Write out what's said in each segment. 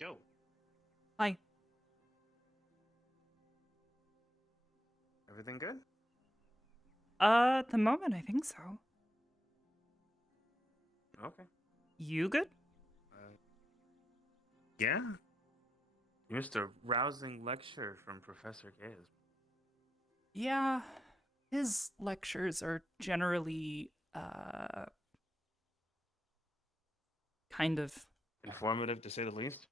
Yo. Hi. Everything good? At the moment, I think so. Okay. You good? Yeah. You missed a rousing lecture from Professor Gales. Yeah. His lectures are generally, kind of Informative, to say the least.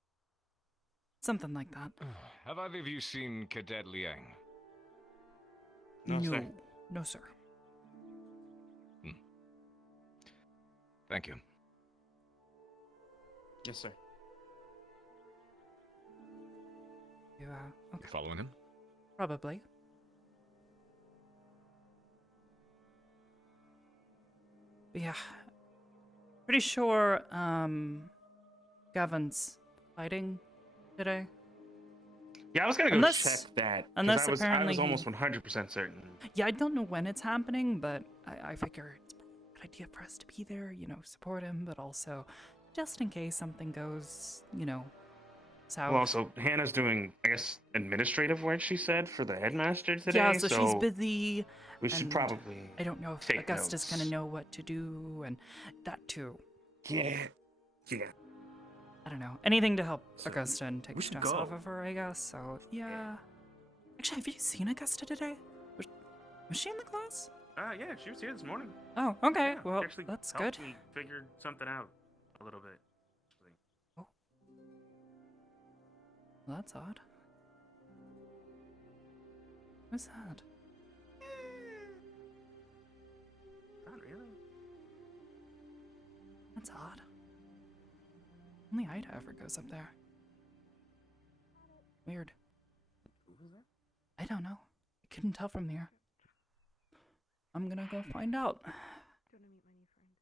something like that. Have either of you seen Cadet Liang? No, sir. No, sir. Thank you. Yes, sir. You, okay. You following him? Probably. But yeah. Pretty sure, Gavin's fighting today. Yeah, I was gonna go Unless- check that. unless I was apparently almost he- 100% certain. Yeah, I don't know when it's happening, but I figure it's probably a good idea for us to be there, support him, but also just in case something goes, south. Well, also, Hannah's doing, I guess, administrative work, she said, for the headmaster today. Yeah, so she's busy. We should and probably I don't know if take Augusta's notes. gonna know what to do, and that too. Yeah. I don't know. Anything to help So, Augusta and take we should stress go. off of her, I guess. So, yeah. Actually, have you seen Augusta today? Was she in the class? Yeah, she was here this morning. Oh, okay. Yeah, Well, she actually that's helped good. me figure something out a little bit. Actually. Oh. Well, that's odd. What's that? Not really. That's odd. Only Ida ever goes up there. Weird. Who was that? I don't know. I couldn't tell from here. I'm gonna go find out. Do you want to meet my new friend?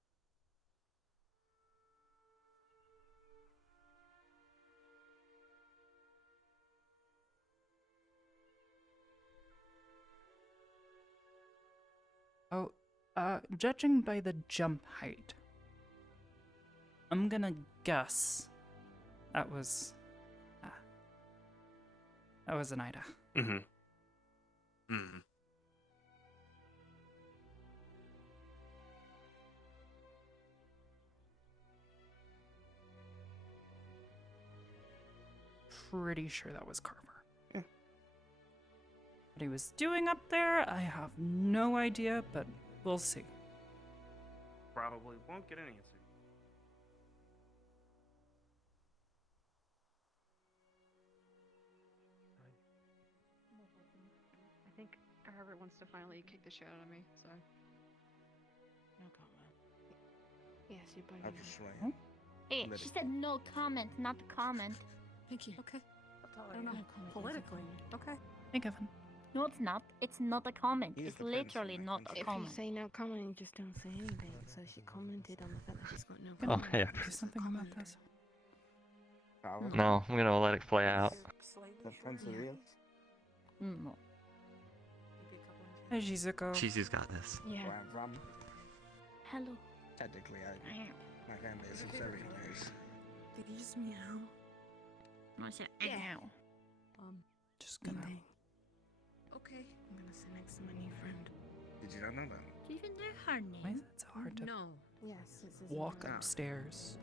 Oh, judging by the jump height, I'm gonna guess that was an Ida. Mm-hmm. Mm-hmm. Pretty sure that was Carver. Yeah. What he was doing up there, I have no idea, but we'll see. Probably won't get an answer. I think Arbor wants to finally kick the shit out of me, so. No comment. Yes, you buddy. I just ran. Hmm? Hey, Let she it said no comment, not comment. Thank you. Okay. I don't know. No comment, Politically. Okay. Hey, Kevin. No, it's not. It's not a comment. He is It's the prince, literally man. not If a you If comment. you say no comment, you just don't say anything. So she commented on the fact that she's got no Gonna comment. yeah. do something about this. Power. No, I'm gonna let it play out. The Prince of Wales. No. Hey, Shizuko. Cheesy's got this. Yeah. Where I'm from, Hello. technically, my family is very nice. Did you just meow? No, I said Yeah. ow. Just gonna. Okay. I'm gonna sit next to my new friend. Did you not know that? Do you even know her Why is name? it so hard to No. Yes, this is walk Ah. upstairs?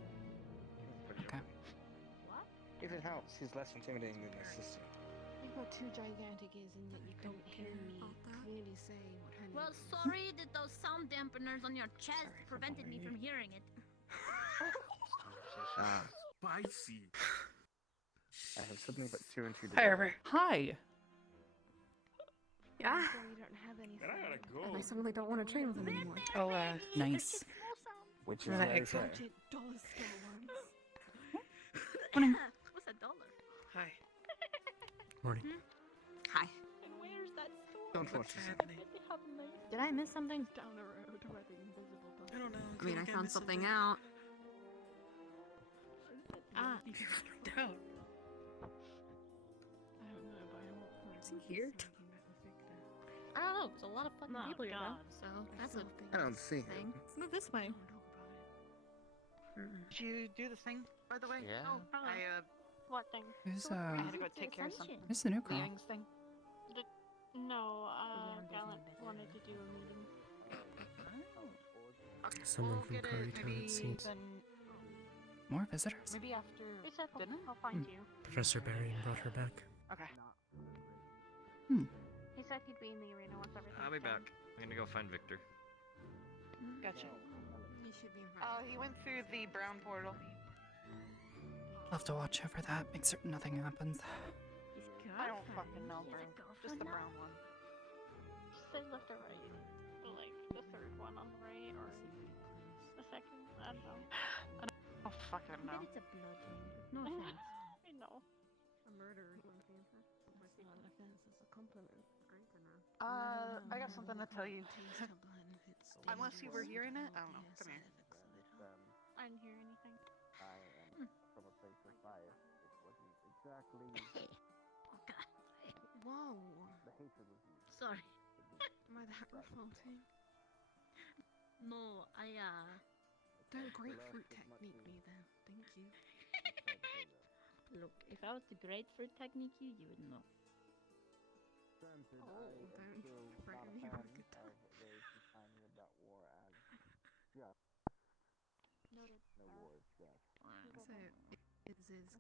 Okay. What? If it helps, he's less intimidating than his sister. You've got two gigantic ears and that you couldn't hear me clearly say what her name Well, is. sorry that those sound dampeners on your chest Sorry for prevented me bothering from hearing it. Ah, Spicy. I have suddenly put two and two Hi, together. Arbor. Hi. Yeah. You don't have any And I gotta friends, go. And I suddenly don't want to train with them anymore. Oh, Nice. which is Right. very fair. Dollar store ones. Morning. What's a dollar? Hi. Morning. Hi. And where's that store? Don't watch this. Did I miss something? Down the road where the invisible door. I don't know. I mean, I found something out. Ah. I don't know, but I won't. Is he here? I don't know. There's a lot of fucking people here, though. So that's a I don't see him. thing. It's not this way. Did you do the thing, by the way? Yeah. Oh, hello. What thing? Who's I had uh to go take care of something. who's the new girl? Leavings thing. No, Gallant wanted to do a meeting. Okay, Someone we'll from get Curry it Town, it maybe seems. then, More visitors? maybe after He said dinner? I'll find you. Professor Barry brought her back. Okay. He said he'd be in the arena once everything. I'll be back. I'm gonna go find Victor. Gotcha. You should be right. He went through the brown portal. I'll have to watch over that, make certain nothing happens. I don't fucking know, bro. Just the brown one. Just say left or right. Like the third one on the right or the second. I don't know. Oh, fucking no. It's a bludgeoning. No offense. I know. A murder is one offense. It's not an offense, it's a compliment. Great to know. I got something to tell you. Unless you were hearing it? I don't know. Come here. I didn't hear anything. From a place of fire. It wasn't exactly Whoa. the hatred was used. Sorry. Am I that revolting? No, Don't grapefruit technique me then. Thank you. Look, if I was to grapefruit technique you, you would know. Granted, Oh, I am don't still threaten not a me fan with a good of those who find me about war as just. Noted. No war is just. So,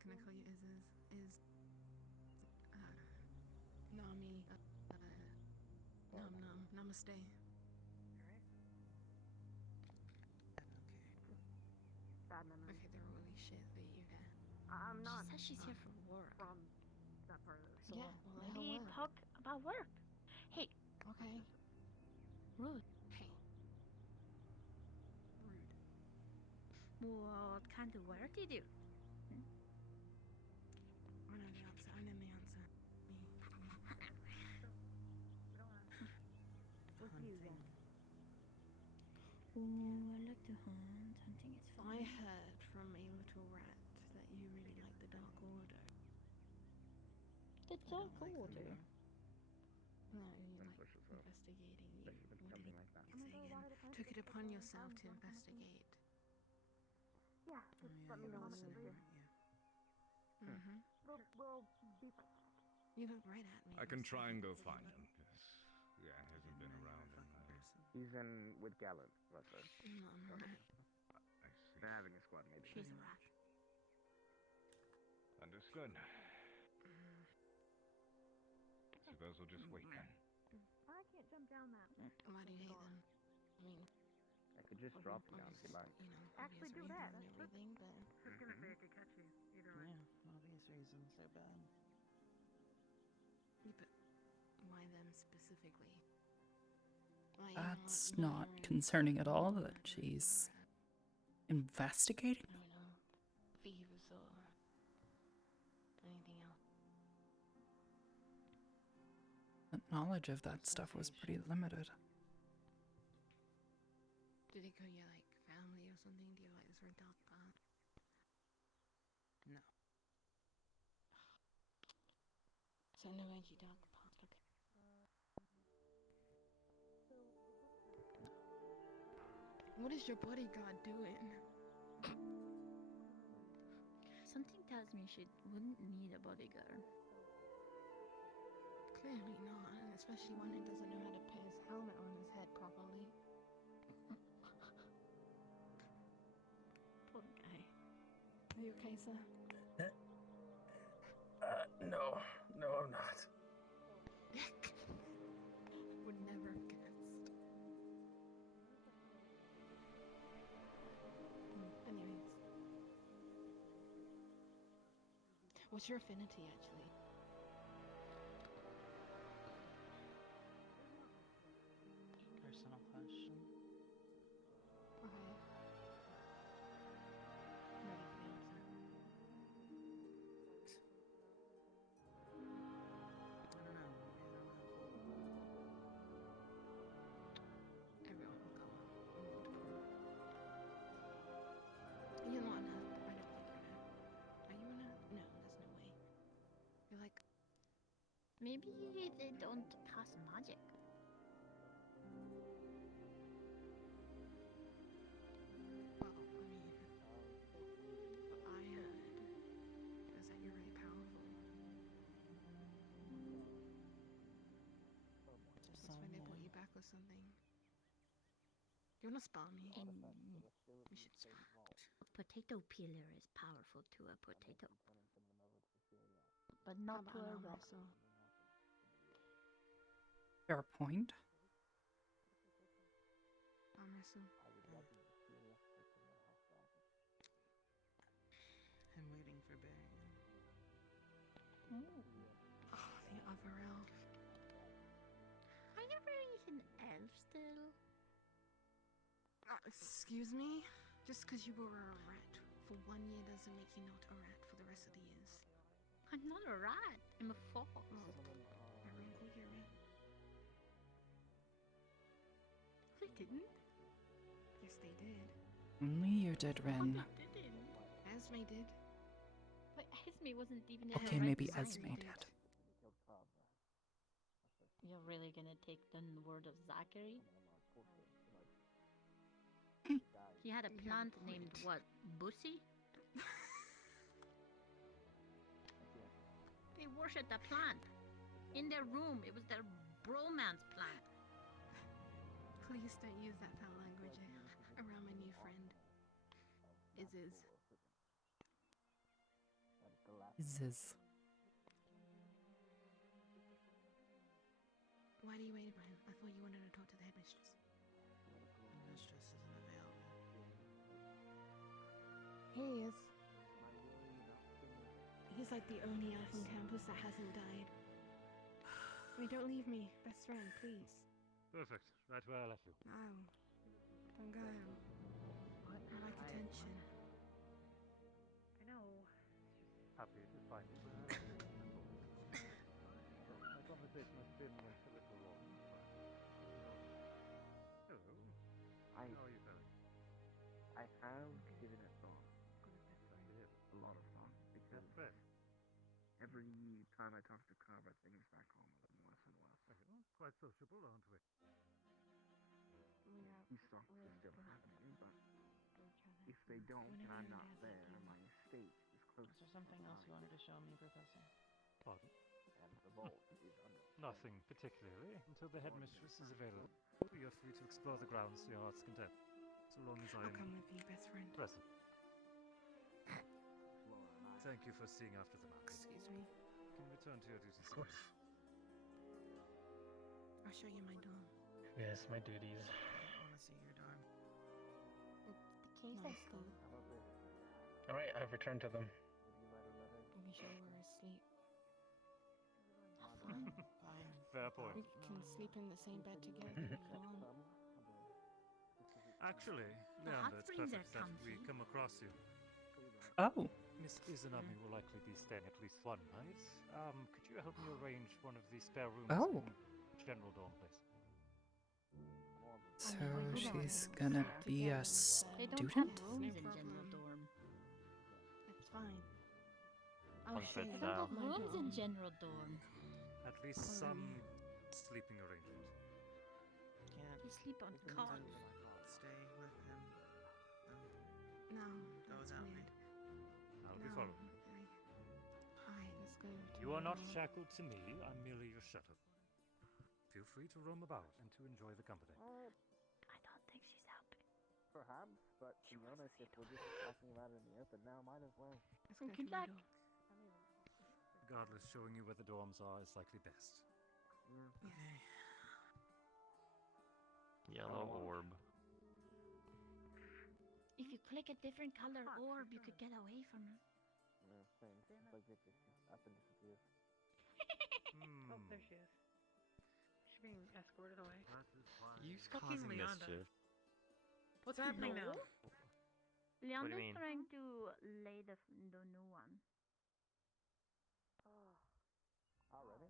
can I call you is, Nami, namaste. Bad memory. Okay, they're really shit, but you can. I'm not. She says she's here for work. From that part of the So yeah, well, maybe work. talk about work. Hey, Okay. rude. Hey. Rude. What kind of work do you do? I know the answer. I know the answer. Confusing. Ooh, I like to hunt. Hunting is fun. I heard from a little rat that you really like the Dark Order. The Dark Order. No, you Don't like push yourself. investigating. Especially with something like that. Took it upon yourself to investigate. Yeah, just let me know when it's here. Mm-hmm. We'll be. You look right at me. I can try and go find him, because, yeah, he hasn't been around in He's in with Gallant, Russell. No, I'm a rat. I see. They're having a squad meeting. She's a rat. Understood. Suppose we'll just wait then. I can't jump down that. Why do you hate them? I mean, I could just drop you down if you like. you know, Actually obvious do that, reasons and that's everything, but I was gonna say I could catch you either way. Yeah, obvious reasons, so bad. but why them specifically? Why That's not concerning at all that she's investigating. I don't know, thieves or anything else. The knowledge of that stuff was pretty limited. Did they call you like family or something? Do you like this red dark part? No. So no edgy dark part, okay. What is your bodyguard doing? Something tells me she wouldn't need a bodyguard. Clearly not, especially one who doesn't know how to put his helmet on his head properly. Poor guy. Are you okay, sir? No, I'm not. Would never have guessed. Anyways. What's your affinity, actually? Personal question. Okay. I'm ready for the answer. I don't know. Everyone will go on. You're not an earth. I don't think you're an earth. Are you an earth? No, there's no way. You're like, Maybe they don't cast magic. well, I mean, what I heard was that you're or something. You wanna spar me? And We should spar. a potato peeler is powerful to a potato, but How not about to an a arm rat. wrestle? Fair point. Arm wrestle. I'm waiting for Barry. Oh, the other elf. Are you really an elf still? Excuse me? Just because you were a rat for 1 year doesn't make you not a rat for the rest of the years. I'm not a rat. I'm a fox. Ironically, you're right. They didn't. Yes, they did. Only you did, Rin. They didn't. Esme did. But Esme wasn't even in Okay, the right maybe zone. Esme did. You're really gonna take the word of Zachary? He had a You have a plant named point. what? Bussy? They worshipped the plant. In their room, it was their bromance plant. Please don't use that foul language around my new friend. Is. Ziz. Why do you wait, Brian? I thought you wanted to talk to the headmistress. The mistress isn't available. He is. He's like the only elf on campus that hasn't died. Wait, don't leave me. Best friend, please. Perfect. Right where I left you. No. Don't go. I like attention. I know. Happy to find you. My conversation with Finn went a little long. Hello. How are you feeling? I have given it thought. A lot of thought. Because every time I talk to Carver, I think back home a little less and less. Quite sociable, aren't we? These thoughts are still happening, but if they don't and I'm not there, my estate is close. Is there something else you wanted to show me, Professor? Pardon? And the vault is under. Nothing particularly. Until the headmistress is available, you're free to explore the grounds to your heart's content. So long as I I'll am come with you, best friend. present. Thank you for seeing after the market. Excuse me. You can return to your duties. Of course. I'll show you my dorm. Yes, my duties. I want to see your dorm. The case I Nice stole. Alright, I've returned to them. Are you sure we're asleep? Fine. Fine. Fair point. We can sleep in the same bed together if you want. Actually, The Leander, hot it's springs perfect are that we comfy. come across you. Oh. Miss Izanami will likely be staying at least one night. Could you help me arrange one of the spare rooms Oh. in general dorm, please? So Hold on. she's gonna be a They don't have student? rooms No in general problem. dorm. It's fine. I'll One show fit you They don't have my rooms in dorm. general dorm. At least Follow some me. sleeping arrangement. Can't They sleep on Couldn't cots. stay with him. No, Go that's without me. weird. I'll No, be following. Alright, let's go. to You are my not dorm. shackled to me, I'm merely your shuttle. Feel free to roam about and to enjoy the company. I don't think she's helping. Perhaps, but to be honest, if we're just talking about it in the open now, might as well. Let's go to Good my luck. dorm. Regardless, showing you where the dorms are is likely best. Okay. Yellow orb. If you click a different color orb, you could get away from her. Yeah, same. It's like Victor. She's up and disappears. Oh, there she is. She's being escorted away. You Fucking causing Leonda. mischief. What's happening now? Leonda's mean? trying to lay the new one. Already?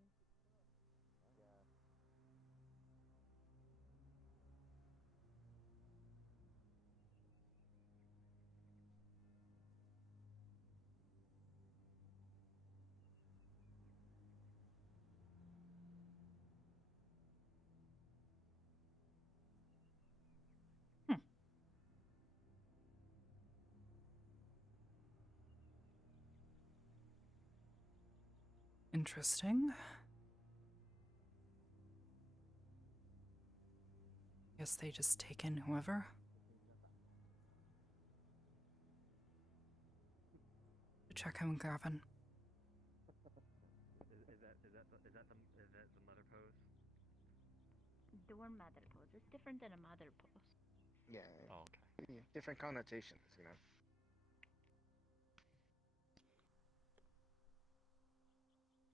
Interesting. Guess they just take in whoever. Check him, Gavin. Is that the mother pose? Door mother pose. It's different than a mother pose. Yeah. Oh, okay. Yeah, different connotations, you know.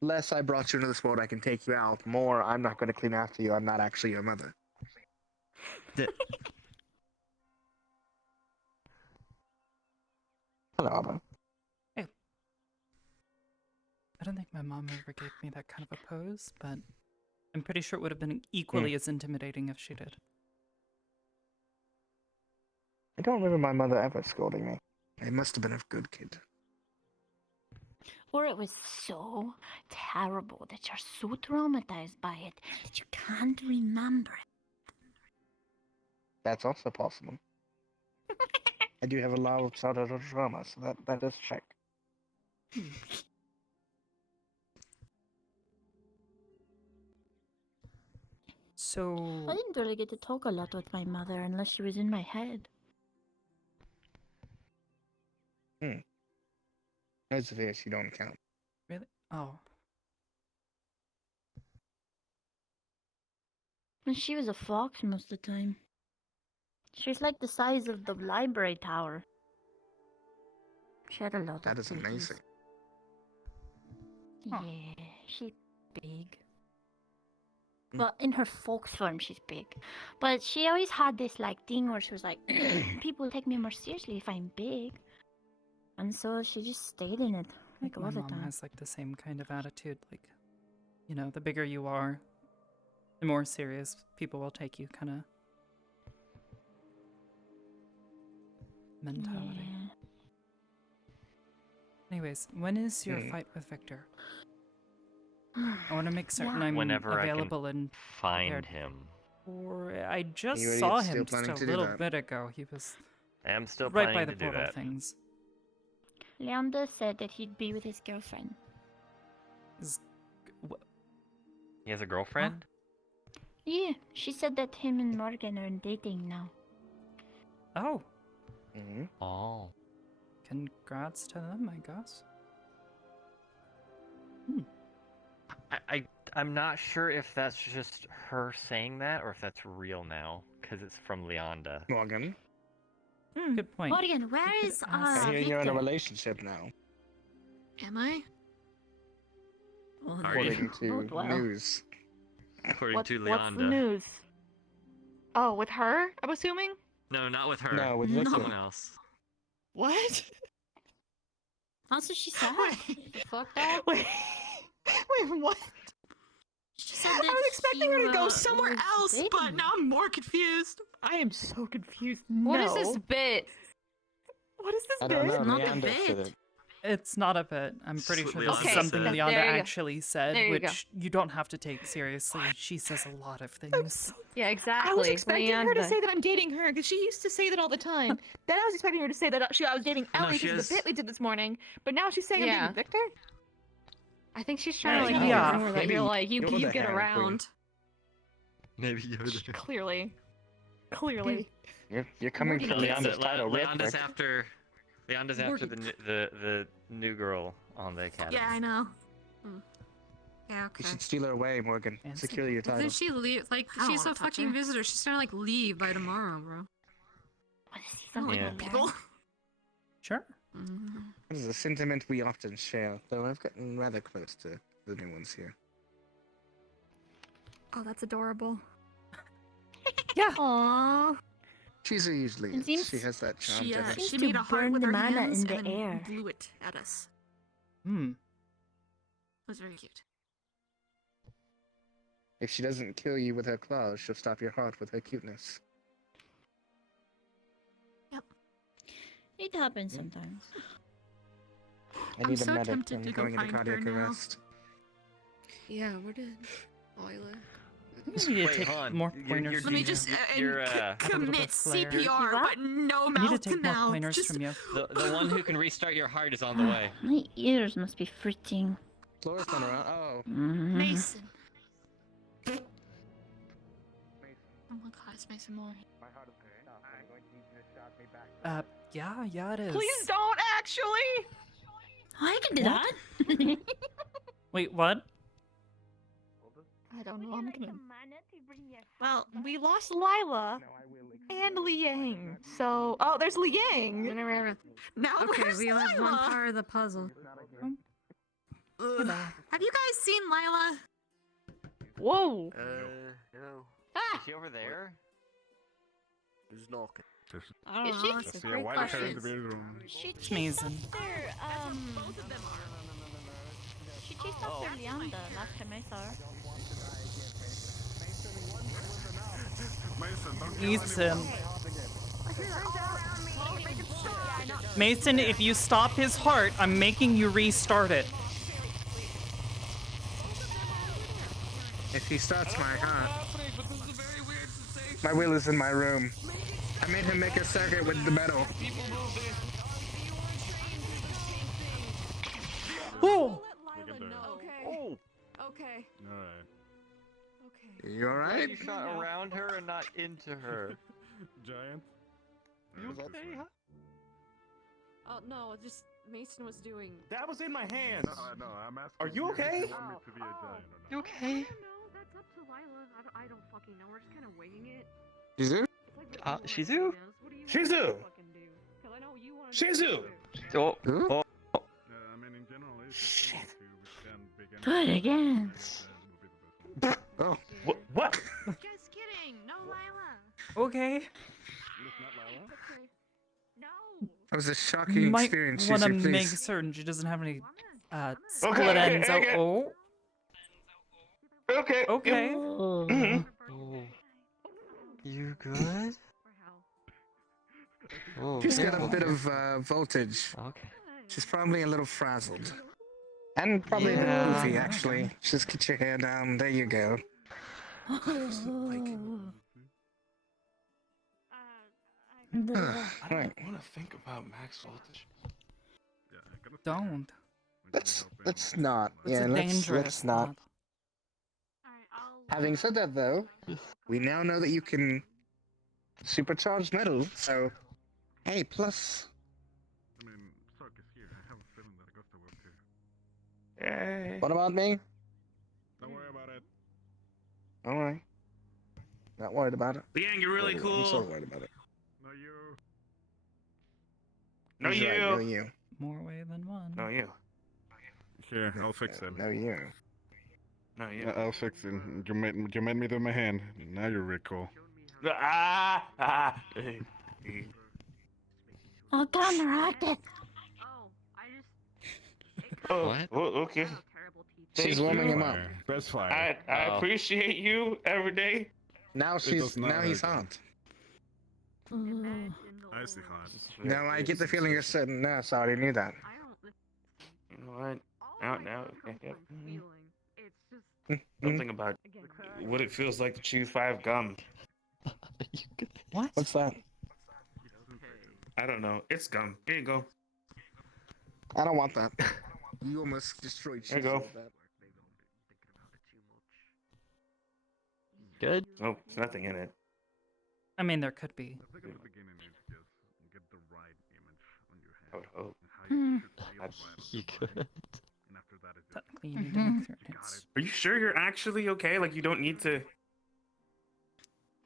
Less I brought you into this world, I can take you out. More, I'm not going to clean after you. I'm not actually your mother. Hello, Arbor. Hey. I don't think my mom ever gave me that kind of a pose, but I'm pretty sure it would have been equally as intimidating if she did. I don't remember my mother ever scolding me. I must have been a good kid. Or it was so terrible that you're so traumatized by it that you can't remember it. That's also possible. I do have a lot of childhood trauma, so that does check. So I didn't really get to talk a lot with my mother unless she was in my head. As of this, you don't count. really? Oh. And she was a fox most of the time. She was like the size of the library tower. She had a lot That of is duties. amazing. Huh. Yeah, she's big. Well, in her fox form, she's big. But she always had this like thing where she was like, people take me more seriously if I'm big. And so she just stayed in it like My all the mom time. has like the same kind of attitude. Like, you know, the bigger you are, the more serious people will take you kind of mentality. Yeah. Anyways, when is your fight with Victor? I want to make certain I'm Whenever available I can and find prepared. him. Or I just You saw idiots still him just planning a to do little that? bit ago. He was I am still right planning by the to do portal that. things. Leander said that he'd be with his girlfriend. He has a girlfriend? Yeah, she said that him and Morgan are dating now. Oh, Mm-hmm. Oh. congrats to them, I guess. I'm not sure if that's just her saying that or if that's real now, because it's from Leonda. Morgan, Good point. Morgan, where You could is ask- I hear you're in a Victor? relationship now, Am I? Oh, Are you? according to Not well. news. According to What's the Leonda. news? Oh, with her, I'm assuming? No, not with her. No, with No. Victor. Someone else. What? That's what she said. The fuck that? Wait, what? She said I that was expecting her to go you, somewhere was else, dating but him. now I'm more confused. I am so confused. What is No. this bit? What is this I don't bit? know. Not a Leander said bit. it. It's not a bit. I'm pretty That's sure what this is Leonda something said. Leonda There you go. actually said, There you go. which you don't have to take seriously. She says a lot of things. Yeah, exactly. I was expecting her to Leander. say that I'm dating her because she used to say that all the time. Then I was expecting her to say that I was dating No, Ellie she because of the has- bit we did this morning. But now she's saying I'm Yeah. dating Victor? I think she's trying to like Yeah. make Yeah. it more that Maybe you're like you you're the get hand queen. around. Maybe Yoda. Clearly. Clearly. You're coming for Leander's title real Leonda's quick. after. Leonda's after the new girl on the academy. Yeah, I know. Yeah, You okay. should steal her away, Morgan. Fancy. Secure your title. Then she leave like I don't she's a wanna touch fucking her. visitor. She's trying to like leave by tomorrow, bro. Wanna see I don't something Yeah. like I people. learned? Sure. Mm. This is a sentiment we often share, though I've gotten rather close to the new ones here. Oh, that's adorable. Yeah. Aww. She's usually It is. seems- She has that charm She to her. Seems she to made a heart burn with the her mana hands in the and then air. blew it at us. Hmm. It was very cute. If she doesn't kill you with her claws, she'll stop your heart with her cuteness. It happens sometimes. I I'm need so a medic. tempted I'm to go going into find her cardiac now. arrest. Yeah, where did Oila? You need to Wait, take hold on. more You're- pointers you're- Let me from just you. You're, Have a little bit commit of flair. CPR, What? but no I need to mouth take now. more pointers Just from you. The one who can restart your heart is on the way. My ears must be fritting. Flora's not around. Oh, Mhm. Mason. Oh my god. Pass Mason more. My heart is going to stop. I'm going to need you to shock me back. Yeah, it is. Please don't actually. I can do What? that. Wait, what? I don't know. I'm gonna. Well, we lost Lila and Liang. So, oh, there's Liang. Now Okay, where's we have Lila? one part of the puzzle. Ugh. Have you guys seen Lila? Whoa! No. Is she over there? Who's knocking? I don't Is know. she? That's a great question. She chased Amazing. after She chased after Leander last time I saw her. Mason. Mason, if you stop his heart, I'm making you restart it. If he starts my heart, my will is in my room. I made him make a circuit with the metal. Oh! Oh! Okay. You Why alright? you shot around her and not into her? Giant. You okay, huh? Oh no, just Mason was doing. That was in my hands. No, I'm asking. Are you okay? If you want me to be a giant or not? You okay? That's up to Lila. I don't fucking know. We're just kind of winging it. Shizu? Shizu? Shizu! Shizu! Oh, Who? oh. I mean, in general, it's just to withstand big Good enemies. again. Oh. What? Just kidding. No Lila. Okay. It's not Lila. No. That was a You shocking might experience, want to Shizu, make please. certain she doesn't have any split Okay, ends. okay. Oh. Okay. Okay. Oh. You good? Oh, She's got a careful. bit of voltage. Okay. She's probably a little frazzled. And probably a bit Yeah. goofy, actually. Just get your hair down. There you go. I Right. don't want to think about max voltage. Yeah, I gotta say, Don't. Let's not. It's Yeah, a dangerous let's not. thought. Having said that, though, we now know that you can supercharge metal, so hey, plus. I mean, Sark is here. I have a feeling that Augusta will too. Hey. What about me? Don't worry about it. Alright. Not worried about it. Liang, you're really I'm cool. so worried about it. No, you. No, He's you. right, no, you. More way than one. No, you. Here, I'll fix it. No, you. No, you. I'll fix it. You made me do my hand. Now you're really cool. Ah! Oh, counteracted. Oh, What? oh, okay. She's Thank warming you. him up. Best fire. I Oh. appreciate you every day. Now does not he's hurt. hot. I see hot. No, I get the feeling you're sitting. No, I already knew that. You know what? Out now. Okay. Mm. Something about what it feels like to chew 5 gum. You good? What? What's that? I don't know. It's gum. Here you go. I don't want that. You almost destroyed There you Shizu go. with that. Good? Oh, there's nothing in it. I mean, there could be. I think at the beginning you just get the right image on your I head. would hope. And how you should feel That's- when You it's good? And after that, it's just Technically, you need to make certain it's. Are you sure you're actually okay? Like, you don't need to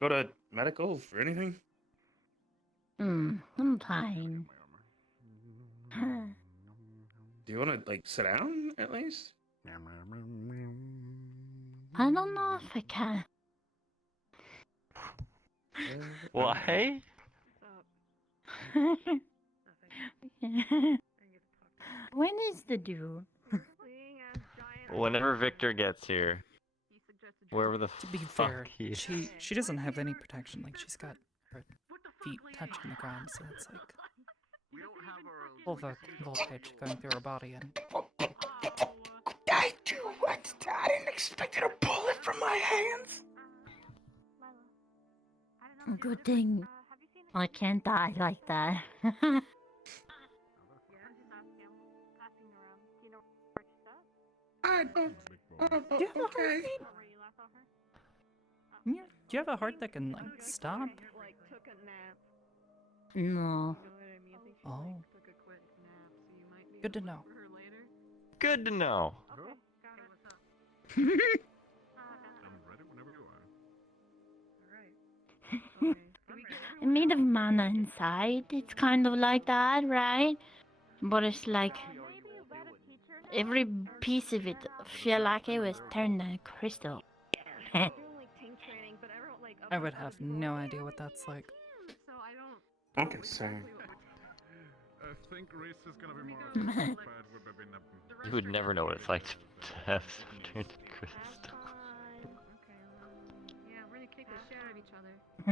go to medical for anything? I'm fine. Do you want to, like, sit down at least? I don't know if I can. Why? When is the due? Whenever Victor gets here. Wherever the To be fuck fair, he is. she doesn't have any protection. Like, she's got her feet touching the ground, so it's like full voltage going through her body. And I do what? I didn't expect a bullet from my hands. Good thing I can't die like that. I don't. Okay. Yeah, do you have a heart that can, like, stop? Like, took a nap. No. You know what I mean? I think she, Oh. like, took a quick nap, so you might be Good to able know. look for her later. Good to know. Okay, got it. What's up? I'm ready whenever you are. Alright. Okay. I'm made of mana inside. It's kind of like that, right? But it's like every piece of it feel like it was turned to crystal. I would have no idea what that's like. So I don't. Okay, so I think Reese is gonna be more occupied with baby napping. You would never know what it's like to have some turned to crystal. Yeah, we're gonna kick the shit out of each other. I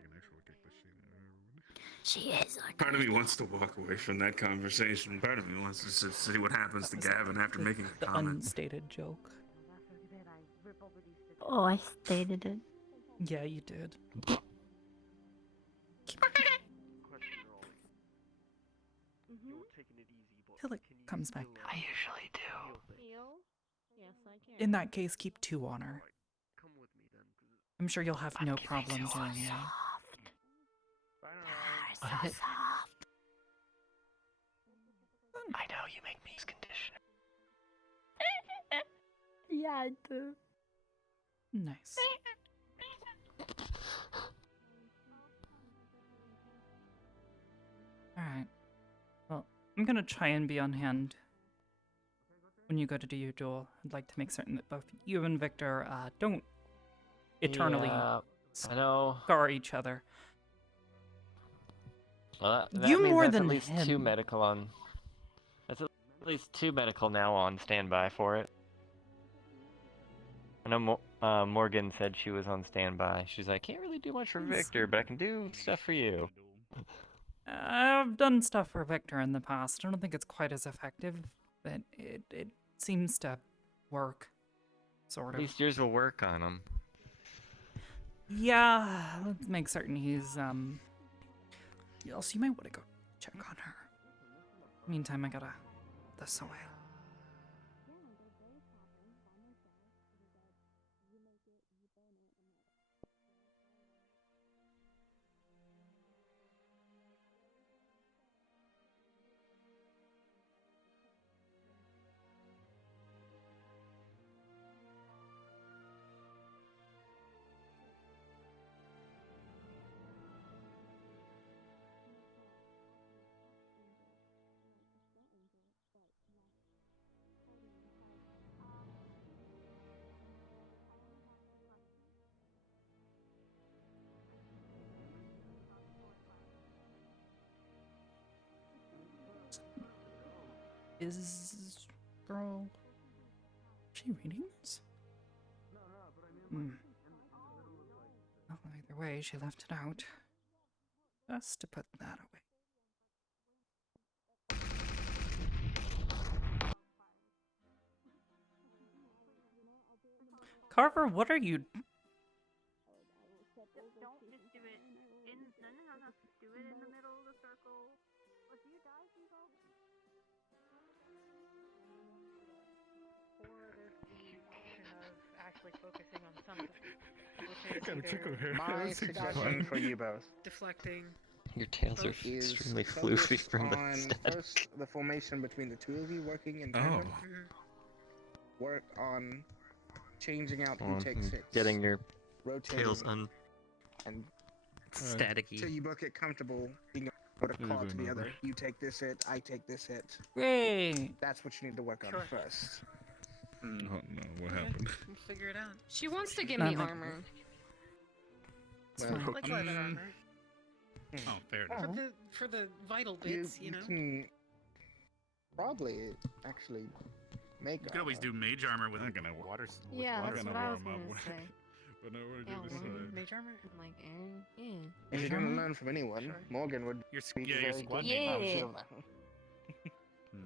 can actually kick the shit out of everyone. She is like. part of me wants to walk away from that conversation. Part of me wants to see what happens to Gavin after making a The comment. unstated joke. Oh, I stated it. Yeah, you did. Till it comes back. I usually do. Yes, I can. In that case, keep 2 on her. I'm sure you'll have no problem doing that. So soft. I know you make me conditioner. Yeah, I do. Nice. Alright. Well, I'm gonna try and be on hand when you go to do your duel. I'd like to make certain that both you and Victor don't eternally Yeah, I know. scar each other. Well, that You means more that's than at least 2 him. medical on. That's at least 2 medical now on standby for it. I know Morgan said she was on standby. She's like, can't really do much for Victor, but I can do stuff for you. I've done stuff for Victor in the past. I don't think it's quite as effective, but it seems to work. Sort At of. least yours will work on him. Yeah, let's make certain he's, Also, you might want to go check on her. Meantime, I gotta put this away. Is girl she reading this? Well, either way, she left it out. Just to put that away. Carver, what are you? Don't just do it in. No. Do it in the middle of the circle. If you die, you go. Or there's the option of actually focusing on something. I Which got a is tickle either here. My That's suggestion for you both deflecting. Your tails are is extremely focus floofy from the on static. first the formation between the 2 of you working in Oh. tandem. Work on changing out who takes hits. Getting your rotating, tails and staticky. till you both get comfortable being able to call to the other. You take this hit, I take this hit. Great. That's what you need to work on Sure. first. Oh no, what happened? We'll figure it out. She wants to give me Nothing. armor. It's Well, fine. Like leather armor. Oh, fair enough. For the vital bits, you know. can probably actually make. You could always do mage armor with water. Yeah, water that's gonna what I was warm up. gonna say. But no, we're Yeah, gonna do this way. Mage armor? Like Aaron, yeah. If you're gonna learn from anyone, Morgan would Your be your very squad good. Yeah. Oh, she'll know.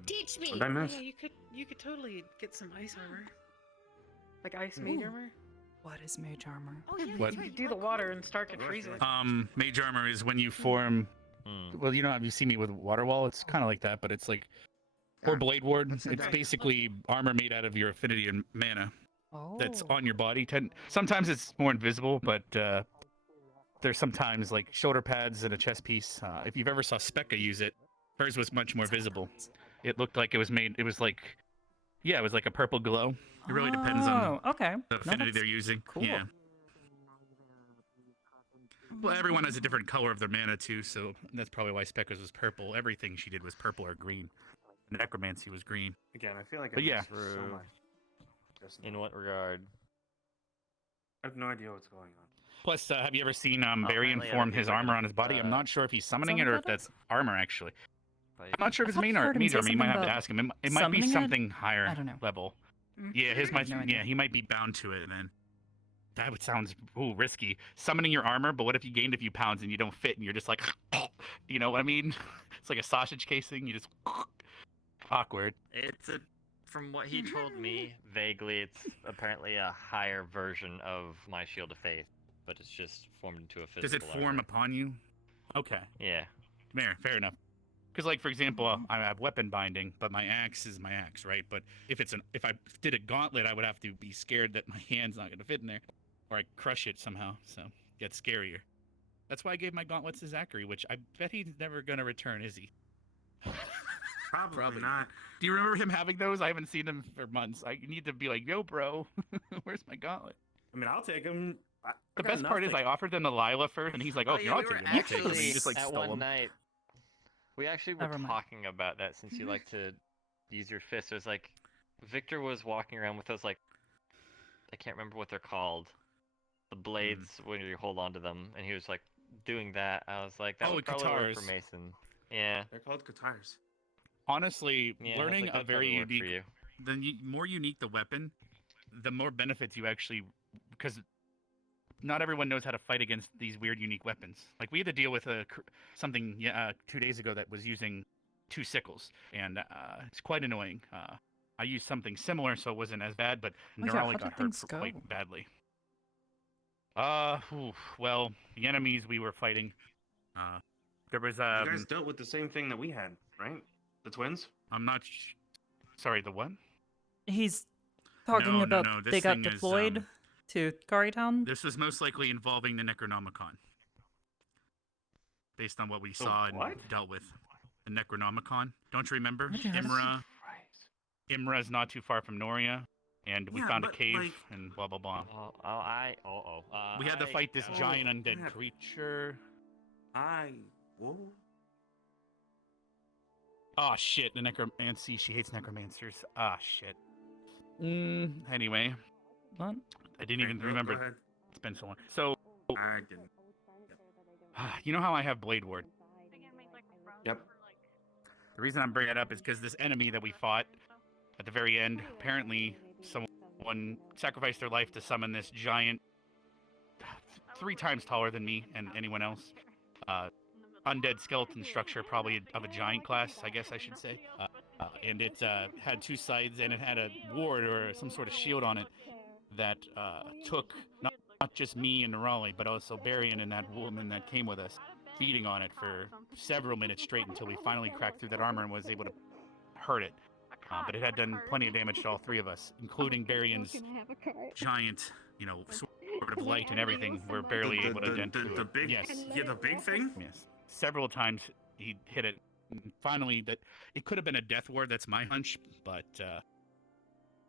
Teach me. What'd I miss? Yeah, you could totally get some ice armor. Like ice mage Ooh. armor. What is mage armor? Oh yeah, What? that's right. Do the water and start to freeze it. Mage armor is when you form. Well, you know, you see me with water wall. It's kind of like that, but it's like, or blade ward. Let's say It's that. basically armor made out of your affinity and mana. that's Oh. on your body. Sometimes it's more invisible, but there's sometimes like shoulder pads and a chest piece. If you've ever saw Specca use it, hers was much more visible. It looked like it was made. It was like, yeah, it was like a purple glow. It really depends on okay. the affinity they're using. Cool. Yeah. Well, everyone has a different color of their mana too, so that's probably why Specca's was purple. Everything she did was purple or green. Necromancy was green. Again, I feel like I But yeah. missed so True. much. Just In now. what regard? I have no idea what's going on. Plus, have you ever seen Barry apparently inform other his people are armor gonna, on his body? I'm not sure if he's summoning that it or what if that that's armor, actually. But I'm not sure if it's I thought main I or heard him mage say armor. You might something have to about ask him. It might be summoning it? something higher I don't know. level. Yeah, his might. No idea. Yeah, he might be bound to it then. That would sound risky. Summoning your armor, but what if you gained a few pounds and you don't fit and you're just like, you know what I mean? It's like a sausage casing. You just awkward. It's from what he told me, vaguely, it's apparently a higher version of my Shield of Faith, but it's just formed into a physical. Does it form armor. upon you? Okay. Yeah. Fair enough. Because, like, for example, I have weapon binding, but my axe is my axe, right? But if I did a gauntlet, I would have to be scared that my hand's not going to fit in there, or I crush it somehow. So it gets scarier. That's why I gave my gauntlets to Zachary, which I bet he's never going to return, is he? Probably not. Do you remember him having those? I haven't seen them for months. I need to be like, yo, bro, where's my gauntlet? I mean, I'll take them. The best part is I offered them to Lila first, and he's like, oh, if you're not taking them, you take them. And he just like at stole one them. night, we actually were Never mind. talking about that since you like to use your fists. It was like Victor was walking around with those like I can't remember what they're called, the blades when you hold on to them, and he was like doing that. I was like, that would probably work for guitars. Mason. Yeah. They're called guitars. Honestly, Yeah, I was learning like, a that very probably worked for unique, you. more unique the weapon, the more benefits you actually, because not everyone knows how to fight against these weird unique weapons. Like we had to deal with something 2 days ago that was using 2 sickles, and it's quite annoying. I used something similar, so it wasn't as bad, but Oh, yeah, Nerali how got did hurt things quite go? badly. Well, the enemies we were fighting, there was You guys dealt with the same thing that we had, right? The twins? I'm not sorry, the what? He's talking No, about no, they this got thing is, deployed to Garrytown. This was most likely involving the Necronomicon. Based on what we saw and what? dealt with. The Necronomicon. Don't you remember? What did you have? Imra's not too far from Noria, and we Yeah, found a but, cave like- and blah blah blah. We We had to fight this oh, giant undead yeah. creature. Whoa. Oh shit, the necromancy. She hates necromancers. Ah shit. Anyway, What? I didn't even Go remember. ahead. It's been so long. So, I didn't. you know how I have Blade Ward? Yep. The reason I'm bringing it up is because this enemy that we fought at the very end, apparently someone sacrificed their life to summon this giant, 3 times taller than me and anyone else, undead skeleton structure, probably of a giant class, I guess I should say. And it had 2 sides, and it had a ward or some sort of shield on it that took not just me and Nerali, but also Barian and that woman that came with us, beating on it for several minutes straight until we finally cracked through that armor and was able to hurt it. But it had done plenty of damage to all 3 of us, including Barian's giant, sword of light and everything. We're barely able to dent through the it. big, Yes. yeah, the big thing. Yes. Several times he hit it. And finally, that it could have been a death ward. That's my hunch, but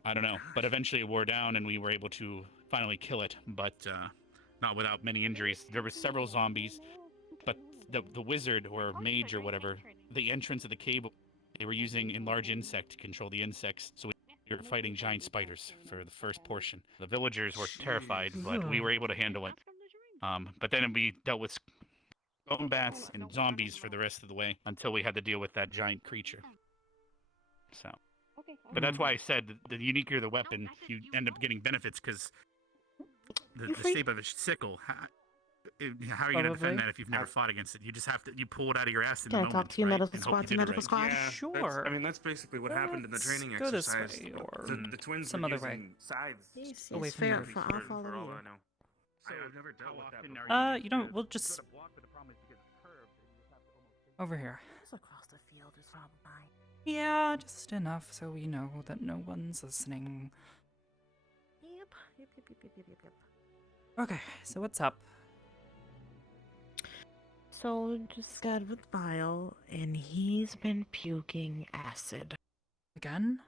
I don't know. But eventually it wore down, and we were able to finally kill it, but not without many injuries. There were several zombies, but the wizard or mage or whatever, the entrance of the cave, they were using enlarge insect to control the insects. So we were fighting giant spiders for the first portion. The villagers were terrified, but we were able to handle it. But then we dealt with bone bats and zombies for the rest of the way until we had to deal with that giant creature. So, but that's why I said the uniquer the weapon, you end up getting benefits because the shape of a sickle. How are you going to defend that if you've never fought against it? You just have to pull it out of your ass in the Can I moment. talk to you, right? medical And hope squad, you to did it medical right. squad? Yeah, Sure. I mean, that's basically what happened in the training Let's go this exercise. way, or the twins some were other way. using scythes. Away from fair, you. I'll follow for all you. I know. I've never dealt with that before. We'll just over here. Across the field is from mine. Yeah, just enough so we know that no one's listening. Yep. Okay, so what's up? So just got with Vile, and he's been puking acid. Again?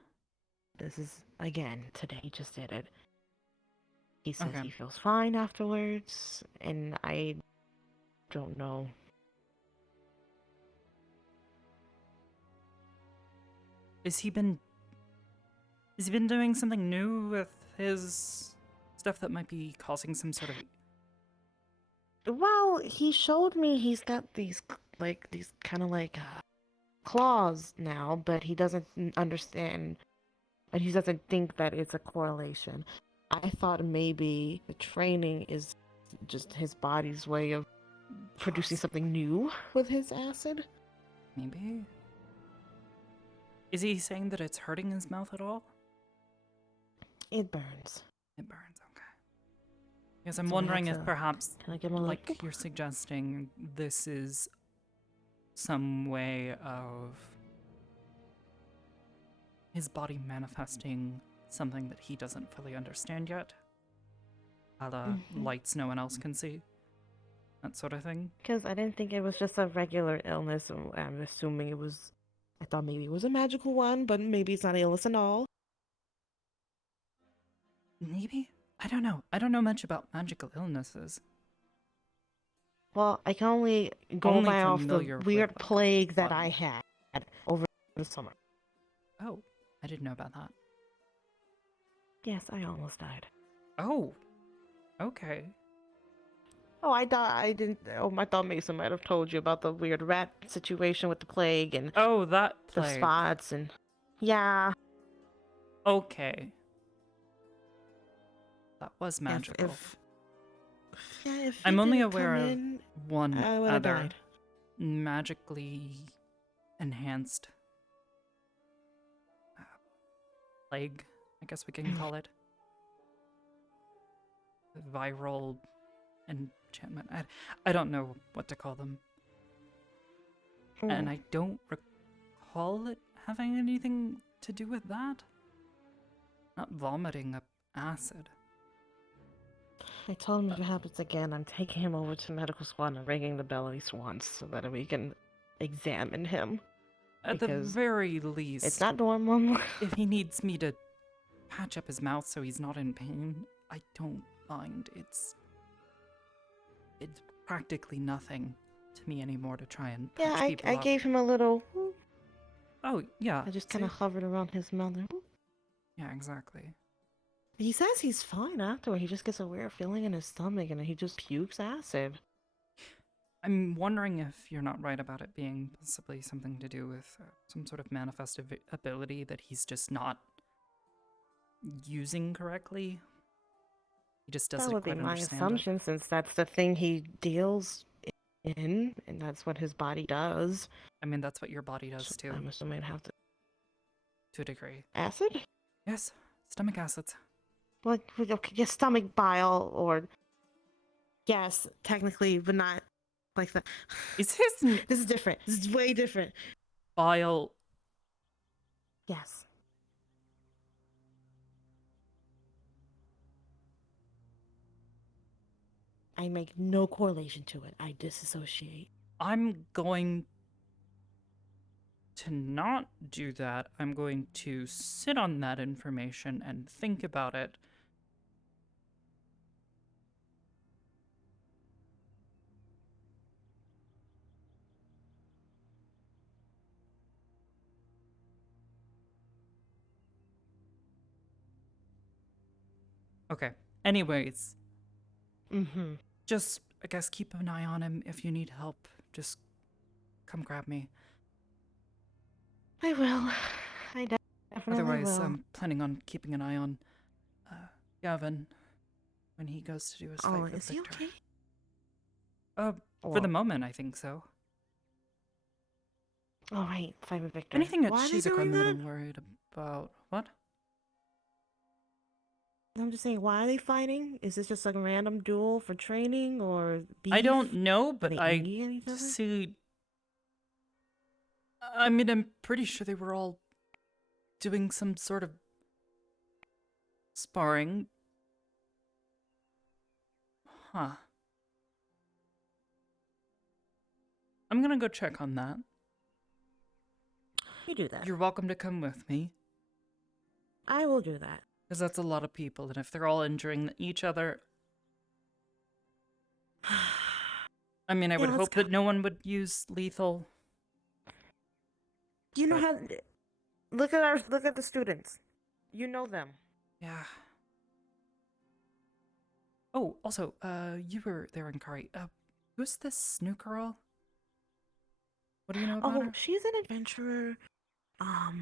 This is again today. He just did it. He says Okay. he feels fine afterwards, and I don't know. Has he been doing something new with his stuff that might be causing some sort of... Well, he showed me he's got these kind of like claws now, but he doesn't understand, and he doesn't think that it's a correlation. I thought maybe the training is just his body's way of producing something new with his acid. Maybe? Is he saying that it's hurting his mouth at all? It burns. It burns, okay. Yes, I'm So we wondering have if to- perhaps, Can I give him a like look? you're suggesting, this is some way of his body manifesting something that he doesn't fully understand yet? A la Mhm. lights no one else can see? That sort of thing? Because I didn't think it was just a regular illness. So I'm assuming it was. I thought maybe it was a magical one, but maybe it's not illness at all. Maybe? I don't know. I don't know much about magical illnesses. Well, I can only go Only by off the familiar with, weird like, plague that I had over the summer. Oh, I didn't know about that. Yes, I almost died. Oh, okay. Oh, I thought I didn't. Oh, I thought Mason might have told you about the weird rat situation with the plague and Oh, that the plague. spots and yeah. Okay. That was If- magical. if he I'm only didn't aware come of in, one I would've other died. magically enhanced plague, I guess we can call it. Viral enchantment. I don't know what to call them. And I don't recall it having anything to do with that. Not vomiting up acid. I told him if it happens again, I'm taking him over to medical squad and ringing the bell at least once so that we can examine him. At the Because very least, it's not normal. if he needs me to patch up his mouth so he's not in pain, I don't mind. It's practically nothing to me anymore to try and patch Yeah, people I up. gave him a little. Oh, yeah. I just kind of hovered around his mouth. Yeah, exactly. He says he's fine afterward. He just gets a weird feeling in his stomach and he just pukes acid. I'm wondering if you're not right about it being possibly something to do with some sort of manifest ability that he's just not using correctly. He just doesn't That would be quite my understand assumption, since that's the thing he deals in, and that's what his body does. I mean, that's what your body does too. I'm assuming I'd have to. To a degree. Acid? Yes, stomach acids. Like, okay, your stomach bile, or. Yes, technically, but not like that. Is his. This is different. This is way different. Bile. Yes. I make no correlation to it. I disassociate. I'm going to not do that. I'm going to sit on that information and think about it. Okay. Anyways. Mm-hmm. Just, I guess, keep an eye on him. If you need help, just come grab me. I will. I definitely Otherwise, will. I'm planning on keeping an eye on Gavin when he goes to do his fight Oh, with is he Victor. okay? For the moment, I think so. All right, fight with Victor. Anything at Why are they Shizuka, I'm doing a that? little worried about. What? I'm just saying, why are they fighting? Is this just like a random duel for training or beef? I don't know, but Are they I angry at each other? see. I mean, I'm pretty sure they were all doing some sort of sparring. Huh. I'm gonna go check on that. You do that. You're welcome to come with me. I will do that. Because that's a lot of people, and if they're all injuring each other... I mean, I would hope that no one would use lethal. You know how... Look at the students. You know them. Yeah. Oh, also, you were there in Kari. Who's this new girl? What do you know about her? She's an adventurer. Her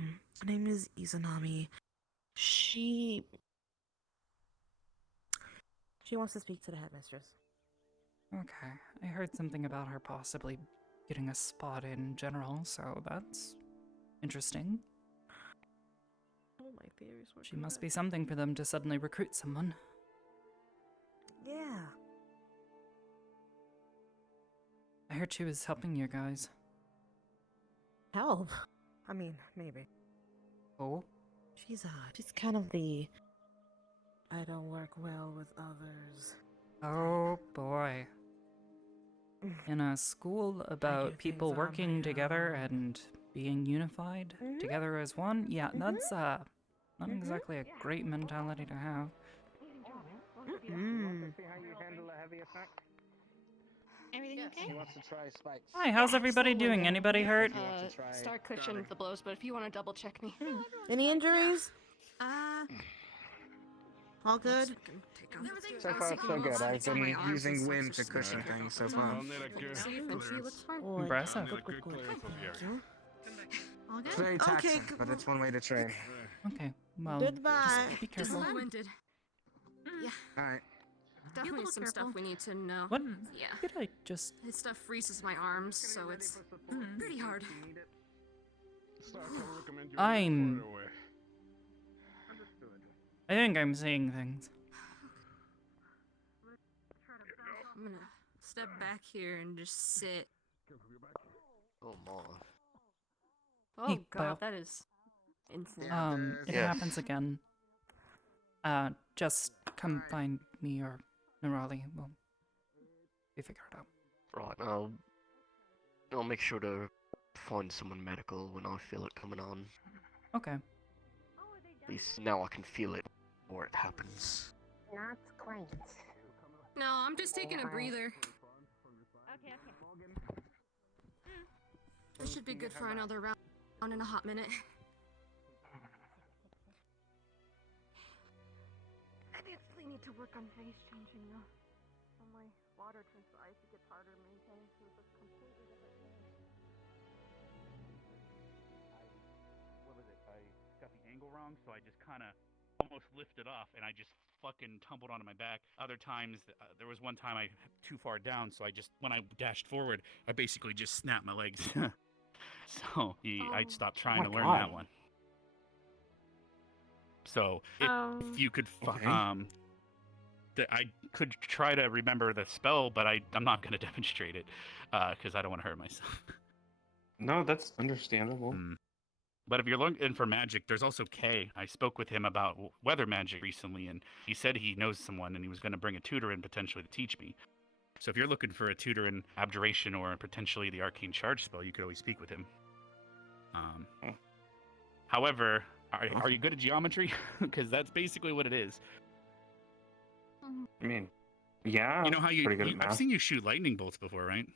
name is Izanami. She wants to speak to the headmistress. Okay. I heard something about her possibly getting a spot in general, so that's interesting. All my theories were She must be something for them to suddenly recruit someone. Yeah. I heard she was helping you guys. Help? I mean, maybe. Oh? She's kind of the... I don't work well with others. Oh boy. In a school about people working together and being unified together as one, yeah, that's not exactly a great mentality to have. See how you handle a heavy attack? Everything okay? He wants to try spikes. Hi, how's everybody doing? Anybody hurt? Star cushioned the blows, but if you want to double check me. Any injuries? All good? So far, so good. I've been using wind to cushion things so far. Impressive. It's very taxing, but it's one way to train. Okay, well, Goodbye. just be careful. Yeah. Alright. Definitely some stuff we need to know. What? Yeah. Did I just... This stuff freezes my arms, so it's pretty hard. I think I'm seeing things. I'm gonna step back here and just sit. Oh my. Oh Hey, god, Bio. that is insane. It happens again. Just come find me or Nerali. We'll figure it out. Right, I'll make sure to find someone medical when I feel it coming on. Okay. At least now I can feel it before it happens. Not quite. No, I'm just taking a breather. Okay. This should be good for another round in a hot minute. I definitely need to work on phase changing though. When my water turns to ice, it gets harder to maintain, so it's a completely different thing. What was it? I got the angle wrong, so I just kind of almost lifted off, and I just fucking tumbled onto my back. Other times, there was one time I too far down, so when I dashed forward, I basically just snapped my legs. So I stopped trying to learn that one. So if you could, I could try to remember the spell, but I'm not going to demonstrate it because I don't want to hurt myself. No, that's understandable. But if you're looking for magic, there's also Kay. I spoke with him about weather magic recently, and he said he knows someone, and he was going to bring a tutor in potentially to teach me. So if you're looking for a tutor in Abjuration or potentially the Arcane Charge spell, you could always speak with him. However, are you good at geometry? Because that's basically what it is. I mean, yeah. You know how pretty good at I've math. seen you shoot lightning bolts before, right?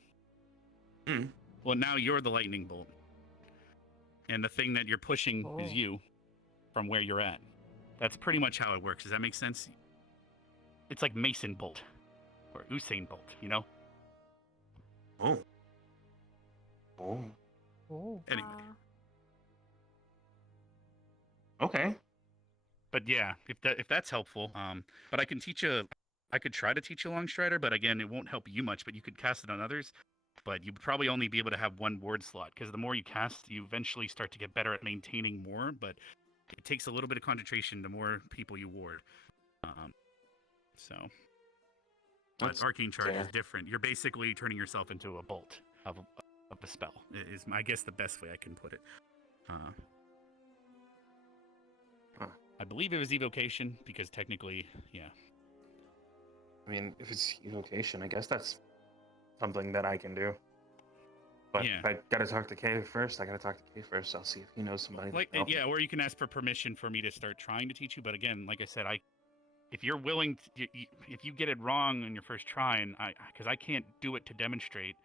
Well, now you're the lightning bolt. And the thing that you're pushing is you from where you're at. That's pretty much how it works. Does that make sense? It's like Mason Bolt or Usain Bolt, you know? Anyway. Okay. But yeah, if that's helpful, but I can teach you. I could try to teach you Longstrider, but again, it won't help you much. But you could cast it on others. But you would probably only be able to have one ward slot because the more you cast, you eventually start to get better at maintaining more. But it takes a little bit of concentration the more people you ward. But Arcane Charge is different. You're basically turning yourself into a bolt of a spell. Is I guess the best way I can put it. I believe it was evocation because technically, yeah. I mean, if it's evocation, I guess that's something that I can do. But Yeah. if I gotta talk to Kay first, I gotta talk to Kay first. I'll see if he knows somebody. that Like, can help me. yeah, or you can ask for permission for me to start trying to teach you. But again, like I said, if you're willing, if you get it wrong on your first try, and because I can't do it to demonstrate,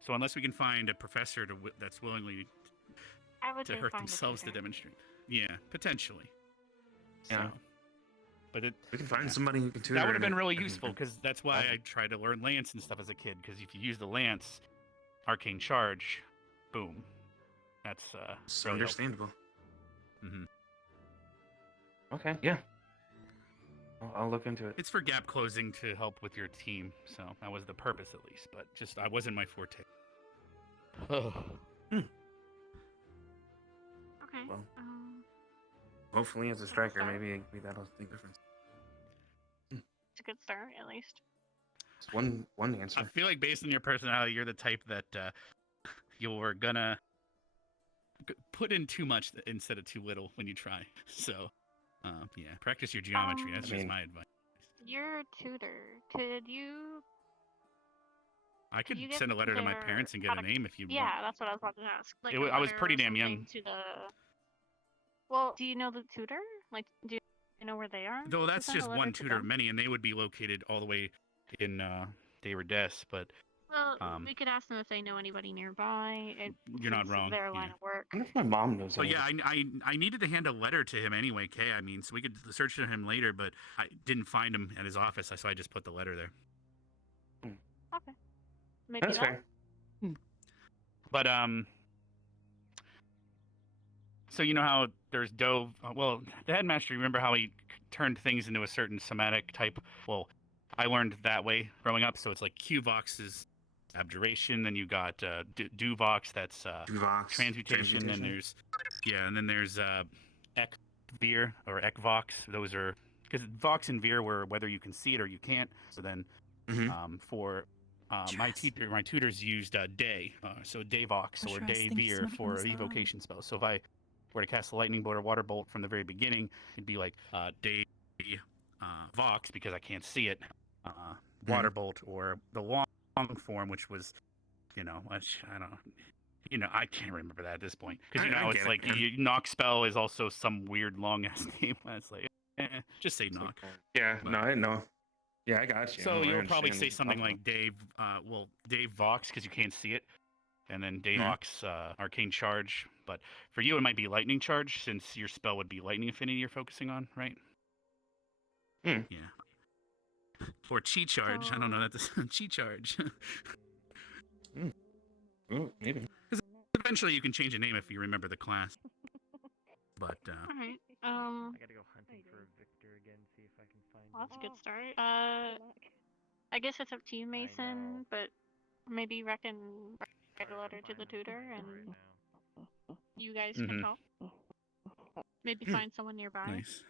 so unless we can find a professor that's willingly I would to just hurt find a themselves to tutor. demonstrate, yeah, potentially. Yeah. So, but We can find somebody who can tutor. that would have and been really and- useful and- because that's why I tried to learn lance and stuff as a kid. Because if you use the lance, arcane charge, boom, that's It's really understandable. Mm-hmm. Okay, yeah. I'll look into it. It's for gap closing to help with your team, so that was the purpose at least. But just I wasn't my forte. Oh. Okay. Well, hopefully as a striker, maybe that'll make a difference. It's a good start, at least. It's one answer. I feel like based on your personality, you're the type that you're gonna put in too much instead of too little when you try. So, yeah, practice your geometry. That's just my advice. Your tutor, could you? I could you get send a letter to my their parents and get a name if you Yeah, want. that's what I was about to ask. Like I was pretty damn young. To the. Well, do you know the tutor? Like, do you know where they are? Though To that's send a just letter one to tutor of them? many, and they would be located all the way in David Des. But Well, we could ask them if they know anybody nearby. You're not since wrong, Their line yeah. of work. I wonder if my mom knows. But yeah, anyone. I needed to hand a letter to him anyway, Kay. I mean, so we could search for him later, but I didn't find him at his office, so I just put the letter there. Okay. Maybe That's that. fair. But so you know how there's Dove. Well, the headmaster. Remember how he turned things into a certain somatic type? Well, I learned that way growing up. So it's like Q-Vox is abjuration, then you got Duvox, that's transmutation, and there's and then there's Ekvir or Ekvox. Those are because Vox and Veer were whether you can see it or you can't. So then for my tutors used Day, so Dayvox or Day Veer for evocation spells. So if I were to cast a lightning bolt or water bolt from the very beginning, it'd be like Day Vox because I can't see it, water bolt, or the long form, which was, which I don't, I can't remember that at this point because I it's get like it, knock spell is also some weird long ass name. It's like just say knock. Yeah, no, I know. Yeah, I got you. So No, I you'll probably understand. say something like Dave, Dave Vox because you can't see it, and then Dave Vox arcane charge. But for you, it might be lightning charge since your spell would be lightning affinity you're focusing on, right? Yeah. Or chi charge. I don't know. That's chi charge. Maybe. Because eventually you can change a name if you remember the class. But All right. I gotta go hunting for Victor again, see if I can find Well, that's a him. good start. I guess it's up to you, Mason, but maybe you can write a letter to the tutor and you guys can help. Maybe find someone nearby. nice.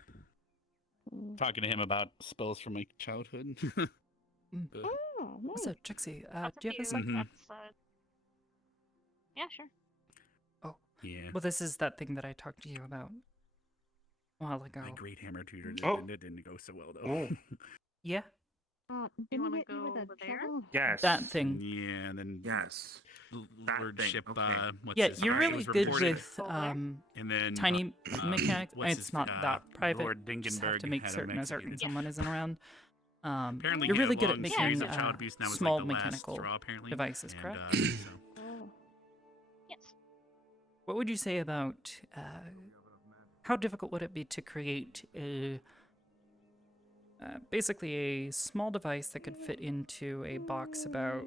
Talking to him about spells from my childhood. So, Trixie, That's do you have a up to sec? Yeah, sure. Oh. Yeah. Well, this is that thing that I talked to you about a while ago. My great hammer tutor didn't go so well, though. Oh. Yeah? Do you want to go over there? Yes. That thing. Yeah, and then yes, lordship. What's Yeah, his you're name really was good reported. with and then tiny mechanics. what's It's his- not that private. Lord You just have to Dingenberg make had him certain a executed. certain someone isn't around. Apparently You're he had really a good at long making series of child abuse, and that was, small like, the last mechanical straw, apparently. devices, And, correct? Yes. What would you say about how difficult would it be to create basically a small device that could fit into a box about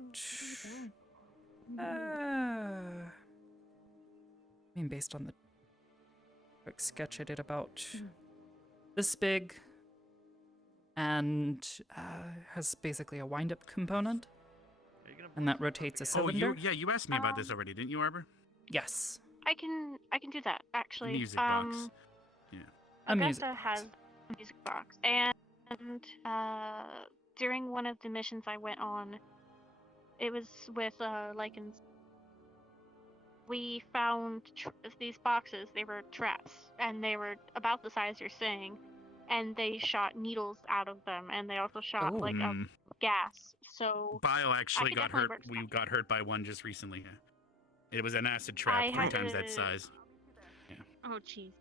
based on the quick sketch I did, about this big, and has basically a wind-up component, and that rotates a cylinder. You asked me about this already, didn't you, Arbor? Yes. I can do that actually. Music box. Yeah. A music Augusta has a music box, and during one of the missions I went on, it was with Lycans. We found these boxes. They were traps, and they were about the size you're saying. and they shot needles out of them, and they also shot like a Mm. gas. So Bio I actually could got definitely hurt. work We something. got hurt by one just recently. It was an acid trap, I 3 had times that to- size. Yeah. Oh jeez.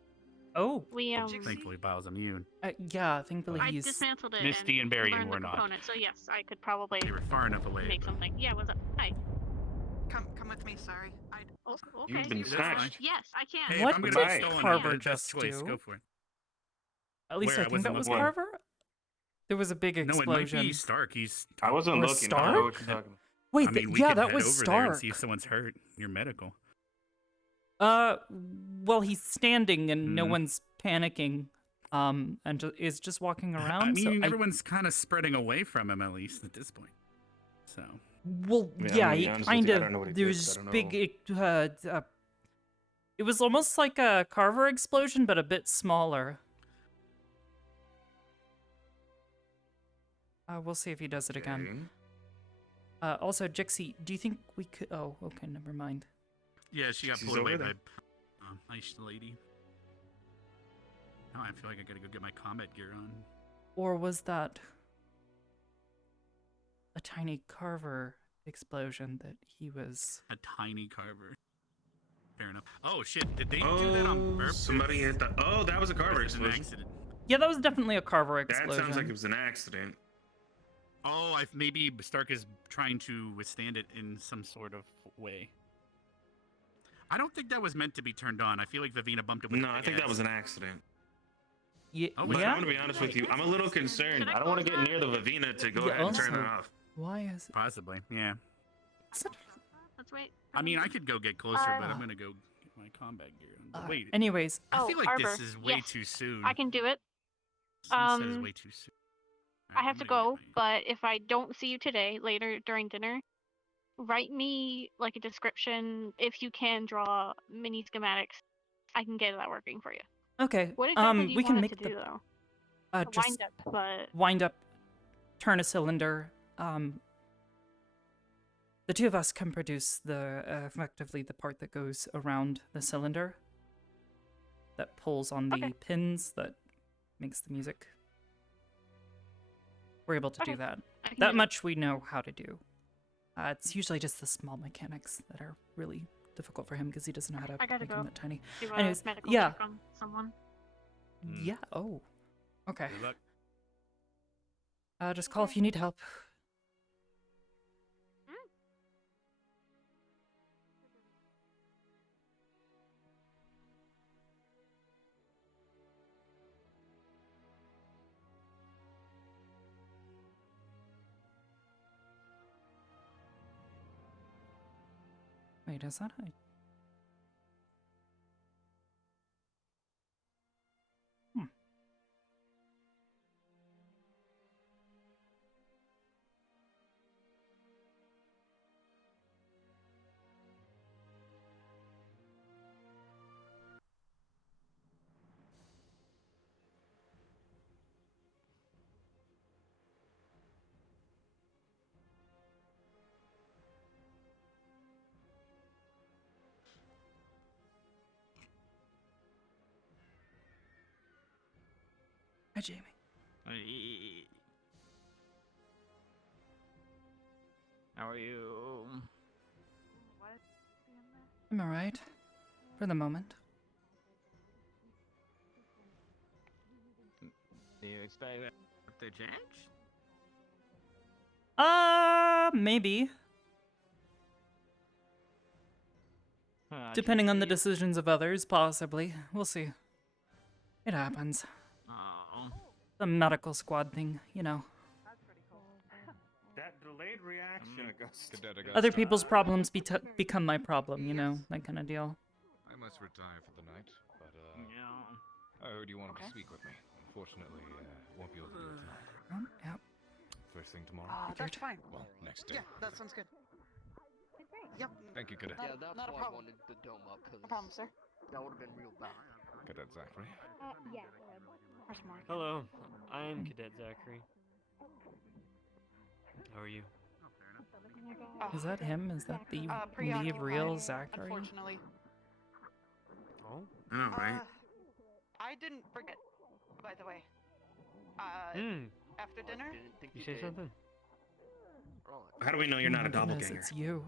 Oh. We Thankfully, Bio's immune. Yeah, thankfully I he's. dismantled it Misty and Barry learned were the not. component. So yes, I could probably They were far enough away. make something. Yeah, what's up? Hi. Come with me. Sorry. Oh, okay. You've been That's snatched. fine. Yes, I can. Hey, What if I'm gonna did get stolen, Carver that's just choice. do? Go for it. At least Where? I I think wasn't that was looking. Carver. There was a big No, explosion. it might be Stark. He's. I wasn't Or looking. I don't know what Stark? you're talking about. Wait, I mean, we yeah, could that head was over there and Stark. see if someone's hurt. You're medical. Well, he's standing and no Mhm. one's panicking, and is just walking around. I mean, so everyone's kind of spreading away from him, at least at this point. So. Well, I mean, I'm yeah, gonna be he honest with kind you, I don't know of. what he There did, 'cause was I don't big. know. It was almost like a Carver explosion, but a bit smaller. We'll see if he does it again. Also, Jixie, do you think we could? Oh, okay, never mind. Yeah, she got She's pulled away over by there. nice lady. Now I feel like I gotta go get my combat gear on. Or was that a tiny Carver explosion that he was? A tiny Carver. Fair enough. Oh shit! Did they do that on purpose? Somebody hit the. Oh, that was a Or Carver was it an explosion. accident? Yeah, that was definitely a Carver That explosion. sounds like it was an accident. Oh, maybe Stark is trying to withstand it in some sort of way. I don't think that was meant to be turned on. I feel like Vivina bumped it with No, the I big think that ass. was an accident. Yeah, Oh, But yeah? I'm gonna be honest with you. I'm a little concerned. I don't want to get near the Vivina to go Yeah, ahead and turn it also- off. Why is it? Possibly, yeah. Let's wait. I mean, I could go get closer, but I'm gonna go get my combat gear on. But wait. Anyways, I feel like Arbor, this is way yes, too soon. I can do it. Sunset is way too soon. I have to go, but if I don't see you today, later during dinner, write me like a description. If you can draw mini schematics, I can get that working for you. Okay. What exactly do you we can want make it to the do though? just Wind up, but wind up, turn a cylinder. The two of us can produce the effectively the part that goes around the cylinder. That pulls on the pins that makes the music. We're able to do that. can That do much we know how to do. It's usually just the small mechanics that are really difficult for him because he doesn't know how to I gotta make them go. that tiny. Do a Anyways, medical yeah. check on someone. Yeah. Oh. Okay. Good luck. Just call if you need help. Wait, is that a... Hi, Jamie. How are you? I'm alright. For the moment. Do you expect that to change? Maybe. Depending on the decisions of others, possibly. We'll see. It happens. Oh. The medical squad thing, you know. That delayed reaction, Augusta. Other people's problems become my problem, you know, that kind of deal. I must retire for the night, but I heard you wanted to speak with me. Unfortunately, won't be able to do it tonight. Yep. First thing tomorrow. That's fine. Well, next day. Yeah, that sounds good. Yep. Thank you, Cadet. Yeah, that's not a why problem. I wanted the dome up, because No problem, sir. that would have been real bad. Cadet Zachary. Yeah. Where's Mark? Hello, I'm Cadet Zachary. How are you? Is that him? Is that the preoccupied, real Zachary? Unfortunately. Oh? Alright. I didn't forget, by the way. After dinner? You say something? How do we know you're Oh not my a goodness, doppelganger? it's you.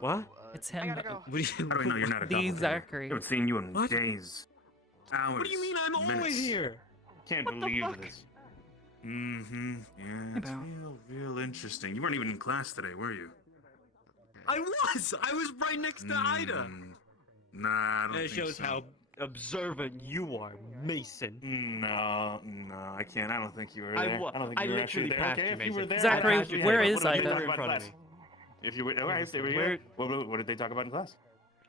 What? It's I him. gotta go. What do you? How do we know you're not a The doppelganger? Zachary. I haven't seen you in What? days, hours. What do you mean I'm minutes. always here? Can't What the believe fuck? this. Mm-hmm. Yeah, it's About- real interesting. You weren't even in class today, were you? I was right next to Ida. Nah, I don't That think shows so. how observant you are, Mason. No, I can't. I don't think you were I there. wa- I don't think I you were actually literally there. passed Okay, you, if you were Mason. there, Zachary, I passed you. where What is did they Ida? talk In about front of class? me. If you were, all right, they were Where- here. What did they talk about in class?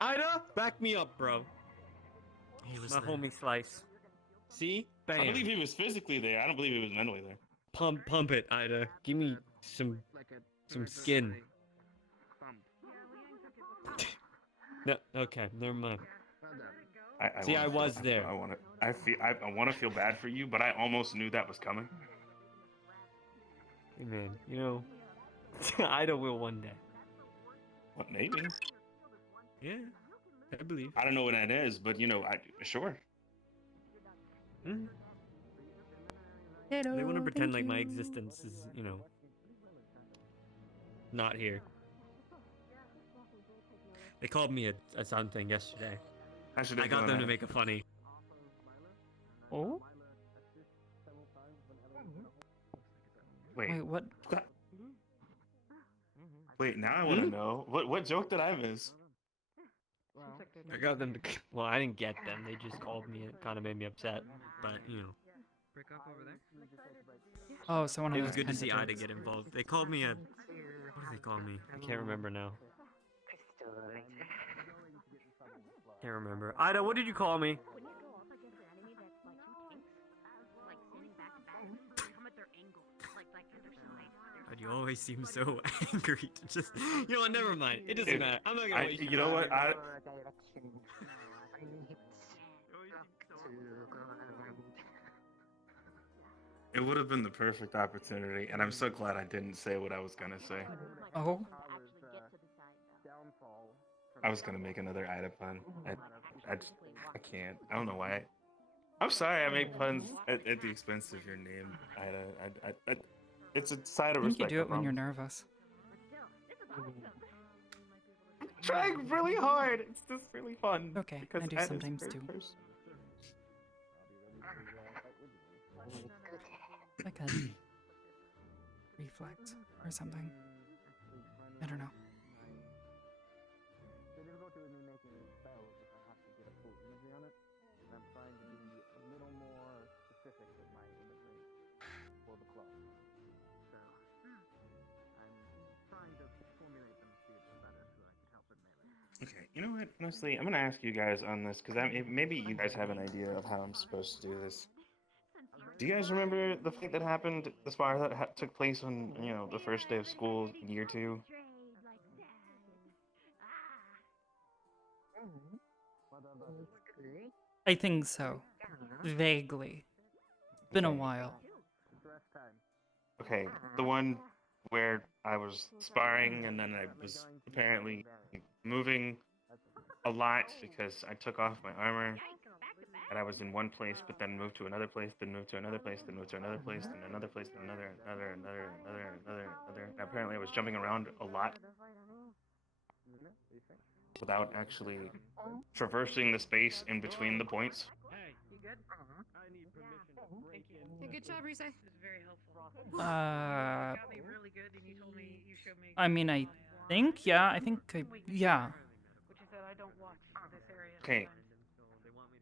Ida, back me up, bro. He was My there. homie Slice. See? Bam. I believe he was physically there. I don't believe he was mentally there. Pump it, Ida. Give me some skin. No, okay, never mind. See, I was there. I want to feel bad for you, but I almost knew that was coming. Hey, man, you know, Ida will one day. What, maybe? Yeah, I believe. I don't know what that is, but sure. Hmm? They want to pretend like my existence is, not here. They called me a something yesterday. I got them to make a funny. Oh? Wait, what? Wait, now I want to know. What joke did I miss? I got them to. Well, I didn't get them. They just called me. It kind of made me upset. But Break off over there? Oh, so one of it was those good to kinds see of Ida jokes. get involved. They called me a. What do they call me? I can't remember now. Can't remember. Ida, what did you call me? God, you always seem so angry to just. You know what? Never mind. It doesn't matter. I'm not gonna waste You know what? It would have been the perfect opportunity, and I'm so glad I didn't say what I was gonna say. Oh? I was gonna make another Ida pun. I can't. I don't know why. I'm sorry I make puns at the expense of your name, Ida. It's a side of I think you respect. do I it when you're promise. nervous. I'm trying really hard. It's just really fun. Okay, because I do Ada's a sometimes great too. person. Like a reflex or something. I don't know. The difficulty with me making these spells is I have to get a full imagery on it, and I'm trying to be a little more specific with my imagery for the club. So, I'm trying to formulate them to see it better so I can help with melee. Okay, you know what? Honestly, I'm gonna ask you guys on this because maybe you guys have an idea of how I'm supposed to do this. Do you guys remember the fight that happened, the spar that took place on, the first day of school, year 2? I think so. Vaguely. Been a while. Okay, the one where I was sparring and then I was apparently moving a lot because I took off my armor and I was in one place but then moved to another place, then moved to another place, then moved to another place, then another place, then another. And apparently I was jumping around a lot without actually traversing the space in between the points. Hey, you good? I need permission to break in. Hey, good job, Rise. This is very helpful. Uh, You got me really good, and you told me you showed me. I mean, I think, yeah, yeah. Which is that I don't watch this area. Okay.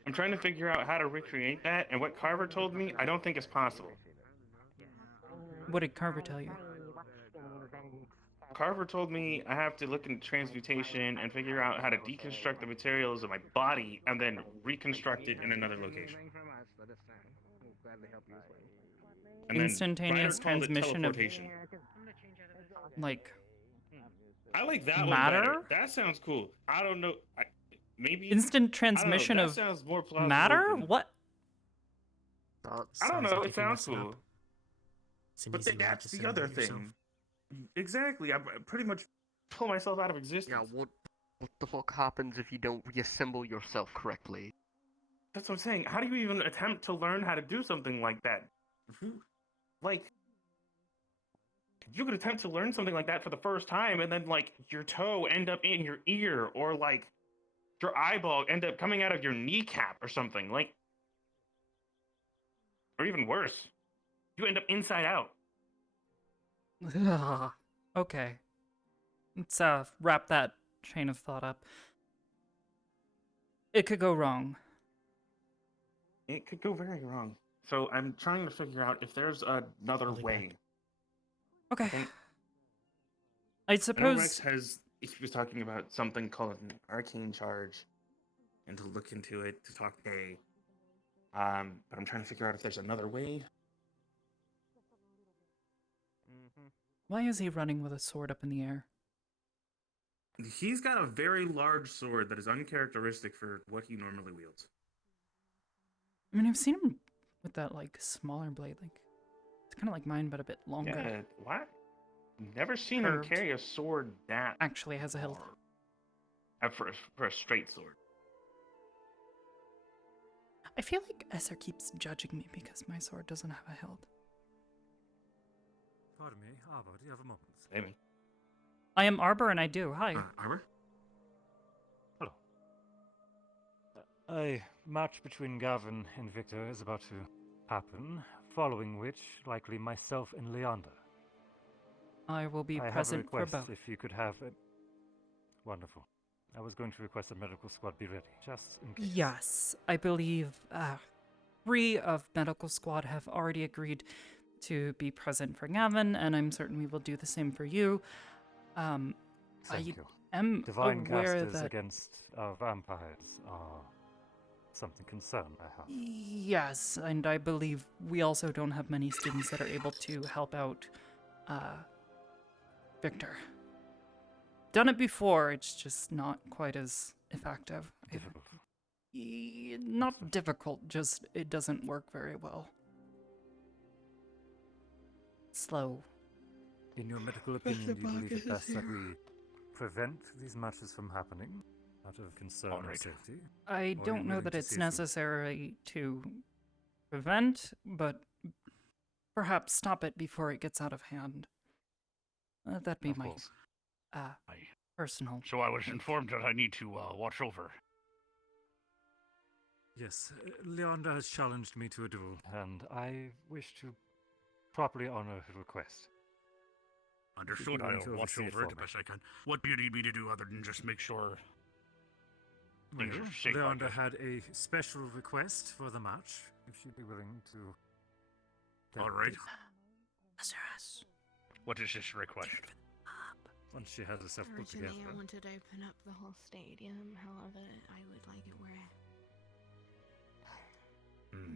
I'm trying to figure out how to recreate that, and what Carver told me, I don't think is possible. What did Carver tell you? Carver told me I have to look into transmutation and figure out how to deconstruct the materials of my body and then reconstruct it in another location. And then Instantaneous Ryder called it transmission of, teleportation. like, I like that matter? one better. That sounds cool. I don't know. Maybe instant transmission I don't know, of that sounds more plausible matter? than- What? I don't know. like It you can sounds mess it up. cool. It's an But easy way that's to the other simulate yourself. thing. Exactly. I pretty much pull myself out of existence. Yeah, what the fuck happens if you don't reassemble yourself correctly? That's what I'm saying. How do you even attempt to learn how to do something like that? like, you could attempt to learn something like that for the first time, and then like your toe end up in your ear, or like your eyeball end up coming out of your kneecap or something, like, or even worse, you end up inside out. Ugh. Okay. Let's wrap that chain of thought up. It could go wrong. It could go very wrong. So I'm trying to figure out if there's another way. Okay. I I know suppose. Rex he was talking about something called an arcane charge, and to look into it, to talk to A. But I'm trying to figure out if there's another way. Why is he running with a sword up in the air? He's got a very large sword that is uncharacteristic for what he normally wields. I mean, I've seen him with that like smaller blade. Like it's kind of like mine, but a bit longer. Yeah, what? Never seen him carry a sword that actually has a hilt. For a straight sword. I feel like Esser keeps judging me because my sword doesn't have a hilt. Pardon me, Arbor, do you have a moment? Amen. I am Arbor, and I do. Hi. Arbor? Hello. A match between Gavin and Victor is about to happen, following which, likely myself and Leander. I will be I present have a request for both. if you could have it. Wonderful. I was going to request a medical squad be ready, just in case. Yes, I believe 3 of medical squad have already agreed to be present for Gavin, and I'm certain we will do the same for you. Thank I you. am Divine aware casters that against vampires are something concerned I have. yes, and I believe we also don't have many students that are able to help out Victor. Done it before, it's just not quite as effective. Difficult. Not difficult, just it doesn't work very well. Slow. In your medical opinion, do you believe it best that we prevent these matches from happening out of concern or safety? I Or are you don't know willing that to it's see it through? necessary to prevent, but perhaps stop it before it gets out of hand. That'd be Of my course. personal. So I was informed that I need to watch over. Yes, Leander has challenged me to a duel, and I wish to properly honor his request. Understood. willing to I'll watch oversee it over it for the me. best I can. What do you need me to do other than just make sure things Well, are safe? I Leander guess? had a special request for the match, if she'd be willing to... All right. Lazarus. What is this request? Once she has herself put together. Originally, I wanted to open up the whole stadium. However, I would like it where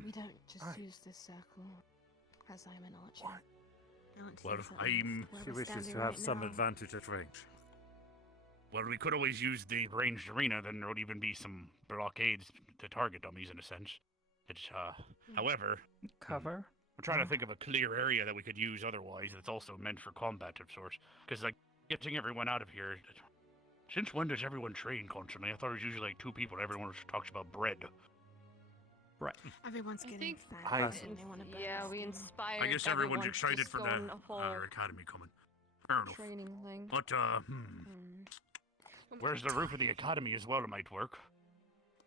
we don't just use this circle, as I'm an archer. I want to Well, use it where She we're wishes standing to have right some now. advantage at range. Well, we could always use the ranged arena. Then there would even be some blockades to target dummies in a sense. It's however, Cover. we're trying to think of a clear area that we could use otherwise that's also meant for combat of sorts. Because like getting everyone out of here. Since when does everyone train constantly? I thought it was usually like 2 people. Everyone talks about bread. Right. Everyone's I getting think- fat and they want to burn Yeah, the we steam. inspired. I guess everyone's everyone to excited just for go the on a whole our academy coming. Fair enough. training thing. But where's the roof of the academy as well? It might work.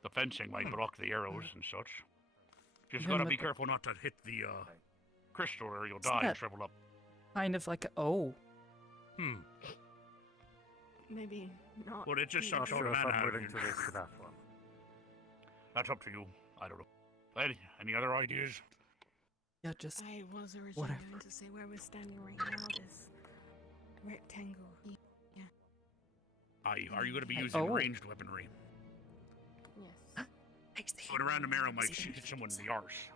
The fencing might block the arrows and such. Just Even gotta with be the- careful not to hit the crystal or you'll Isn't die and that- shrivel up. Kind of like Maybe not. Well, it's just some Not sort sure of if manner. I'm willing to risk that one. That's up to you. I don't know. Any other ideas? Yeah, just I was originally whatever. going to say where we're standing right now, this rectangle. Yeah. Are you going to be Hey, using oh. ranged weaponry? Yes. But a random arrow might hit someone in the arse.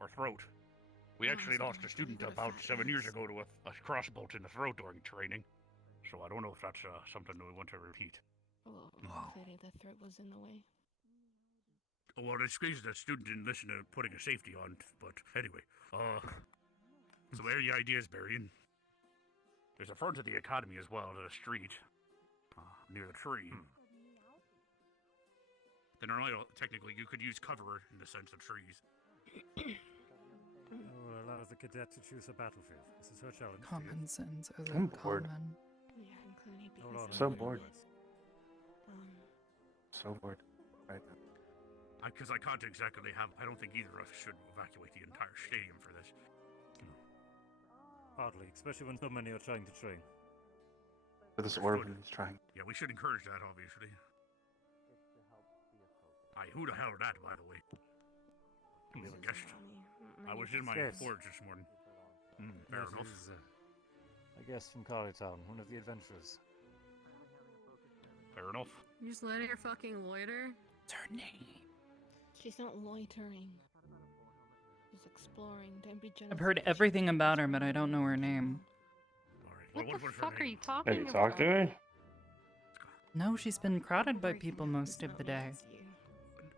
Or throat. We actually lost a student about 7 years ago to a crossbolt in the throat during training. So I don't know if that's something that we want to repeat. Well, clearly the throat was in the way. Well, it's crazy that student didn't listen to putting a safety on, but anyway. So where are the ideas, Barry? There's a front of the academy as well, to the street. Near the tree. Then technically you could use cover in the sense of trees. will allow the cadet to choose a battlefield. This is her challenge. Common sense I'm isn't bored. common. Yeah, including Hold because on, So I'm gonna bored. realize. So bored. Right now. Because I can't exactly have. I don't think either of us should evacuate the entire stadium for this. Hardly, especially when so many are trying to train. For this orb he's trying. Yeah, we should encourage that, obviously. Aye, who the hell is that, by the way? We have a guest. I was in my Yes. forge this morning. Fair That enough. is, I guess from Town, one of the adventurers. Fair enough. You just letting her fucking loiter? It's her name. She's not loitering. She's exploring. Don't be jealous. I've heard everything about her, but I don't know her name. What the was her fuck are name? you talking Have you about? talked to her? No, she's been crowded by people most of the day.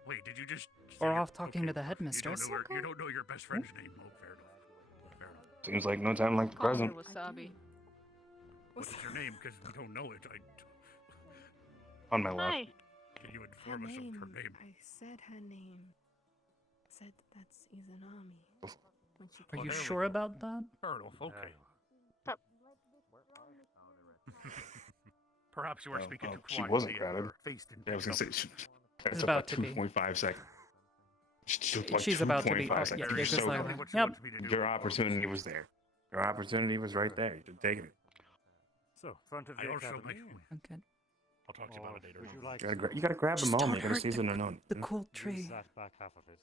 Wait, did you just? Or off talking to the You headmistress. you don't know your best friend's name. Oh, fair enough. Fair enough. Seems like no time like the present. Wasabi. What's your name? Because we don't know it. On my left. Hi. Can you Her inform us of her name? I said her name. Said that's Izanami. When she Are Oh, you there we sure go. about that? Fair enough. Okay. Perhaps you are speaking too She quietly. wasn't and crowded. your face didn't Yeah, I was pick gonna it say up. that She's took about like to be. 2.5 seconds. She took like She's about to be. 2.5 Oh, seconds. yeah, You're just so like good. that. Yep. Your opportunity was there. Your opportunity was right there. You should have taken it. So, front of the I also academy. Okay. I'll talk to you about it later. Would you like You gotta grab the Just moment. don't You gotta hurt seize it or none. the cool tree. use that back half of it?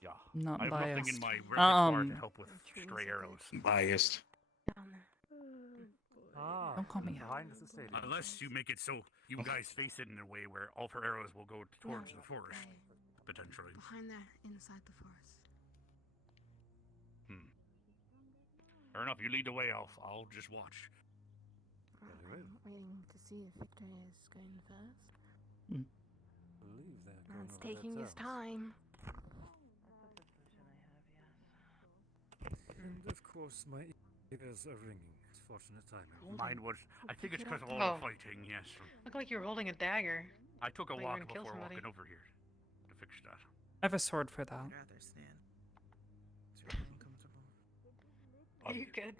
Yeah. Not I have biased. nothing in my repertoire to help with Trees stray are arrows. Biased. down there. Ah, Don't call me out. behind the stadium. Unless you make it so you guys face it in a way where all of her arrows will go towards the forest, potentially. Behind there, inside the forest. Fair enough. You lead the way. I'll just watch. Very I'm waiting to see if Victor is going first. believe they're going Man's over their taking his terms. time. And of course, my ears are ringing. It's fortunate timing. Mine was. I think it's because of all Oh. the fighting. Yes. Look like you were holding a dagger. I took a Thought you were walk gonna kill before somebody. walking over here to fix that. I have a sword for that. I'd rather stand. It's really uncomfortable. Are you good?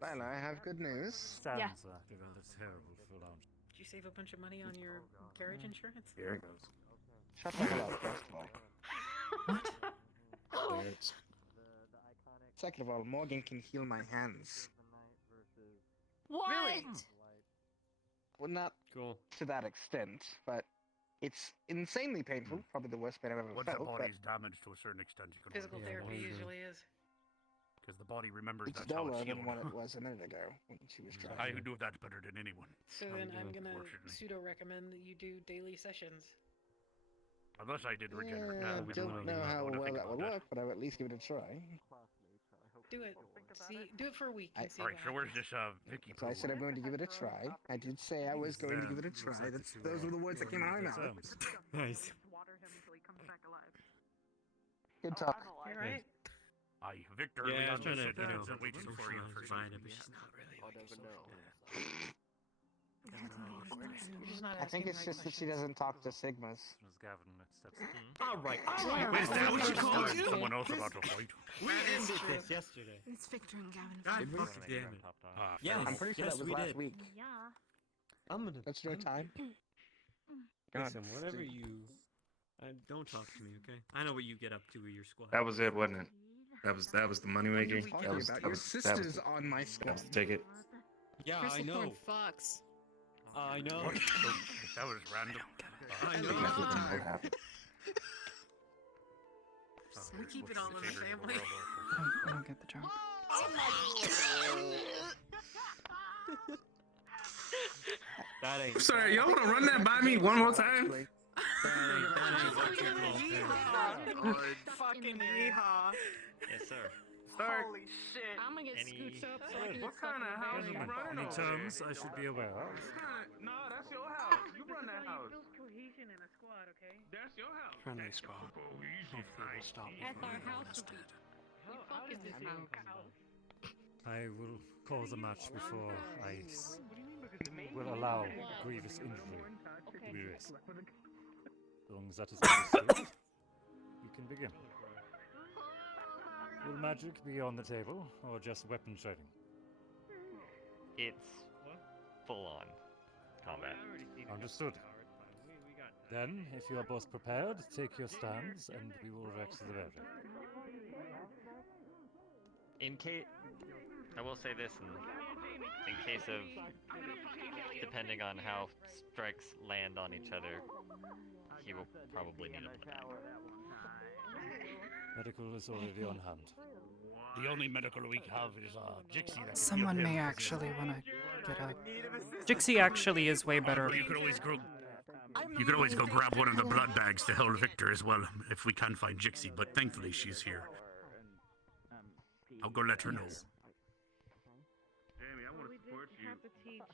Well, I have good news. Stanza developed terrible for lounge. Did you save a bunch of money on your carriage insurance? Here it goes. Shut the hell up, first of all. There it is. Second of all, Morgan can heal my hands. What? Well, not Cool. to that extent, but it's insanely painful. Probably the worst pain I've ever Once the felt. But body's damaged to a certain extent, you can. Physical therapy usually is. Because the body remembers it's that's how duller it's than healed. what it was a minute ago when she was trying. I who do that better than anyone. So then I'm gonna Unfortunately. pseudo recommend that you do daily sessions. Unless I did regenerate. Yeah, I we don't know how wanna well think that will about work, but I'll at least give it a try. Do it. See, do it for a week and see Alright, what so where's happens. this Vicky So I said I'm going to give it a try. I did say I was going to give it a try. Those were the words that came out of my mouth. Nice. Good talk. You alright? Aye, Victor. Yeah, I was Leon trying to, sit you down know, and waiting social for you for find something. it, but she's not really. You're just not I think asking it's the right just that she doesn't talk to Sigmas. Gavin steps All right. Is that what you call it? Someone else about to fight. We ended this yesterday. It's Victor and Gavin. God first. fucking damn it. Yeah, I'm pretty sure yes, that was we last did. week. Yeah. I'm gonna. That's your time. Listen, whatever you. Don't talk to me, okay? I know what you get up to with your squad. That was it, wasn't it? That was the moneymaker. Talking That was about that your was sisters the, on my that squad. was the ticket. Yeah, I know. Fox. I know. What? That was random. I What know. happened? We keep it all in the family. I don't get the joke. That ain't. Sorry, y'all wanna run that by me one more time? Fucking yeehaw. Yes, sir. Start. Holy shit. I'm gonna get Any- scooched up so I can What get stuck kind of in the house bed. you running Any over terms there? I should be aware of? No, that's your house. You run that house. cohesion in a squad, okay? That's your house. Friendly squad. Hopefully we'll stop At before our we house arrested. How is this I will cause a match before I will allow grievous injury to be risked. As long as that is understood, we can begin. Will magic be on the table, or just weapon training? It's full on combat. Understood. Then, if you are both prepared, take your stands, and we will wreck the barrier. In case, I will say this, in case of, depending on how strikes land on each other, he will probably need a plan. Medical is already on hand. The only medical we have is Jixie. That can Someone heal him. may actually want to get up. Jixie actually is way better. You could always go grab one of the blood bags to help Victor as well, if we can find Jixie, but thankfully she's here. I'll go let her know. Jamie, I want to support you.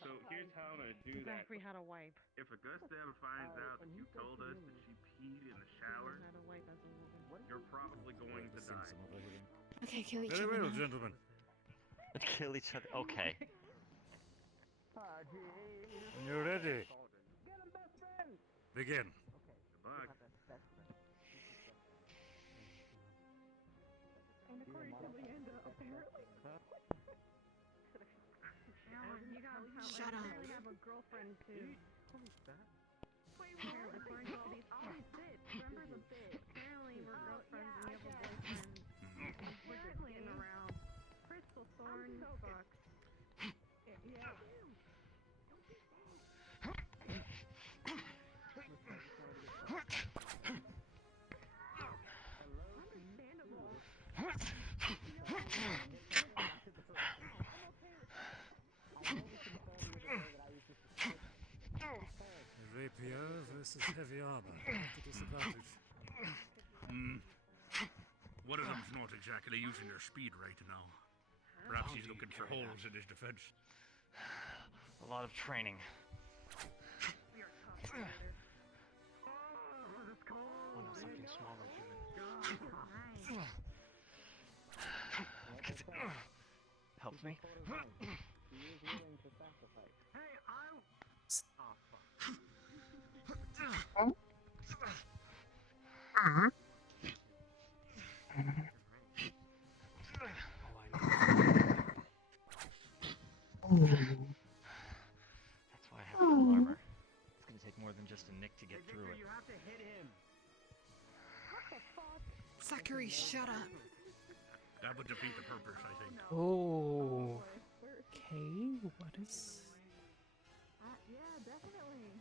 So here's how to do that. Exactly how to wipe. If Augusta ever finds out that you told us that she peed in the shower, you're probably going to die. Okay, kill each Very other. well, now. gentlemen. Kill each other. Okay. When you're ready, begin. And according to Leanda, apparently. Shut up. I have a girlfriend too. According to these bits, remember the bit? Apparently we're girlfriends and you have a boyfriend. We're just getting around. Crystal Thorn fucks. Yeah. Rapier versus heavy armor. At a disadvantage. One of them's not exactly using their speed right now. Perhaps he's looking for holes in his defense. A lot of training. Oh no, something smaller, human. Helps me. That's why I have full armor. It's gonna take more than just a nick to get through it. You have to hit him. Zachary, shut up. That would defeat the purpose, I think. Oh. Okay, what is... Yeah, definitely.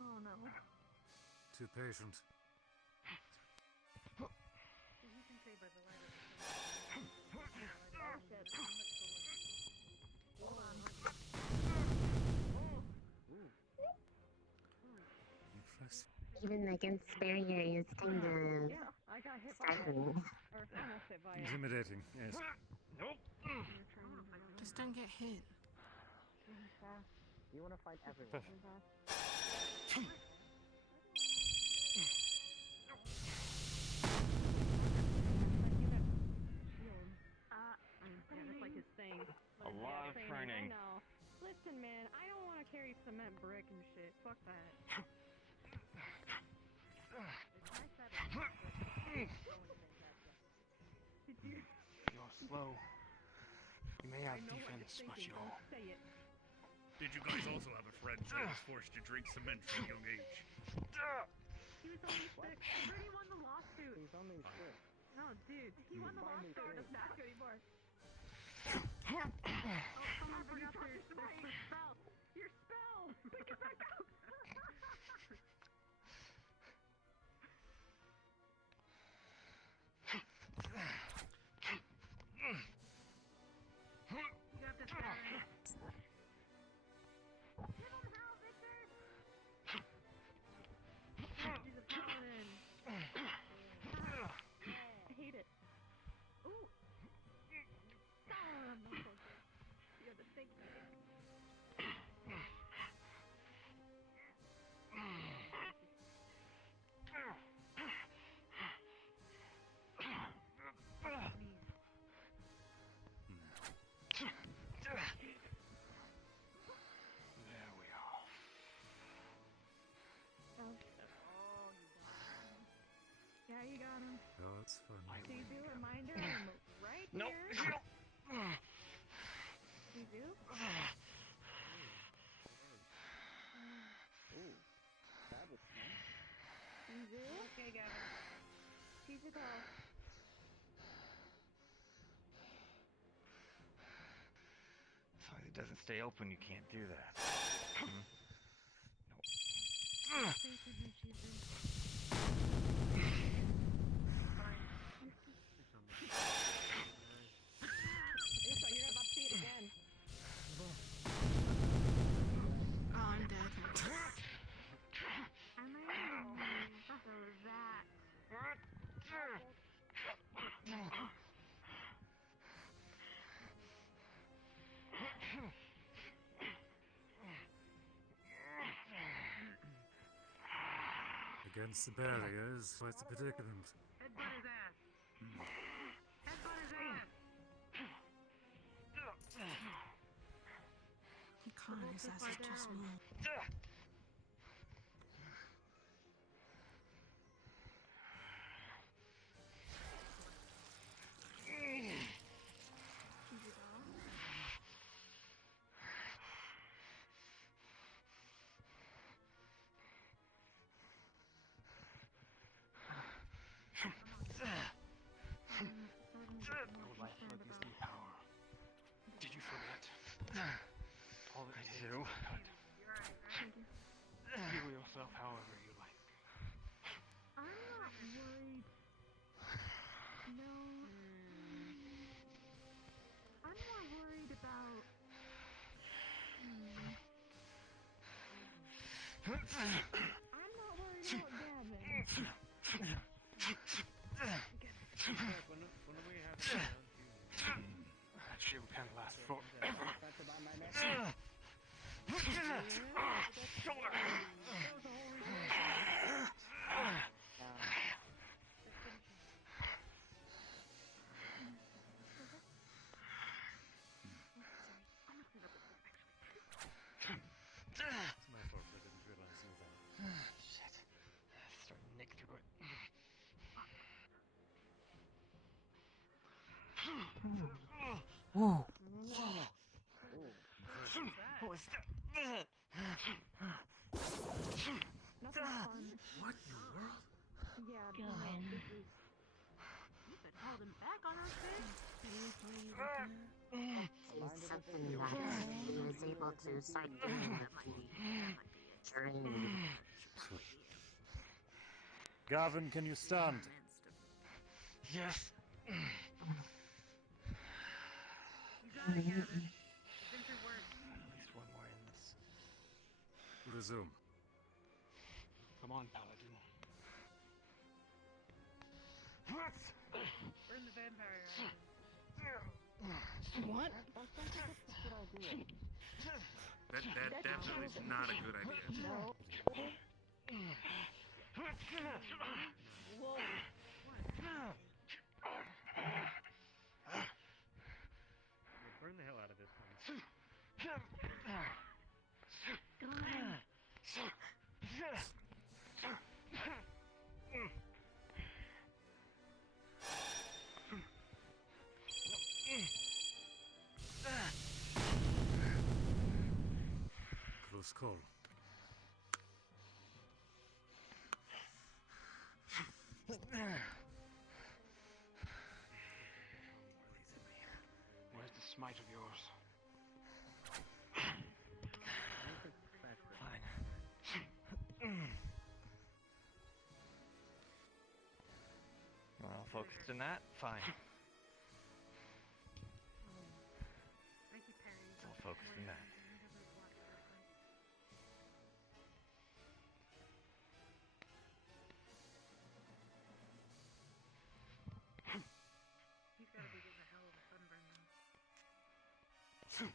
Oh no. Too patient. You can say by the light of Hold on. Even against barrier is kind of I got hit by it. stifling. Or almost hit by it. Intimidating, yes. Just don't get hit. You want to fight everyone. Yeah, that's like his thing. A lot of training. I know. Listen, man, I don't want to carry cement brick and shit. Fuck that. You're slow. You may have defense, but you're... Did you guys also have a friend who was forced to drink cement from a young age? He was only 6. He already won the lawsuit. He's only 6. No, dude, he won the lawsuit. Doesn't matter anymore. Someone bring up their spell. Your spell! Pick it back up! You got this, Barry. Give him hell, Victor! He's a paladin. I hate it. Ooh! I'm not so good. You have to think. Oh, it's fun. Tizu, reminder, I'm right Nope. here. Tizu? Ooh, that was fun. Tizu? Okay, Gavin. Tizu, go. As long as it doesn't stay open, you can't do that. So you're about to see it again. Oh, I'm dead. I might remove that. Against the barriers, what's the predicament? Headbutt his ass. Headbutt his ass. He can't. His ass is too small. Your life let these be power. Did you forget? All it takes do. heal yourself however you like. I'm not worried. No. I'm more worried about. I'm not worried about Gavin. When we have to That shield can't last forever. It's my fault, I didn't realize you were there. Shit. Starting to nick through it. Whoa. What was that? Nothing fun. What in the world? Yeah, Go no, ahead. this is. You've been holding back on us, bitch. It's something that he was able to start doing that might be a dream. Gavin, can you stand? Yes. You got it, Gavin. Vincent works. At least one more in this. Resume. Come on, Paladin. Burn the vampire. What? That definitely is not a good idea. No. Whoa. burn the hell out of this one. Close call. Where's the smite of yours? Fine. Well, focused in that? Fine. It's all focused in that. He's gotta be getting a hell of a sunburn now. That's it.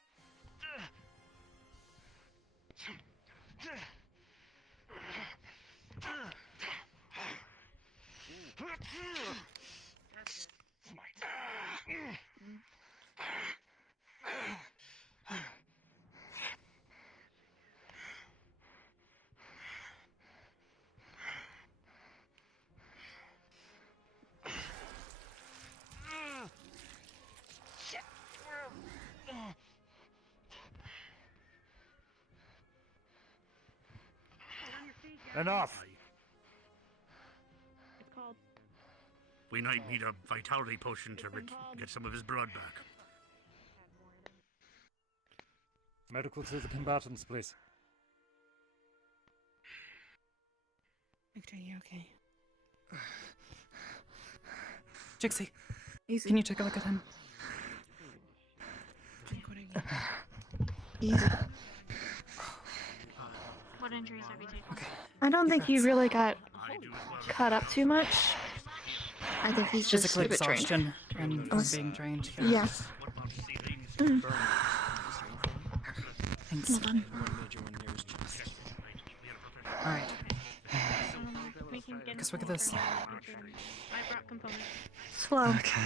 Enough! It's called. We might need a vitality potion to get some of his blood back. Medical to the combatants, please. Victor, you okay? Jixie, Easy. can you take a look at him? Drink what I get. Easy. What injuries have you taken? Okay. I don't think he really got cut up too much. I think he's just Physical a bit drained. exhaustion and from being drained. Yeah. Thanks. Well done. Alright. We can get Guess look at this. I brought components. Slow. Okay.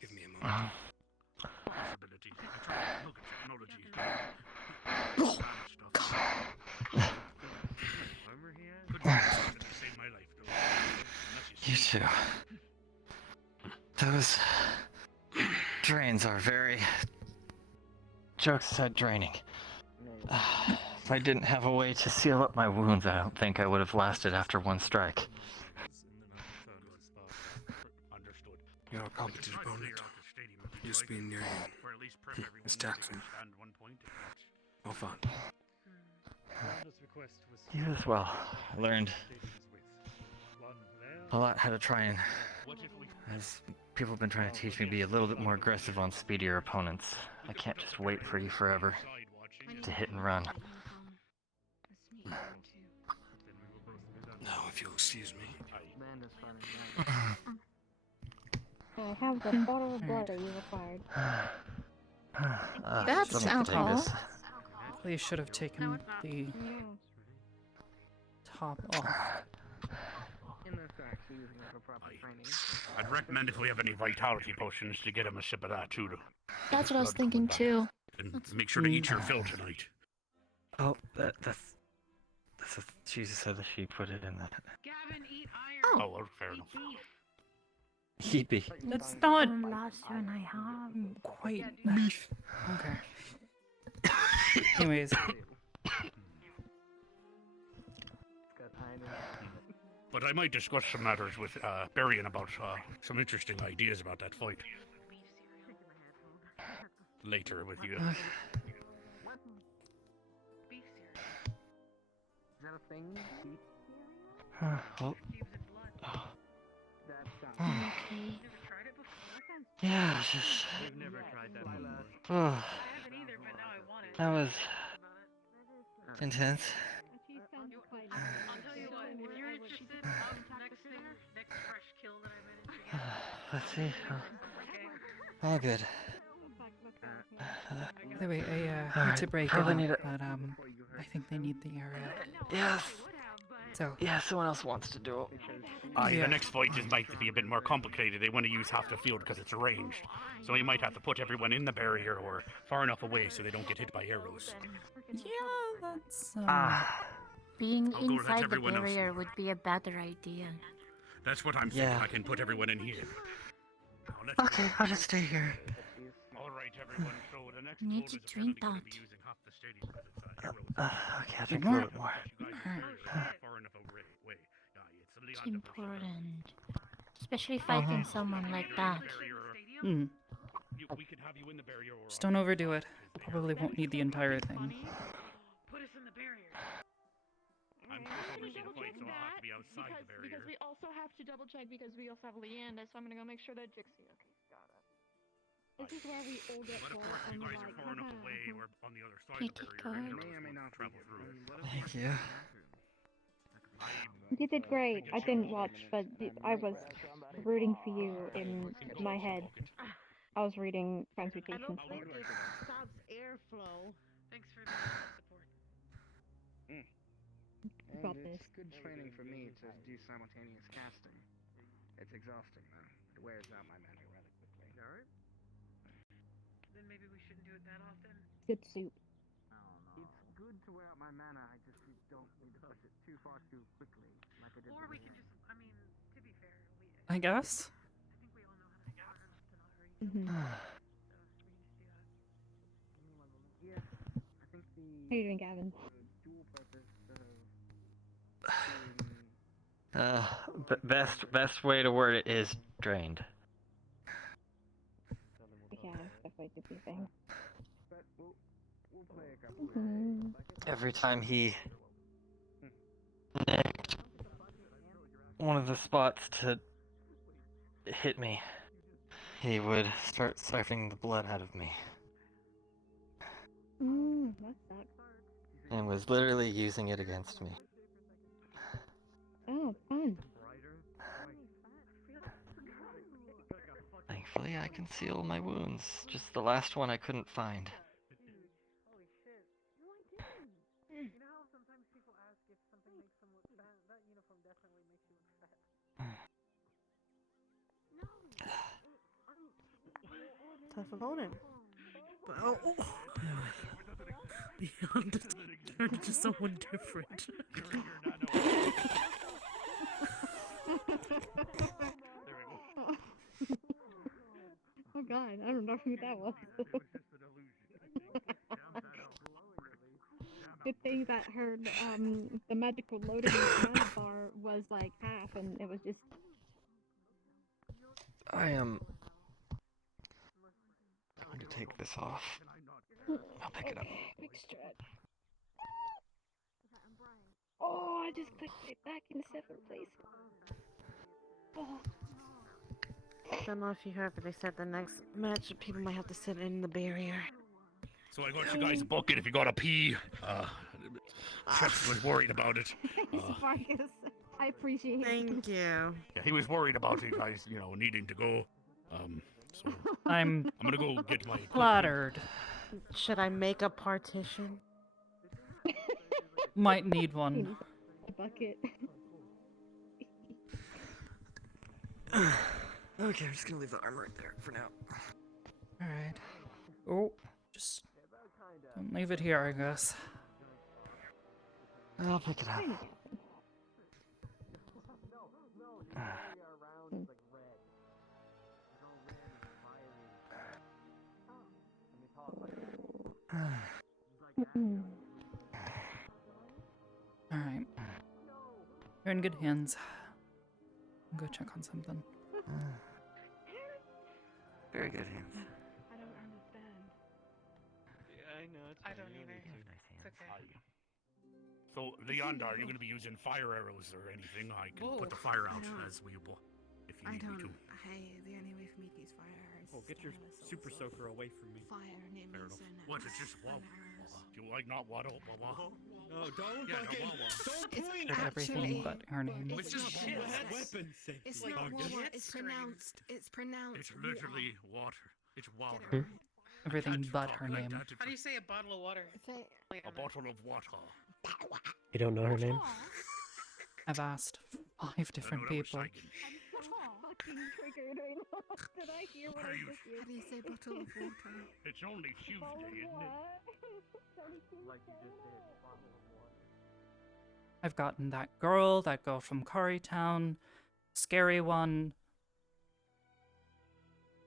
Give me a moment. Possibility. Look at technology. Oh, You too. Those drains are very... Jokes aside, draining. If I didn't have a way to seal up my wounds, I don't think I would have lasted after one strike. You're a competent opponent. Just being near you is taxing. Well, fun. You as well. I learned a lot how to try and, as people have been trying to teach me, be a little bit more aggressive on speedier opponents. I can't just wait for you forever to hit and run. Now, if you'll excuse me. I have the bottle of blood that you required. That's someone can take alcohol. this. Probably should have taken the top off. I'd recommend if we have any vitality potions to get him a sip of that too. That's what I was thinking too. And make sure to eat your fill tonight. Oh, that's she said that she put it in that. Gavin, eat Oh, iron. well, fair enough. Heapy. That's not Last one I have. quite. Okay. Anyways. But I might discuss some matters with Barian about some interesting ideas about that fight. Later with you. Is that a thing? Well, Okay. yeah, it's just... We've never tried that before. Oh, I haven't either, but now I want it. that was intense. I'll tell you what, if you're interested, next fresh kill that I managed to get. Let's see. All good. By the way, I need Alright, to break it probably up, need a- but I think they need the area. Yes. So Yeah, someone else wants to do it. Yeah. The next fight is might be a bit more complicated. They want to use half the field because it's ranged. So you might have to put everyone in the barrier or far enough away so they don't get hit by arrows. Yeah, that's Being I'll go let inside the everyone else barrier know. would be a better idea. That's what I'm thinking. Yeah. I can put everyone in here. Okay, I'll just stay here. All right, everyone. So the next Need goal to is drink apparently that. gonna be using half the stadium because it's arrows. Okay, I'll drink a little bit more. You guys are far enough away. Yeah, it's It's important. Especially fighting someone like that. Hmm. We could have you in the barrier or Just don't overdo it. Probably won't need the entire thing. Put us in the barrier. I'm supposed to oversee the fight, so I'll have to be outside the barrier. Because we also have to double check because we also have Leanda, so I'm gonna go make sure that Jixie. Okay, got it. This is where we all get But of caught course, on you the guys are like, far enough haha. away or on the other side Pretty of the good. barrier. May or may not travel through. Thank you. You did great. I didn't watch, but I was rooting for you in my head. I was reading transmutation stuff. Stops airflow. Thanks for the support. Got And this. it's good training for me to do simultaneous casting. It's exhausting though. It wears out my mana rather quickly. Alright. Then maybe we shouldn't do it that often. Good suit. It's good to wear out my mana, I just don't need to push it too far too quickly, like I did Or with we can the- just, I mean, to be fair, I guess. I think we all know how to far enough to not hurry. So we can just do that. Yeah, I think the How you doing, Gavin? Best way to word it is drained. Yeah, definitely do be thing. Every time he nicked one of the spots to hit me, he would start siphoning the blood out of me. That sucks. And was literally using it against me. Oh, fun. Thankfully, I can seal my wounds. Just the last one I couldn't find. You know how sometimes people ask if something makes them look fat? That uniform definitely makes you look fat. Tough opponent. Oh. Beyond turned into someone different. Oh god, I don't know who that was. Good thing that her the magical loading mana bar was like half, and it was just. I am going to take this off. I'll pick it up. Big stretch. Oh, I just clicked it back in 7th place. Oh. Don't know if you heard, but they said the next match people might have to sit in the barrier. So I got you guys a bucket if you got to pee. Chef was worried about it. Thanks, Marcus. I appreciate it. Thank you. Yeah, he was worried about you guys, needing to go. So I'm gonna go get my flattered. Should I make a partition? Might need one. A bucket. Okay, I'm just gonna leave the armor right there for now. Alright. Oh, just don't leave it here, I guess. I'll pick it up. Alright. You're in good hands. I'll go check on something. Very good hands. I don't understand. Yeah, I know. I don't either. It's okay. So, Leondar, you're gonna be using fire arrows or anything? I can put the fire out as we will, if you need me to. Hey, the only way for me to use fire arrows. Oh, get your super soaker away from me. Fire name Fair is enough. What? It's just waddle. Do you like not waddle? No, don't Yeah, fucking. no, Don't It's point Did everything but her name. It's just weapon safety. It's not wawa. It's pronounced. It's pronounced. It's literally water. It's water. Everything but her name. How do you say a bottle of water? A bottle of water. You don't know her name? I've asked 5 different people. Fucking triggered right now. Did I hear what I just heard? How do you say bottle of water? It's only Tuesday, isn't it? Like you just did, bottle of water. I've gotten that girl from Currytown, scary one.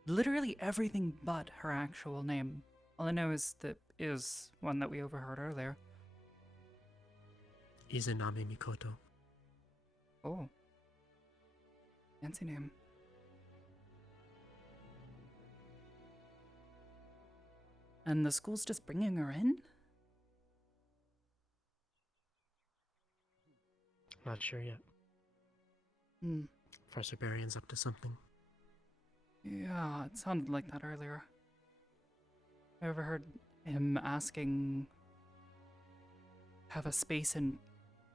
Literally everything but her actual name. All I know is one that we overheard earlier. Izanami Mikoto. Oh. Fancy name. And the school's just bringing her in? Not sure yet. Hmm. Professor Barion's up to something. Yeah, it sounded like that earlier. I overheard him asking to have a space in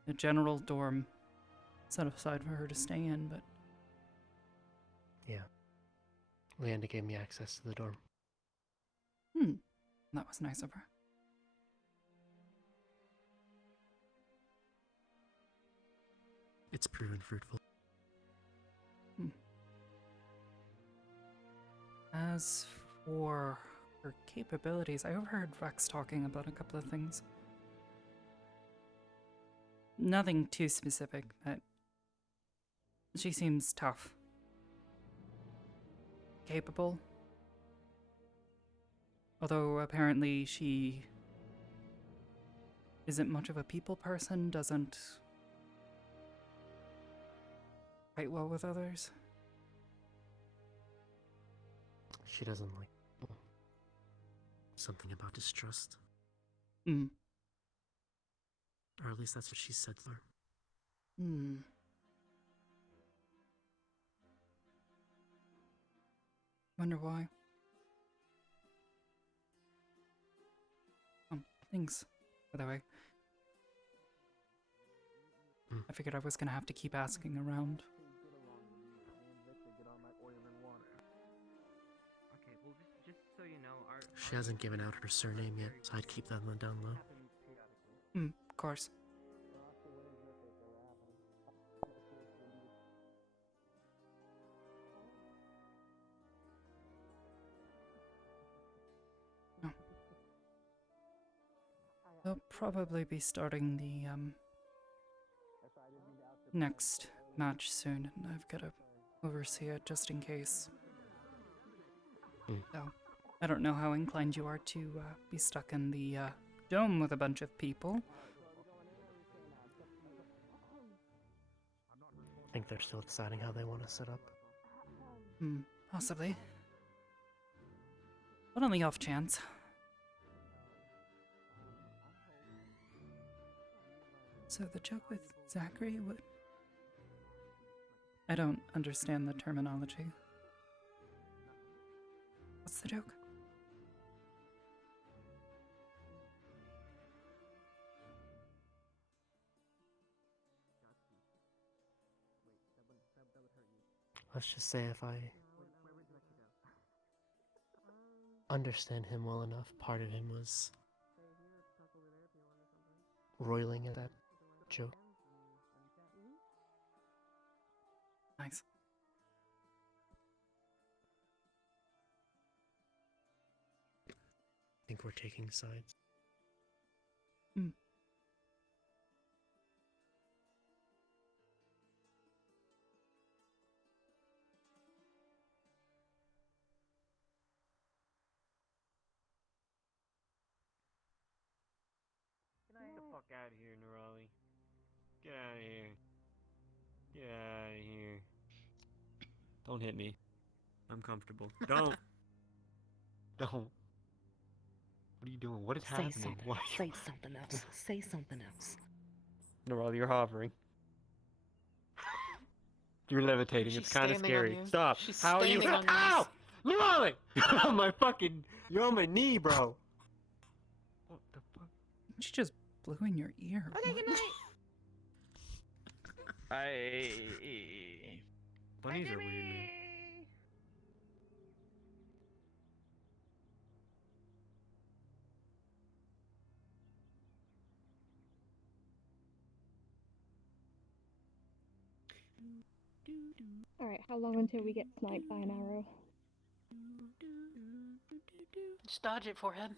the general dorm set aside for her to stay in, but... Yeah. Leander gave me access to the dorm. That was nice of her. It's proven fruitful. As for her capabilities, I overheard Rex talking about a couple of things. Nothing too specific, but she seems tough. Capable. Although apparently she isn't much of a people person, doesn't fight well with others. She doesn't like people. Something about distrust. Hmm. Or at least that's what she said to her. Hmm. Wonder why. Thanks, by the way. I figured I was gonna have to keep asking around. Okay, well, just so you know, our She hasn't given out her surname yet, so I'd keep that on the down low. Of course. Oh. They'll probably be starting the next match soon, and I've got to oversee it just in case. So, I don't know how inclined you are to be stuck in the dome with a bunch of people. I think they're still deciding how they want to set up. Possibly. But on the off chance. So the joke with Zachary, what? I don't understand the terminology. What's the joke? Let's just say if I understand him well enough, part of him was roiling at that joke. Nice. I think we're taking sides. Get the fuck out of here, Nerali. Get out of here. Get out of here. Don't hit me. I'm comfortable. Don't. Don't. What are you doing? What is happening? Something. Why? Say something else. Say something else. Nerali, you're hovering. You're levitating. She's It's kind of standing on scary. you. Stop. She's How are you? standing on you. Ow! Nerali! You're on my fucking. You're on my knee, bro. What the fuck? She just blew in your ear. Okay, good night. Bunnies are weird, man. Alright, how long until we get sniped by an arrow? Just dodge it, forehead.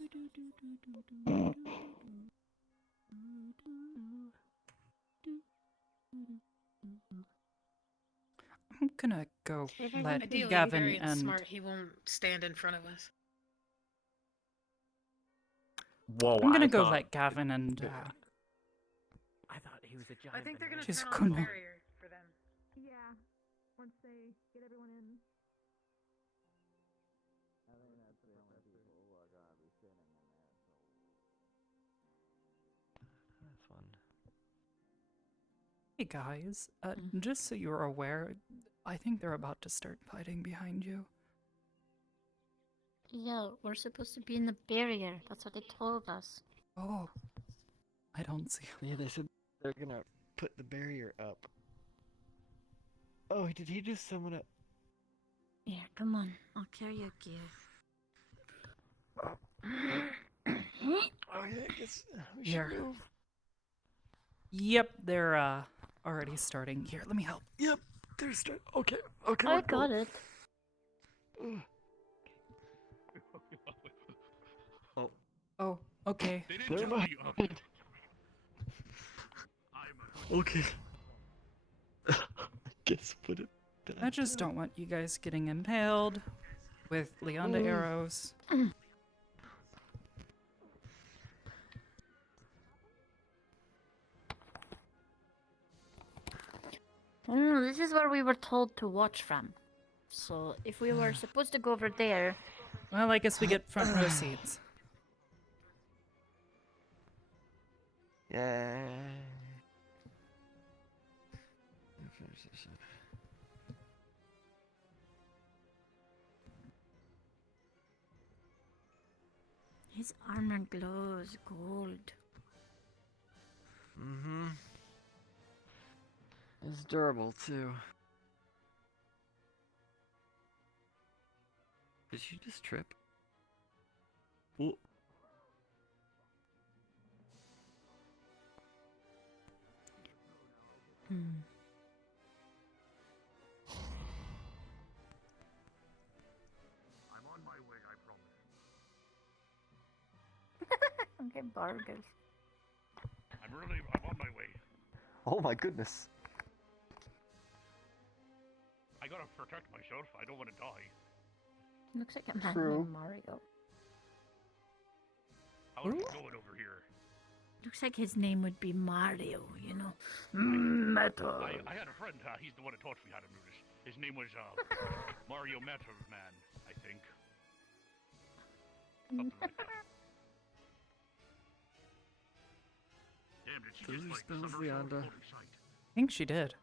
I'm gonna go let Ideally, Gavin very and smart. He won't stand in front of us. Whoa, I'm gonna I go thought- let Gavin and I thought he was a giant. I think they're gonna She's turn on gonna- the barrier for them. Yeah, once they get everyone in. That's fun. Hey guys, just so you're aware, I think they're about to start fighting behind you. Yeah, we're supposed to be in the barrier. That's what they told us. Oh, I don't see. Yeah, they said they're gonna put the barrier up. Oh, did he just summon up? Here, come on. I'll carry your gear. Okay, I guess we should Here. move. Yep, they're already starting. Here, let me help. Yep, they're okay, okay. I got it. Oh. Oh, okay. Never mind. Okay. I guess put it back. I just don't want you guys getting impaled with Leonda arrows. This is where we were told to watch from. So if we were supposed to go over there... Well, I guess we get front row seats. Yeah. His armor glows gold. Mm-hmm. It's durable, too. Did you just trip? Ooh. I'm on my way, I promise. Okay, burgers. I'm on my way. Oh my goodness. I gotta protect myself. I don't want to die. Looks like a man True. named Mario. How's it going over here? Looks like his name would be Mario, you know. Metal. I had a friend. He's the one that taught me how to do this. His name was Mario Metal Man, I think. Something like that. Damn, did she Those just are like spells, somersault Leonda. floating sight? I think she did.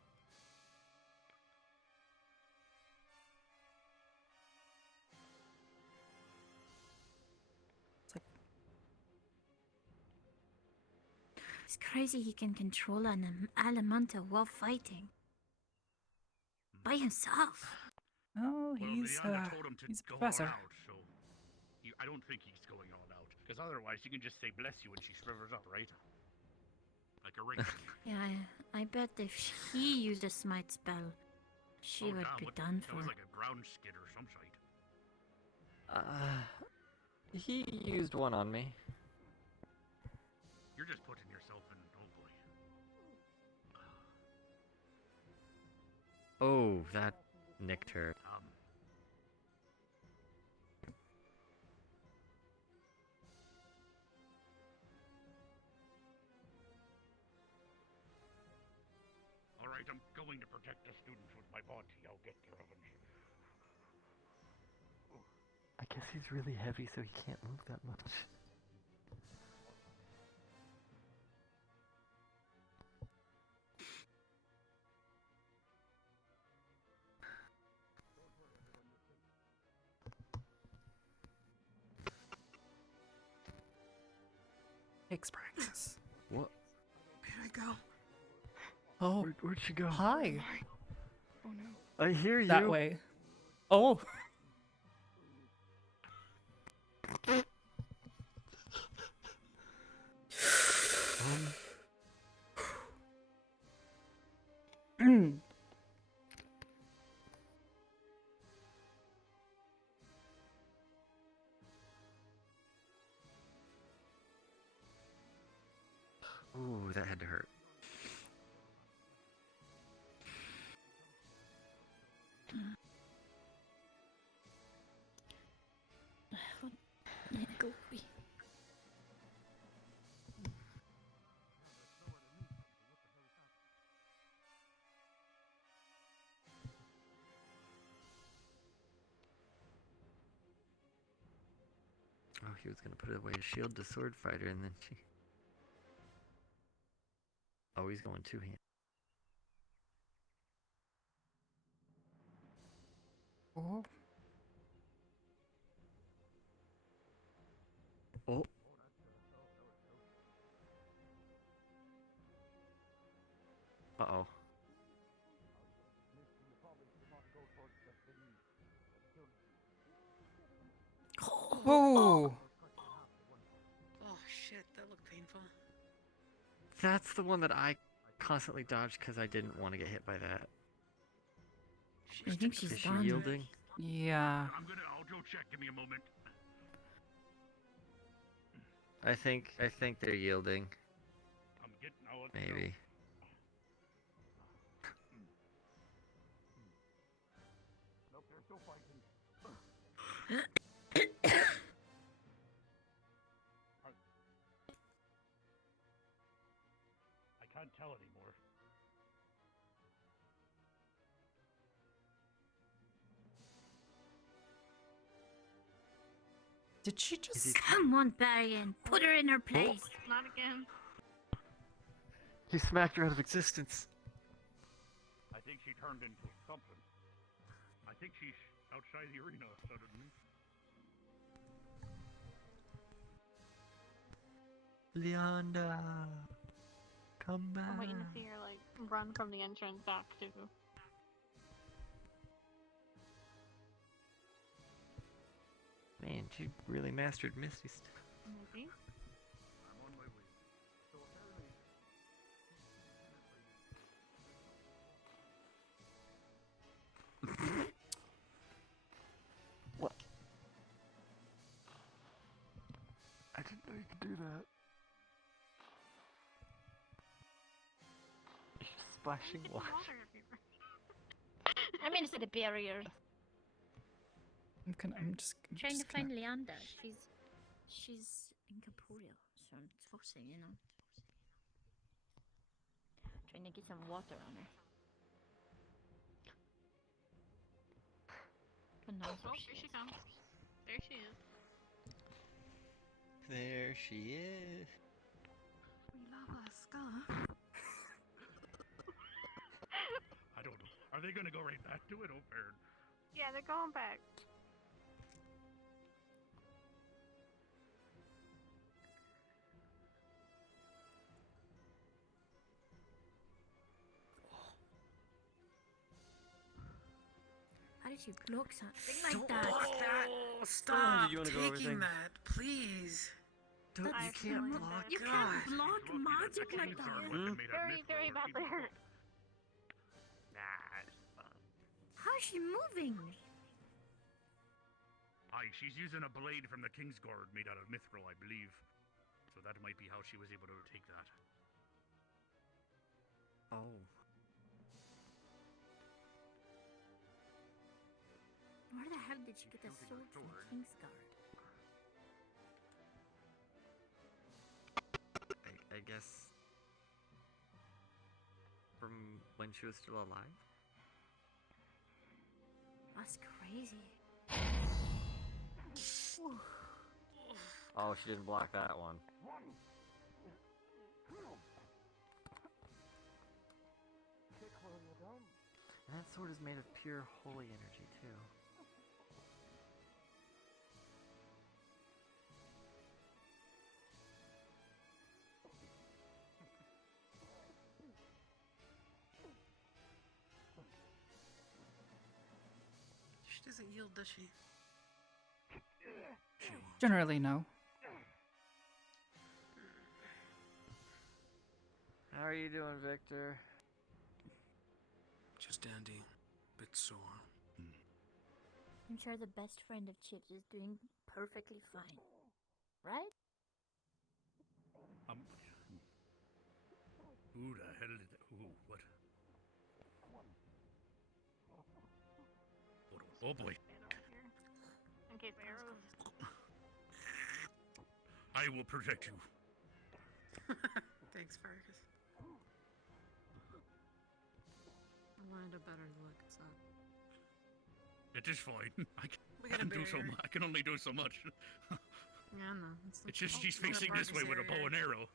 It's crazy he can control an elemental while fighting. By himself. Oh, Well, he's Leonda told him to he's a go professor. all out, so I don't think he's going all out. Because otherwise, you can just say bless you when she shivers up, right? Like a ring. Yeah, I bet if he used a smite spell, she would damn, be what- done That for. was like a ground skid or some shit. He used one on me. You're just putting yourself in. Oh boy. Oh, that nicked her. All right, I'm going to protect the students with my body. I'll get there eventually. I guess he's really heavy, so he can't move that much. Takes practice. What? Where do I go? Oh, where'd she go? Hi. Oh no. I hear you. That way. Oh. Ooh, that had to hurt. Go. Oh, he was gonna put away his shield to sword fighter, and then she. Oh, he's going two hand. Oh. Oh. Uh-oh. Whoa. Oh shit, that looked painful. That's the one that I constantly dodged because I didn't want to get hit by that. I think she's Is she done. yielding? Yeah. I'll go check. Give me a moment. I think they're yielding. I'm getting out. Maybe. Nope, they're still fighting. I can't tell anymore. Did she just? Come on, Varian, put her in her place. Not again. He smacked her out of existence. I think she turned into something. I think she's outside the arena suddenly. Leonda, come back. I'm waiting to see her like run from the entrance back to. Man, she really mastered Misty stuff. Maybe. I'm on my way. So apparently, What? I didn't know you could do that. You're splashing water. I'm inside the barrier. I'm just Trying to just gonna- find Leander. She's incorporeal, so I'm forcing, you know. Trying to get some water on her. Who knows Oh, where here she she is. comes. There she is. There she is. We love our scarf. I don't know. Are they gonna go right back to it, or? Yeah, they're going back. How did you block something like Don't that? block that! Oh, Stop did you wanna go over taking things? that, please. Don't, you I've can't really block. You can't block magic like that. Very, very bad for her. Nah, it's fun. How's she moving? Aye, she's using a blade from the Kingsguard made out of mithril, I believe. So that might be how she was able to take that. Oh. Where the hell did she get a sword from Kingsguard? I guess from when she was still alive. That's crazy. Oh, she didn't block that one. And that sword is made of pure holy energy too. She doesn't yield, does she? Generally, no. How are you doing, Victor? Just dandy. Bit sore. I'm sure the best friend of Chips is doing perfectly fine. Right? Who the hell did that? Ooh, what? Oh boy. In case arrows. I will protect you. Thanks, Fergus. I wanted a better look, so. It is fine. We got a barrier. I can only do so much. Yeah, no. It's just she's facing this way with a bow and arrow.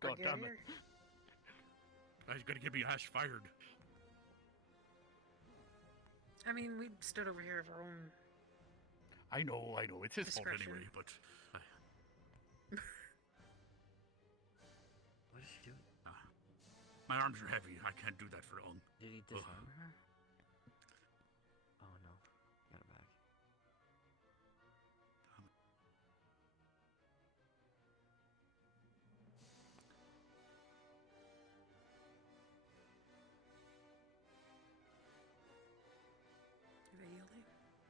God damn it. I was gonna get me ass fired. I mean, we stood over here of our own. I know. It's his fault Discretion. anyway, but. What is she doing? My arms are heavy. I can't do that for long. Did he disarm her? Oh no. Got it back. Are they yielding?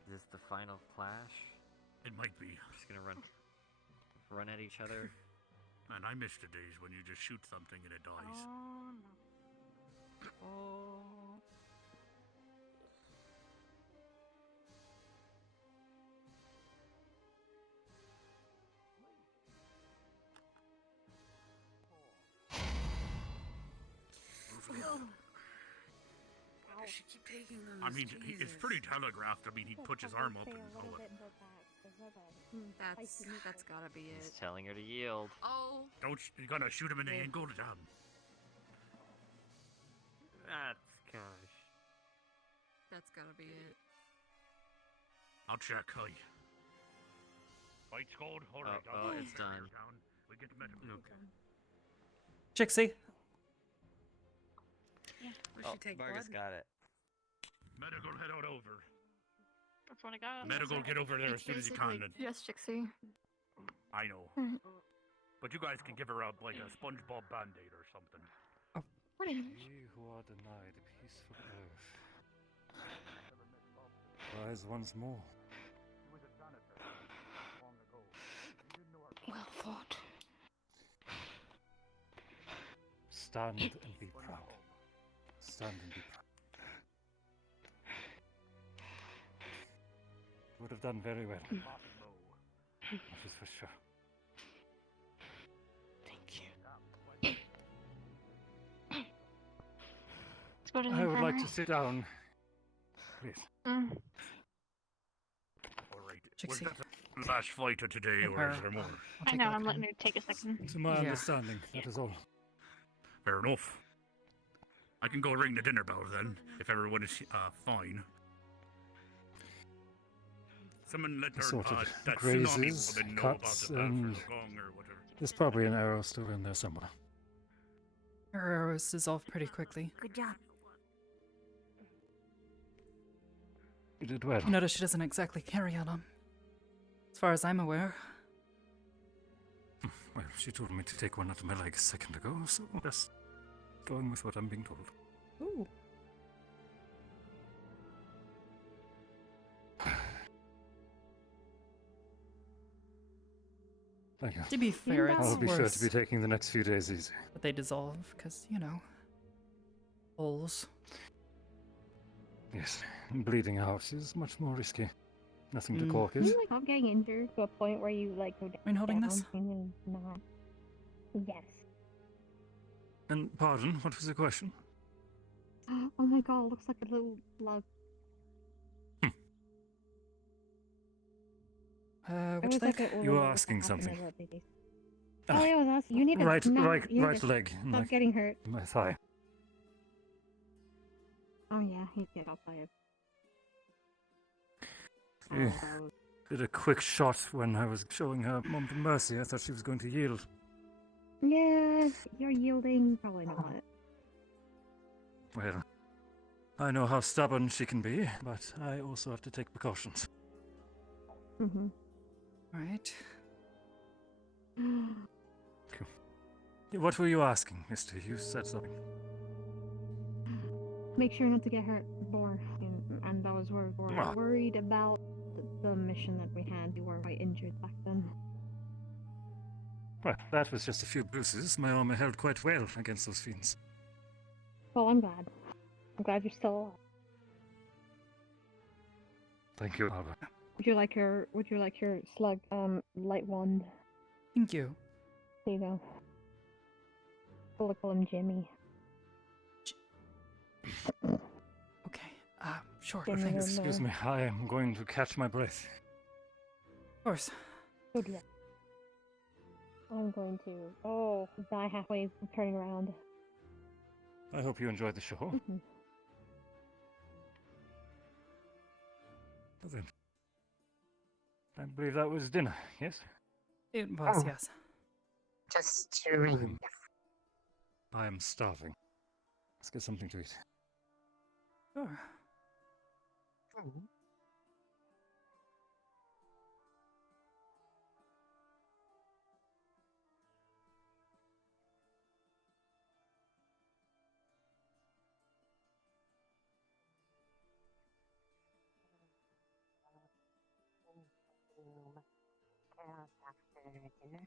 Is this the final clash? It might be. We're just gonna run at each other. Man, I miss the days when you just shoot something and it dies. Oh no. Oh. she keep taking those? I mean, it's pretty telegraphed. I mean, he'd put his arm up and pull it. That's gotta be He's it. telling her to yield. Oh. You're gonna shoot him in the ankle? That's gosh. That's gotta be it. I'll check. Hi. Fight's cold. All right. Oh, it's done. We get medical. Okay. Trixie. Yeah. Will she take Vargas blood? got it. Medical, head out over. That's what I got. Medical, get over there as soon as you can. Yes, Trixie. I know. But you guys can give her a SpongeBob Band-Aid or something. Ye who are denied peaceful earth, rise once more. Well fought. Stand and be proud. Stand and be proud. Would have done very well. That is for sure. Thank you. Let's go to the I would like infirmary. to sit down. Please. All right. Was Trixie. that the last fight of today, or is there more? I know, I'm letting her take a second. To my understanding, that is all. Fair enough. I can go ring the dinner bell then, if everyone is fine. Someone let her, Assorted that grazes, tsunami woman know cuts, about the and Balfour Gong or whatever. there's probably an arrow still in there somewhere. Her arrows dissolve pretty quickly. Good job. You did well. You notice she doesn't exactly carry on them. As far as I'm aware. Well, she told me to take one out of my leg a second ago, so just going with what I'm being told. Ooh. Thank you. To be fair, it's I'll be sure worse. to be taking the next few days easy. But they dissolve, because, you know, holes. Yes, bleeding out is much more risky. Nothing to Mm. cork You is. like not getting injured to a point where you like go down. Mind holding this? And not. Yes. And pardon, what was the question? Oh my god, it looks like a little lug. Which leg? You were asking something. Oh, yeah, I was asking. You need to Right, not, right, you need right to leg. Stop Like getting hurt. my thigh. Oh yeah, he's getting all tired. Yeah. Did a quick shot when I was showing her Mom to Mercy. I thought she was going to yield. Yeah, you're yielding. Probably not. Well, I know how stubborn she can be, but I also have to take precautions. Mm-hmm. Right. What were you asking, mister? You said something. Make sure not to get hurt more. And those were Ah. worried about the mission that we had. You were quite injured back then. Well, that was just a few bruises. My armor held quite well against those fiends. Well, I'm glad. I'm glad you're still alive. Thank you, Arbor. Would you like your slug light wand? Thank you. You know. We'll call him Jimmy. Okay. Sure. Jimmy Thanks. Excuse me, I am going to catch my breath. Of course. Good luck. I'm going to die halfway turning around. I hope you enjoyed the show. Mhm. Well then, I believe that was dinner, yes? It was, yes. Just chewing. I am starving. Let's get something to eat. Sure. After dinner.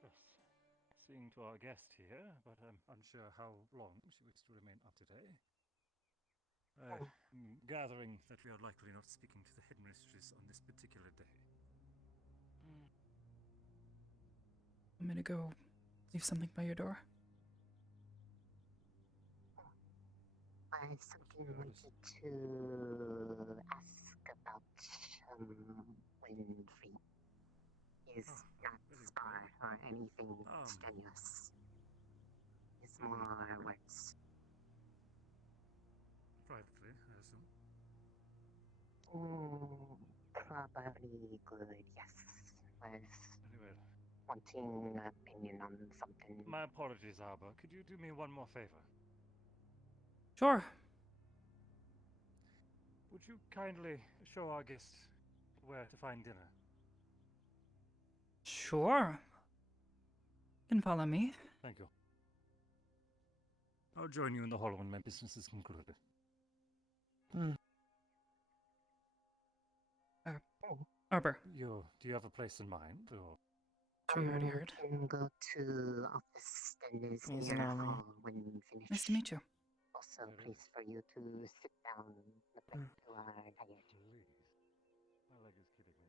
Just seeing to our guest here, but I'm unsure how long she wishes to remain up today. I'm gathering that we are likely not speaking to the head mistress on this particular day. I'm gonna go leave something by your door. something I wanted to ask about Wind Free. Is not scar or anything strenuous. It's more words. Privately, I assume. Probably good, yes. Was Anyway, wanting an opinion on something. my apologies, Arbor. Could you do me one more favor? Sure. Would you kindly show our guest where to find dinner? Sure. You can follow me. Thank you. I'll join you in the hall when my business is concluded. Arbor. Do you have a place in mind, or? Sure, you already heard. Can go to office that is He's near an army. hall when finished. Nice to meet you. Also, place for you to sit down. Look like you are tired. Please. My leg is killing me.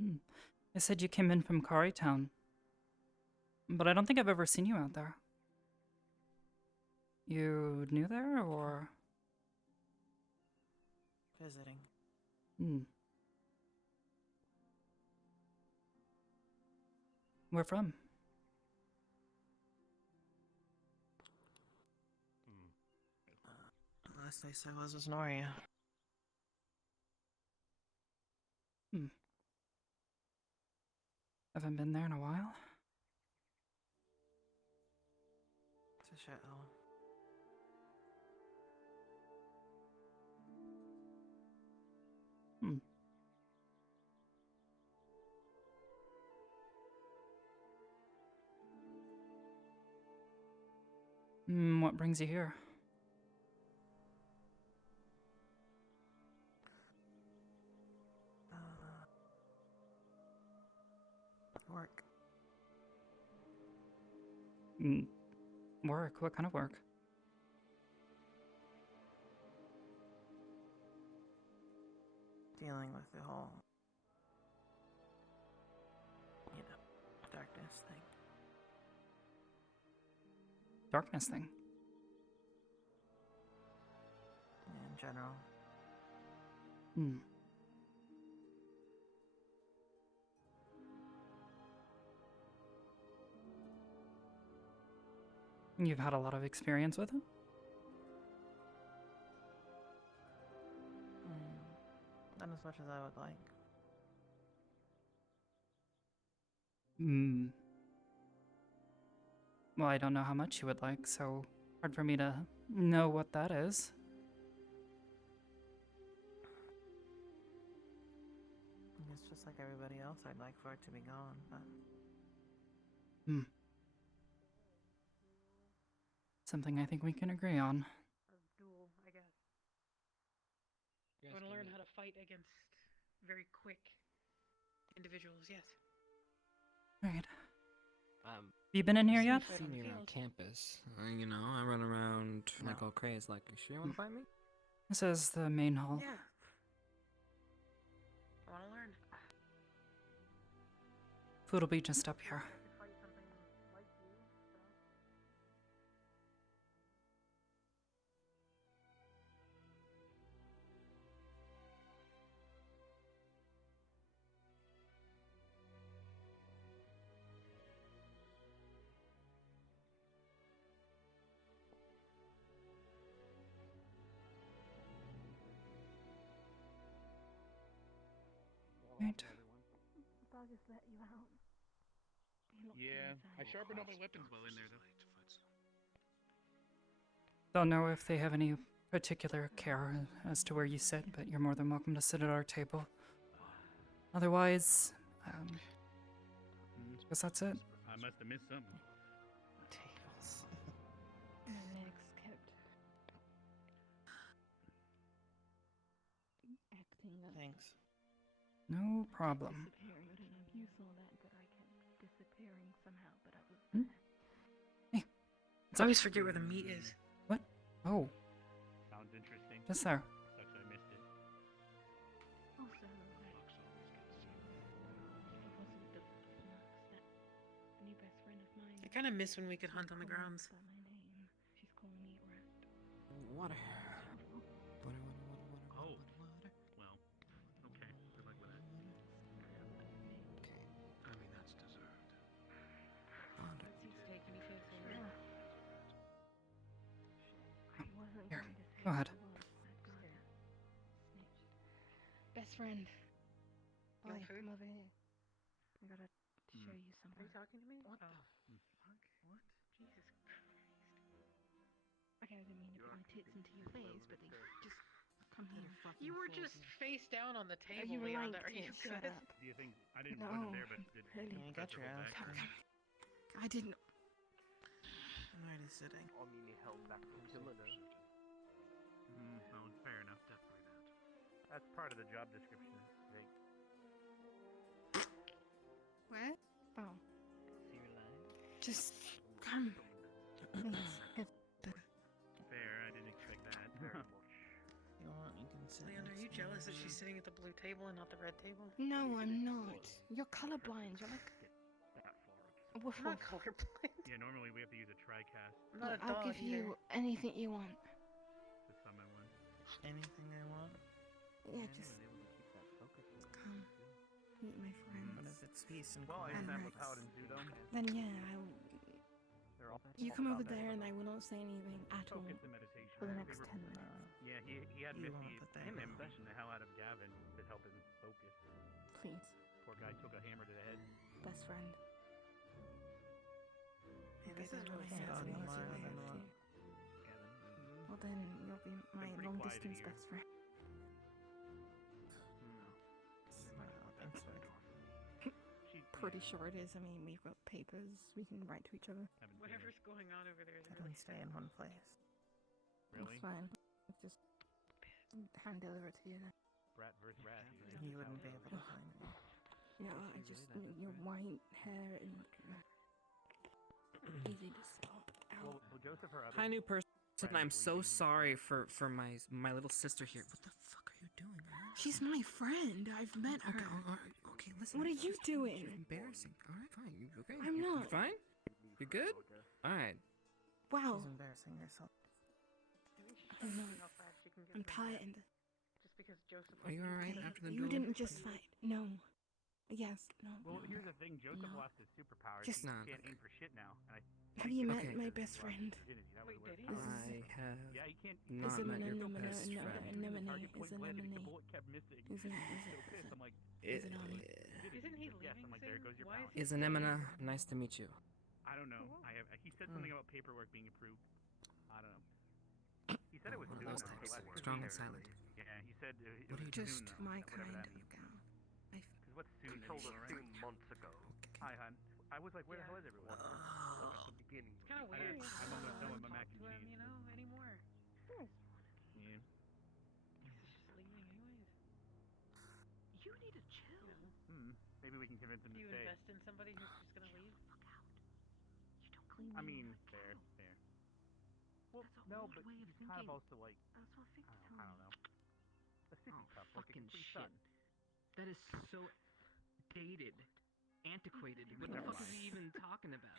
Hmm. I said you came in from Kari Town, but I don't think I've ever seen you out there. You new there, or? Visiting. Where from? Last place I was Noria. Haven't been there in a while. It's a shithole. What brings you here? Work. Work? What kind of work? Dealing with the whole, darkness thing. Darkness thing? Yeah, in general. You've had a lot of experience with it? Not as much as I would like. Well, I don't know how much you would like, so hard for me to know what that is. It's just like everybody else. I'd like for it to be gone, but Something I think we can agree on. Duel, I guess. I want to learn how to fight against very quick individuals, yes. Right. You been in here yet? Seen you around campus. I run around like all crazy. Like, you sure you want to fight me? This is the main hall. Yeah. I want to learn. Food'll be just up here. Right. August let you out. Yeah, I sharpened all my weapons while in there, though. Don't know if they have any particular care as to where you sit, but you're more than welcome to sit at our table. Otherwise, guess that's it. I must have missed something. Tables. Next kept acting up. Thanks. No problem. Disappearing. I don't know if you saw that, but I kept disappearing somehow, but I was Hey. I always forget where the meat is. What? Oh. Sounds interesting. Just there. Sucks I kind of miss when we could hunt on the grounds. She's calling me rat. Water. Oh. Well, okay. Good luck with it. Okay. I mean, that's deserved. Here, go ahead. Best friend. You want Ollie, food? come over here. I gotta show you Are something. you talking to me? What Oh. the fuck? What? Jesus Christ. Okay, I didn't mean to put my tits into your face, but they just come here. You were just face down on the table, you were Leonda. right Are you to shut good? up. Do you think I didn't No, wasn't there, but did really. You got your ass. I didn't. I'm already sitting. I mean, he held back the killer. Well, fair enough. Definitely that. That's part of the job description. Like, What? Oh, See your line? just come. fair. I didn't expect that. Very much. You want? You can sit. Leonda, are next you to me jealous that over she's there. sitting at the blue table and not the red table? No, I'm not. You're colorblind. You're like. Woof I'm not woof. colorblind. Yeah, normally we have to use a TriCast I'm not a I'll dog give you either. anything you want. to summon one. Anything I want. Yeah, just come. Meet my friends. What if it's peace and Well, I quiet? just have a Rex. paladin Zudo. Then yeah, I will. They're all You come over there and I will not say anything at all focus and meditation. for the They next were- 10 minutes. Yeah, he had You Misty won't, but they him will. beating the hell out of Gavin to help him focus. Please, Poor guy took a hammer to the head. best friend. Hey, Get this is out of really my hair sad. as easy as Alive I and have not- to. Gavin. Well then, you'll be my pretty long quiet in distance here. best friend. Wow, thanks, Rick. Pretty sure it is. I mean, we've got papers. We can write to each other. Whatever's going on over there is I really don't stay in one place. It's fine. Just hand deliver it to you then. Rat versus rat. You wouldn't be able to find me. Yeah, I just your white hair and easy to spot out. Well, Joseph, her other Hi, new person. friend I'm was so leaving. sorry for my little sister here. What the fuck are you doing? Man? She's my friend. I've met her. Okay, listen. What are you doing? You're embarrassing. All right, fine. You okay? I'm You not. fine? You good? All right. Wow. She's embarrassing herself. I don't know. I'm tired. Just because Joseph. Are you all right Okay, after the you duel? didn't just fight. No. Yes. No. Well, no. here's the thing. Joseph No. lost his superpowers. Just- He No, can't okay. aim for shit now. And Have you met Okay. my best friend? Wait, did he? I have Yeah, he can't. not met your best friend. Anemone. Is an Target anemone. point blank and the bullet kept missing. Is an- He was is so it- pissed. I'm like, Is it on? Isn't he yes, leaving I'm like, there soon? goes your Why power. is Is Anemone nice to meet you? I don't know. He said something about paperwork being approved. I don't know. He said it was One of soon. those though, types. so that's Strong and crazy. silent. Yeah, he said it What was are you soon, Just though, my whatever kind that of means. gal. Because what's soon? You told us right? 2 months ago. Hi, hon. I was like, where the hell is everyone? At the beginning. It's kind of I weird. didn't- I I'm don't almost done with my talk mac and to him, cheese. you know, anymore. Yeah. He's just leaving anyways. You need to chill. Maybe we can convince him Do to you stay. invest in somebody who's just gonna leave? I mean, fair. Well, no, but way of he's kind of thinking. also like, That's what Victor I told don't me. know. A sippy cup, like a Fucking complete shit. son. That is so dated, antiquated. What the Never fuck is mind. he even talking about?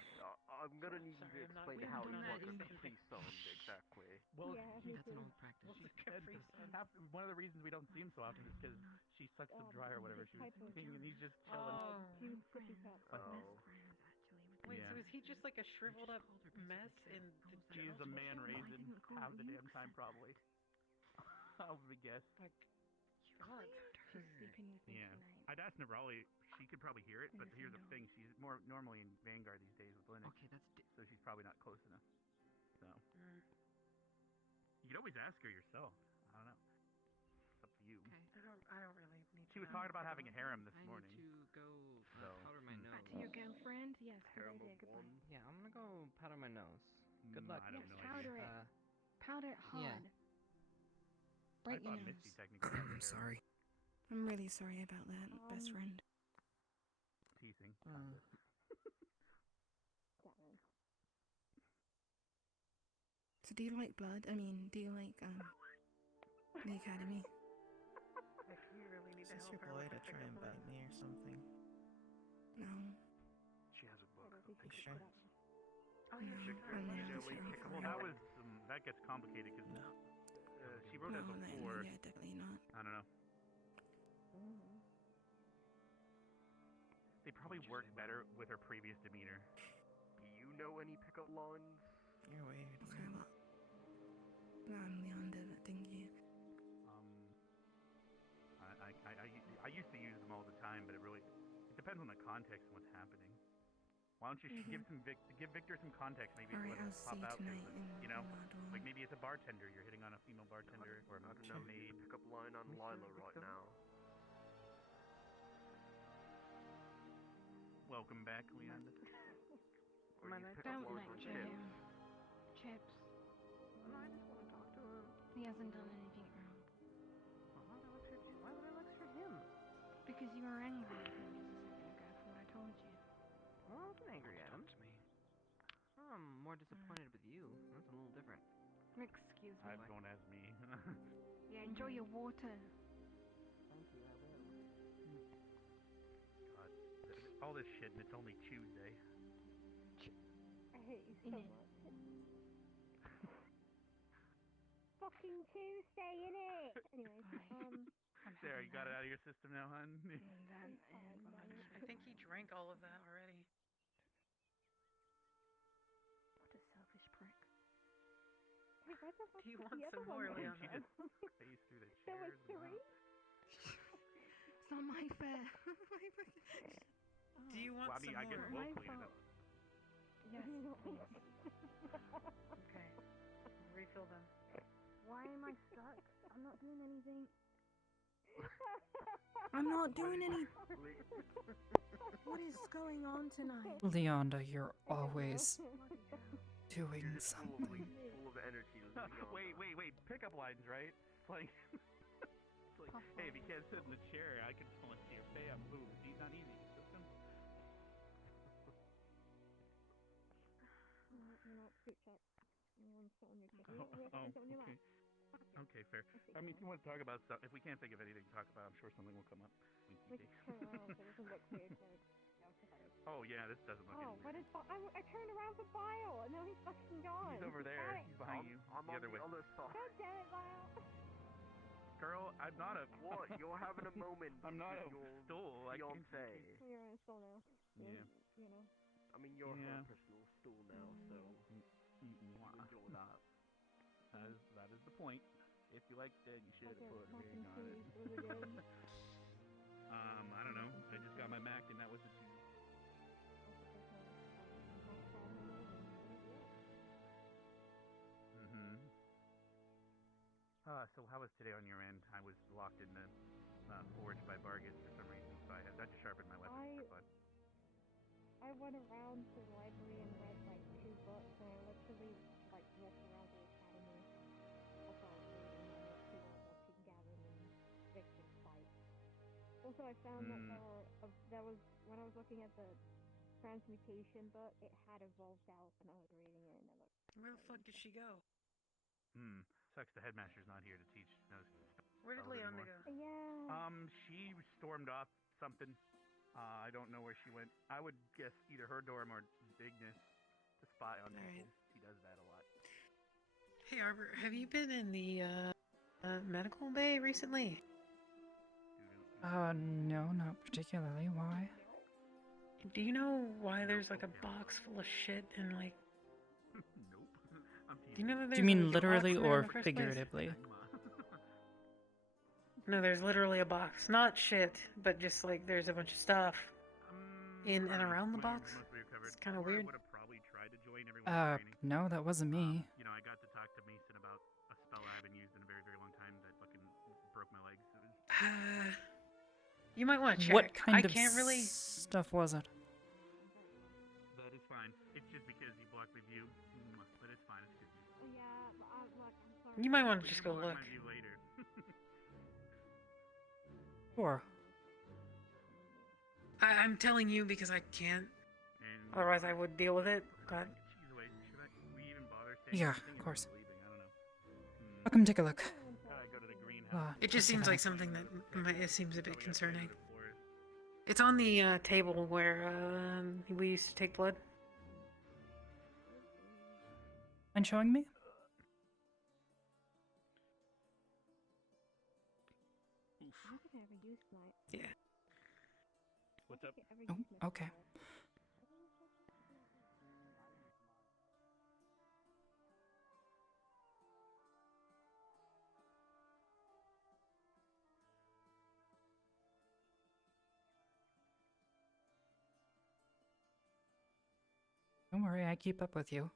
I'm gonna need Sorry, you I'm to not- explain we how haven't it done that works in with the Capri Sun exactly. Well, That's an old practice. Well, she said one of the reasons we don't see him so often is because she sucks up dry or whatever she was doing, and he's just chilling. Oh. Oh. Wait, Yeah. so is he just like a shriveled up mess in the He's a man raisin half the damn time, probably. I would guess. Like, God. She's sleeping with me Yeah. tonight. I'd ask Nevrali. She could probably hear it, but here's the thing: she's more normally in Vanguard these days with Linux. Okay, that's so she's probably not close enough. So you could always ask her yourself. I don't know. It's up to you. I don't really need to She was know. talking about having a harem this I morning. need to go So, powder my nose. To your girlfriend? Yes, good Harem idea. of Goodbye. one. Yeah, I'm gonna go powder my nose. Good luck. I don't Yes, know. powder it. Powder it hard. yeah. Break I your thought nose. Misty technically had a harem. Sorry. I'm really sorry about that, best friend. Teasing. So do you like blood? I mean, do you like the academy? Like, you really need Is to this help your her boy with to her try and pickup bite me or something? No. She has a book. You sure? Oh yeah, Victor, sure. you know where you pick up Well, that gets complicated because she wrote it before. Yeah, definitely not. I don't know. They probably worked better with her previous demeanor. Do you know any pickup lines? You're weird. Sorry about. No, I'm Leander, thank you. I used to use them all the time, but it depends on the context and what's happening. Why don't you give Victor some context? Maybe Alright, it'll I'll see pop you out. tonight in You know, Arbor. like maybe it's a bartender. You're hitting on a female bartender or a I don't know. maid. Pickup line on Lila right now. Welcome back, Leander. Or you pick Don't up lines on lecture Chip. him. Chips. No, I just want to talk to him. He hasn't done anything wrong. Why would I lecture him? Because you were angry at him just a second ago for what I told you. Well, I wasn't angry at him. To me. I'm more disappointed with you. That's a little different. Excuse me. Don't ask me. Yeah, enjoy your water. Thank you, I will. God, all this shit, and it's only Tuesday. I hate you so much. Fucking Tuesday, innit? Anyway, Sarah, you got it out of your system now, hun? I think he drank all of that already. what a selfish prick. Hey, where the fuck Do you did want the some other more, one go? She just phased through the There was chairs. three? It's not my fair. Do you want Well, I mean, some I guess more? we'll clean it up. Yes, please. Okay. Refill them. Why am I stuck? I'm not doing anything. I'm not doing any. What is going on tonight? Leonda, you're always doing You're something. full of energy. Wait. Pickup lines, right? It's like, hey, if you can't sit in the chair, I can just want to see your bam, boom. Not easy. So simple. No, scoot check. Anyone sit on your chair. Oh, Sit on your okay. lap. Okay, fair. I mean, if you want to talk about stuff, if we can't think of anything to talk about, I'm sure something will come up. We can turn around so it doesn't look weird. Oh, yeah, this doesn't look any what weird. is I turned around for Bile and now he's fucking gone. He's over there. He's behind you. I'm the on other the way. other side. God damn it, Bile. Girl, I'm not a... What? You're having a moment I'm not with a your stool. I can't... fiancé. You're in a stall now. Yeah. You know. I mean, you're Yeah. her personal stool now, so enjoy that. That is the point. If you liked it, you should have put a ring on it. I don't know. I just got my Mac and that was the cheese. So how was today on your end? I was locked in the forge by Vargas for some reason, so I just sharpened my weapon for fun. I went around to the library and read like 2 books, and I literally like walked around the academy. That's all I was reading, and I was watching Gavin and Victor fight. Also, I found that there was when I was looking at the transmutation book, it had evolved out, and I was reading it, and it looked. Where the fuck did she go? Sucks the headmaster's not here to teach those. Where did Leona go? Yeah. She stormed off something. I don't know where she went. I would guess either her dorm or Bigness to spy on people. He does that a lot. Hey Arbor, have you been in the medical bay recently? No, not particularly. Why? Do you know why there's like a box full of shit and like? Nope. Do you know that Do there's you mean like, a literally box in there in or the first place? figuratively? No, there's literally a box. Not shit, but just like there's a bunch of stuff in and around the box. It's kind of weird. I would have probably tried to join everyone's training. No, that wasn't me. You know, I got to talk to Mason about a spell I haven't used in a very, very long time that fucking broke my legs. It was... You might want to check. What kind I of can't really... stuff was it? That is fine. It's just because you blocked my view. But it's fine. It's just... Yeah, but I'm sorry. You might want to just go look. My view later. Sure. I'm telling you because I can't. Otherwise, I would deal with it. But Yeah, of course. I'll come take a look. it just seems like something that it seems a bit concerning. It's on the table where we used to take blood. Mind showing me? Yeah. What's up? Oh, okay. Don't worry, I keep up with you.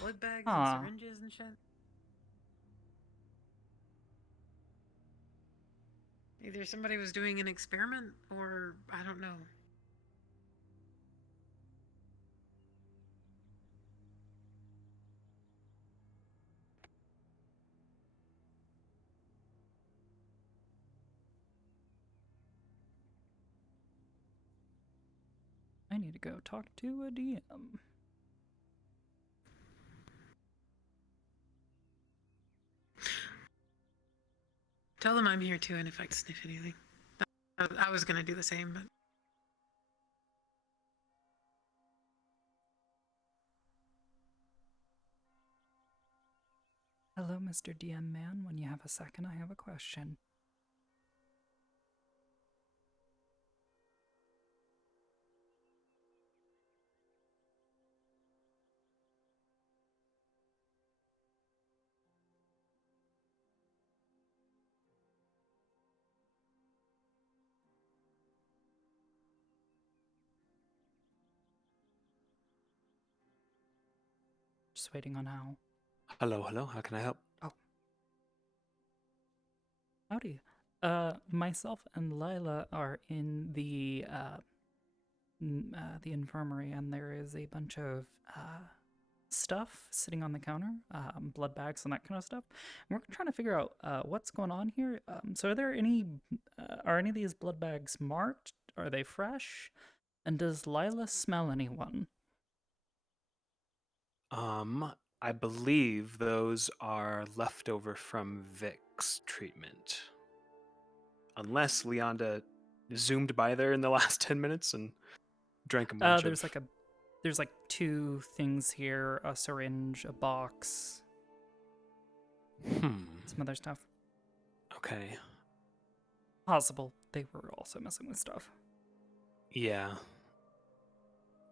Blood bags and syringes and shit. Either somebody was doing an experiment, or I don't know. I need to go talk to a DM. Tell them I'm here too, and if I can sniff anything. I was gonna do the same, but. Hello, Mr. DM man. When you have a second, I have a question. Just waiting on Al. Hello, hello. How can I help? Oh. Howdy. Myself and Lila are in the infirmary, and there is a bunch of stuff sitting on the counter, blood bags and that kind of stuff. And we're trying to figure out what's going on here. So are any of these blood bags marked? Are they fresh? And does Lila smell anyone? I believe those are leftover from Vic's treatment. Unless Leonda zoomed by there in the last 10 minutes and drank a bunch There's of... there's like 2 things here, a syringe, a box. Some other stuff. Okay. Possible they were also messing with stuff. Yeah.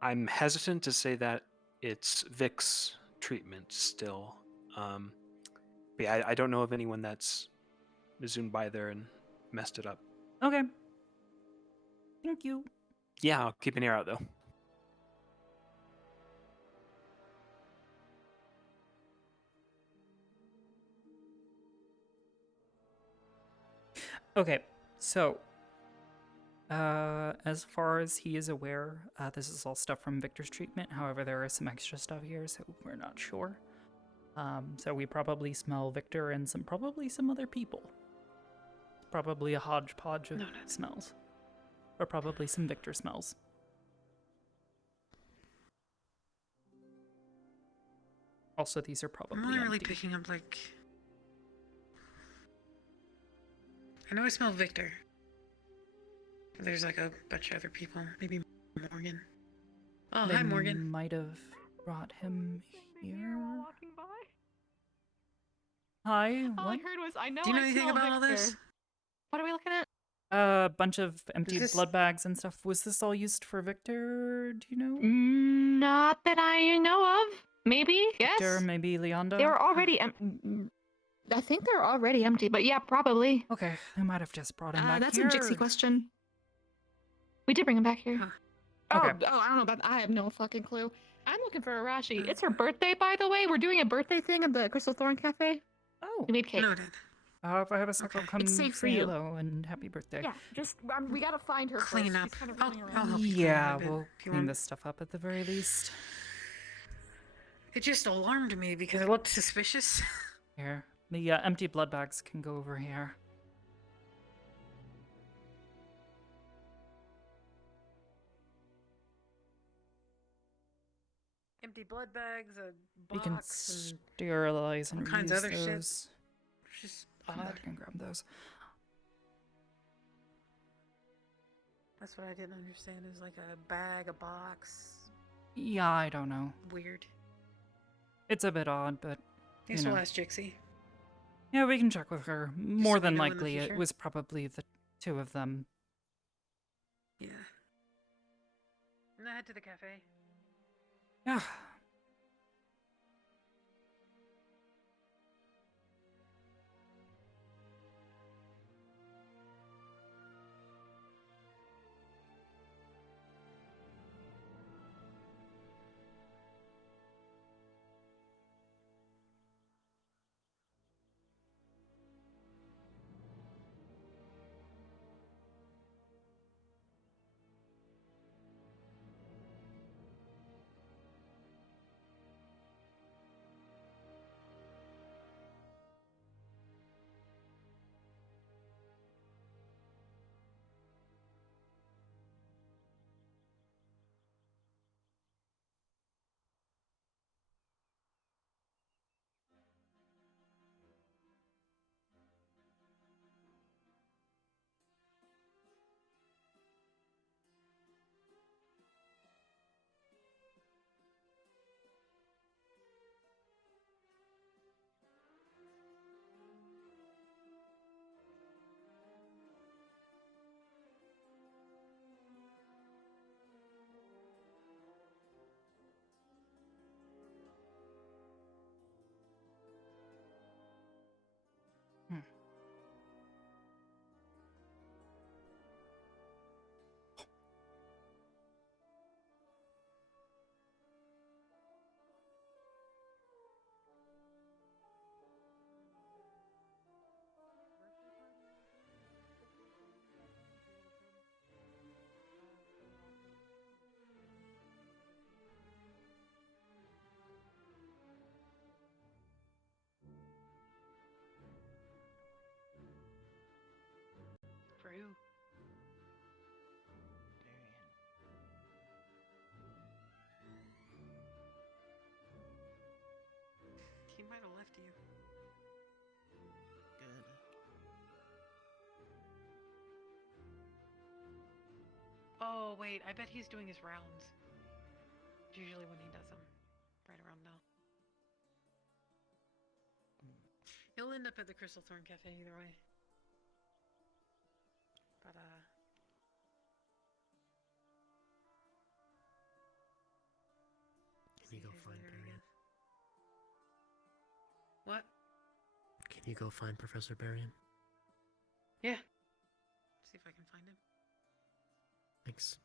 I'm hesitant to say that it's Vic's treatment still. But yeah, I don't know of anyone that's zoomed by there and messed it up. Okay. Thank you. Yeah, I'll keep an ear out though. Okay, so as far as he is aware, this is all stuff from Victor's treatment. However, there is some extra stuff here, so we're not sure. So we probably smell Victor and probably some other people. Probably a hodgepodge of smells. Or probably some Victor smells. Also, these are probably I'm only really empty. picking up, like... I know I smell Victor. There's like a bunch of other people. Maybe Morgan. Oh, They hi, Morgan. might have brought him here. Walking by. Hi, All I what? heard was, I know Do you know I anything smell about all Victor. this? What are we looking at? A bunch of empty this- blood bags and stuff. Was this all used for Victor? Do you know? Not that I know of. Maybe, yes. Victor, maybe Leonda? They were already I think they're already empty, but yeah, probably. Okay, I might have just brought him back That's here. a Jixie question. We did bring him back here. Okay. Oh, I don't know about. I have no fucking clue. I'm looking for Arashi. It's her birthday, by the way. We're doing a birthday thing at the Crystal Thorn Cafe. Oh. We made cake. Noted. If I have a sec, I'll come It's safe for say you. hello and happy birthday. Yeah, just we gotta find her Clean first. up. She's kind of I'll- running I'll around. help you clean Yeah, up a bit we'll if you clean want. this stuff up at the very least. It just alarmed me because it looked suspicious. Here, the empty blood bags can go over here. Empty blood bags, a We can box, and sterilize all and kinds reuse of other shit. those. It's just Come odd. back and grab those. That's what I didn't understand. Is like a bag, a box. Yeah, I don't know. Weird. It's a bit odd, but you Guess know. we'll ask Jixie. Yeah, we can check with her. More so we than know in the likely, it future. was probably the two of them. Yeah. And I head to the cafe. Yeah. For who? He might have left you. Good. Oh, wait. I bet he's doing his rounds. Usually when he does them. Right around now. He'll end up at the Crystal Thorn Cafe either way. But, Can you go find Barian? What? Can you go find Professor Barian? Yeah. See if I can find him. Thanks.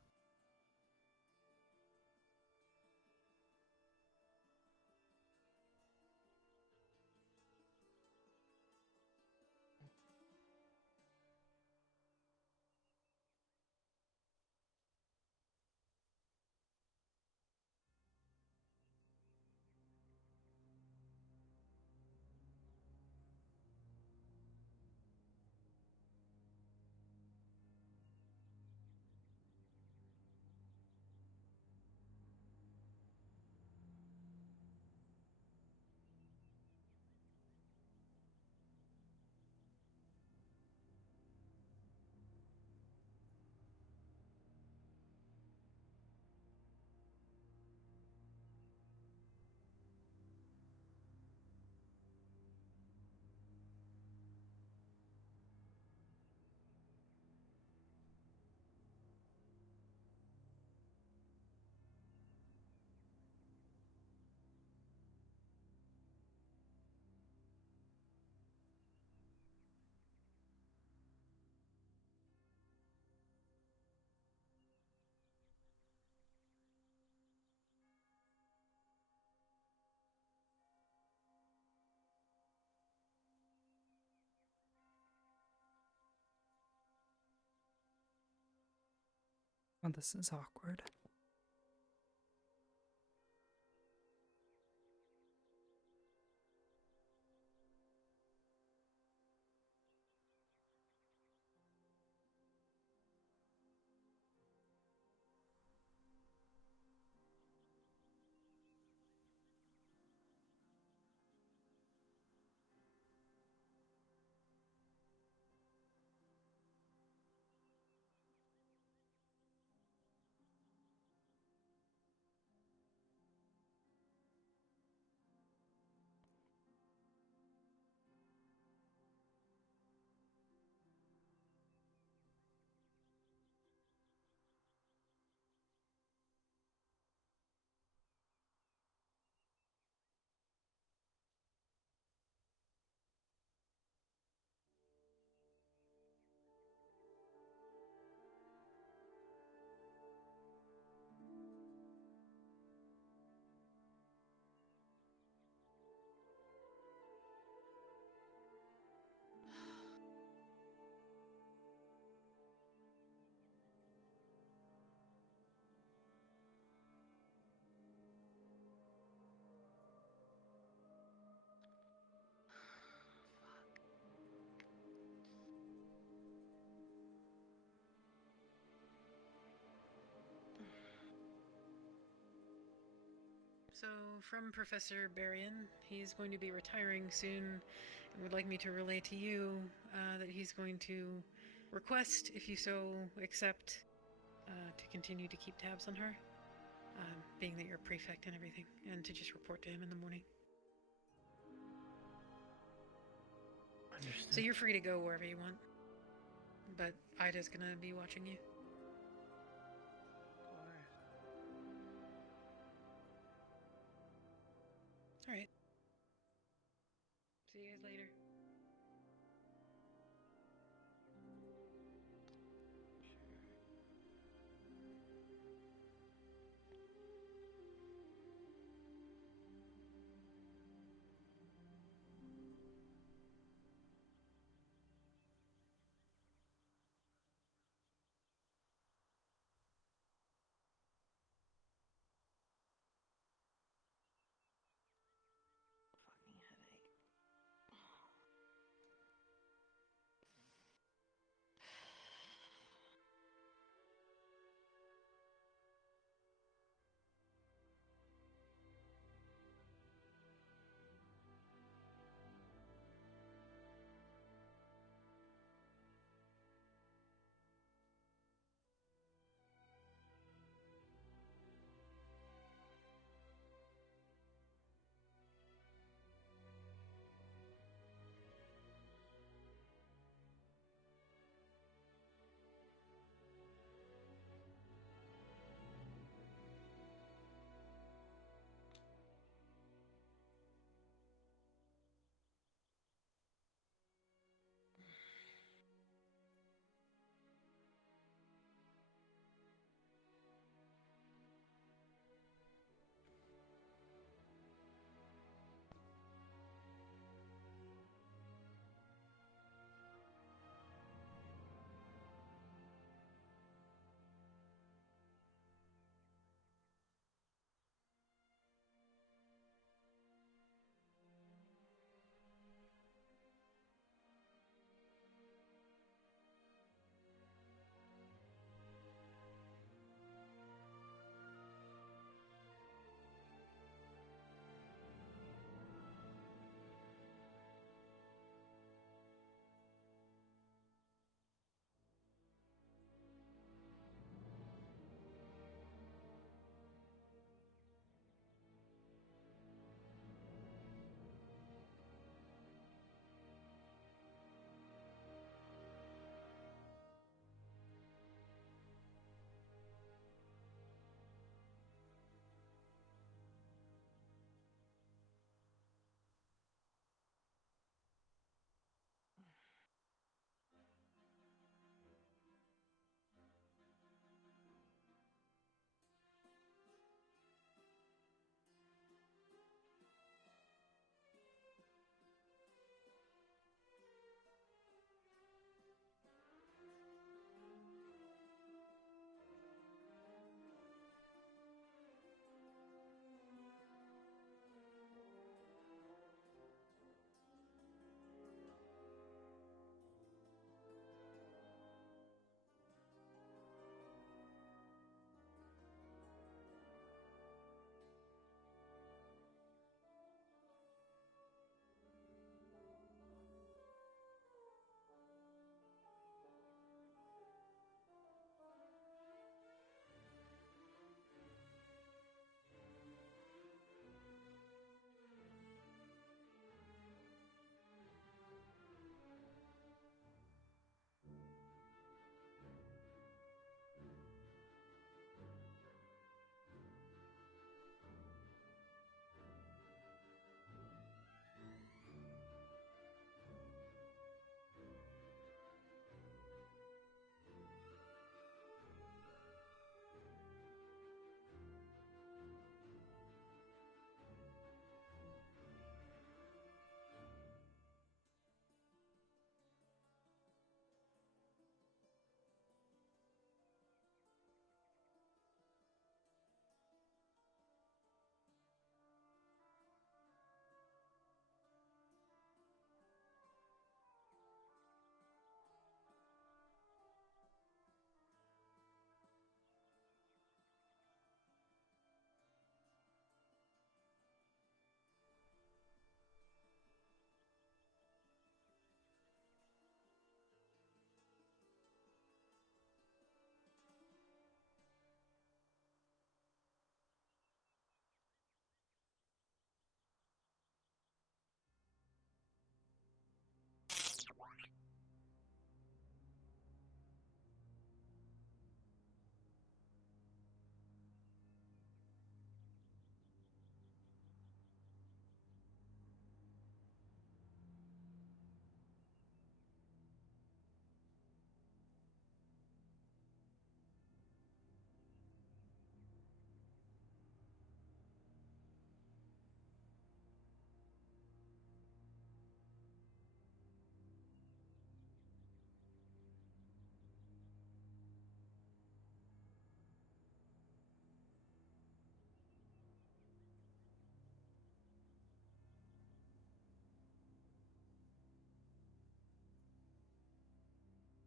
Oh, this is awkward. So, from Professor Berrien, he's going to be retiring soon and would like me to relay to you that he's going to request, if you so accept, to continue to keep tabs on her, being that you're a prefect and everything, and to just report to him in the morning. Understood. So you're free to go wherever you want, but Ida's gonna be watching you. Alright. See you guys later.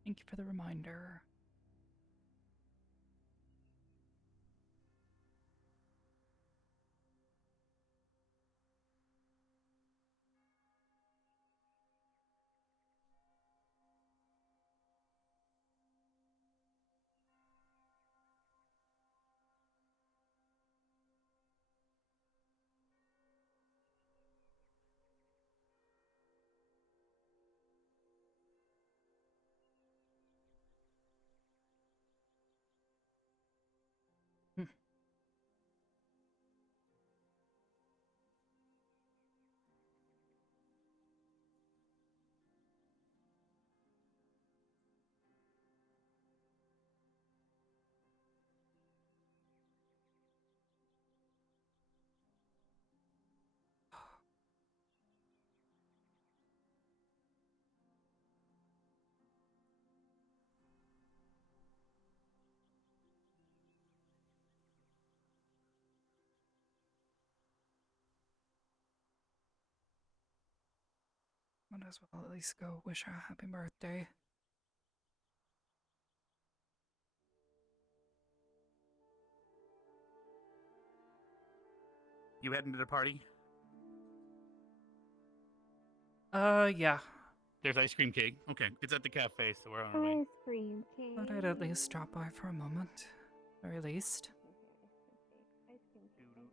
Thank you for the reminder. Might as well at least go wish her a happy birthday. You heading to the party? Yeah. There's ice cream cake. Okay, it's at the cafe, so we're on our way. Ice cream cake. Thought I'd at least drop by for a moment. Very least. Ice cream cake.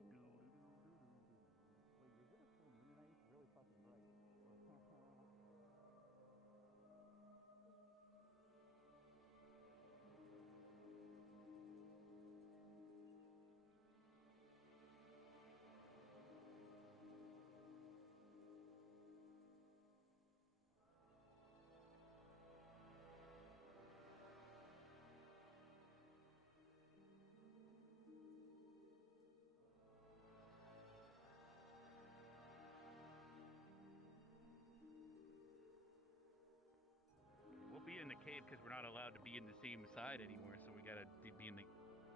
We'll be in the cave because we're not allowed to be in the same side anymore, so we gotta be in the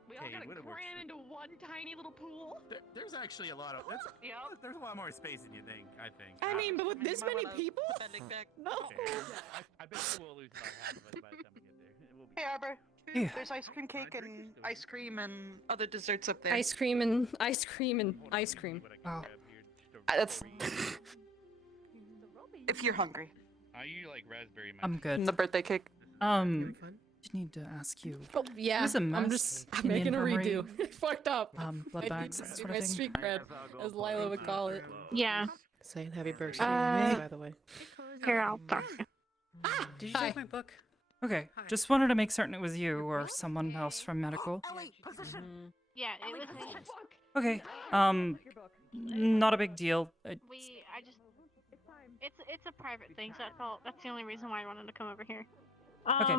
We all cave. gotta cram into one tiny little pool. There's actually a lot of. There's a lot more space than you think. I think. I mean, but with this many people? No. I bet you we'll lose about half of us by the time we get there. It will be. Hey, Arbor. Yeah. There's ice cream cake and ice cream and other desserts up there. Ice cream and ice cream and ice cream. Oh. That's. If you're hungry. Are you like raspberry? I'm good. And the birthday cake. Just need to ask you. Oh, yeah, It was a mess I'm just in the making a infirmary. redo. It fucked up. Blood I need bags, to that do sort of my thing. street cred, as Lila would call it. Yeah. Saying happy birthday, by the way. Here, I'll talk. Did you Hi. take my book? Okay, just wanted to make certain it was you or someone else from medical. Yeah, it was me. Okay, not a big deal. It's a private thing, so that's all. That's the only reason why I wanted to come over here. Okay.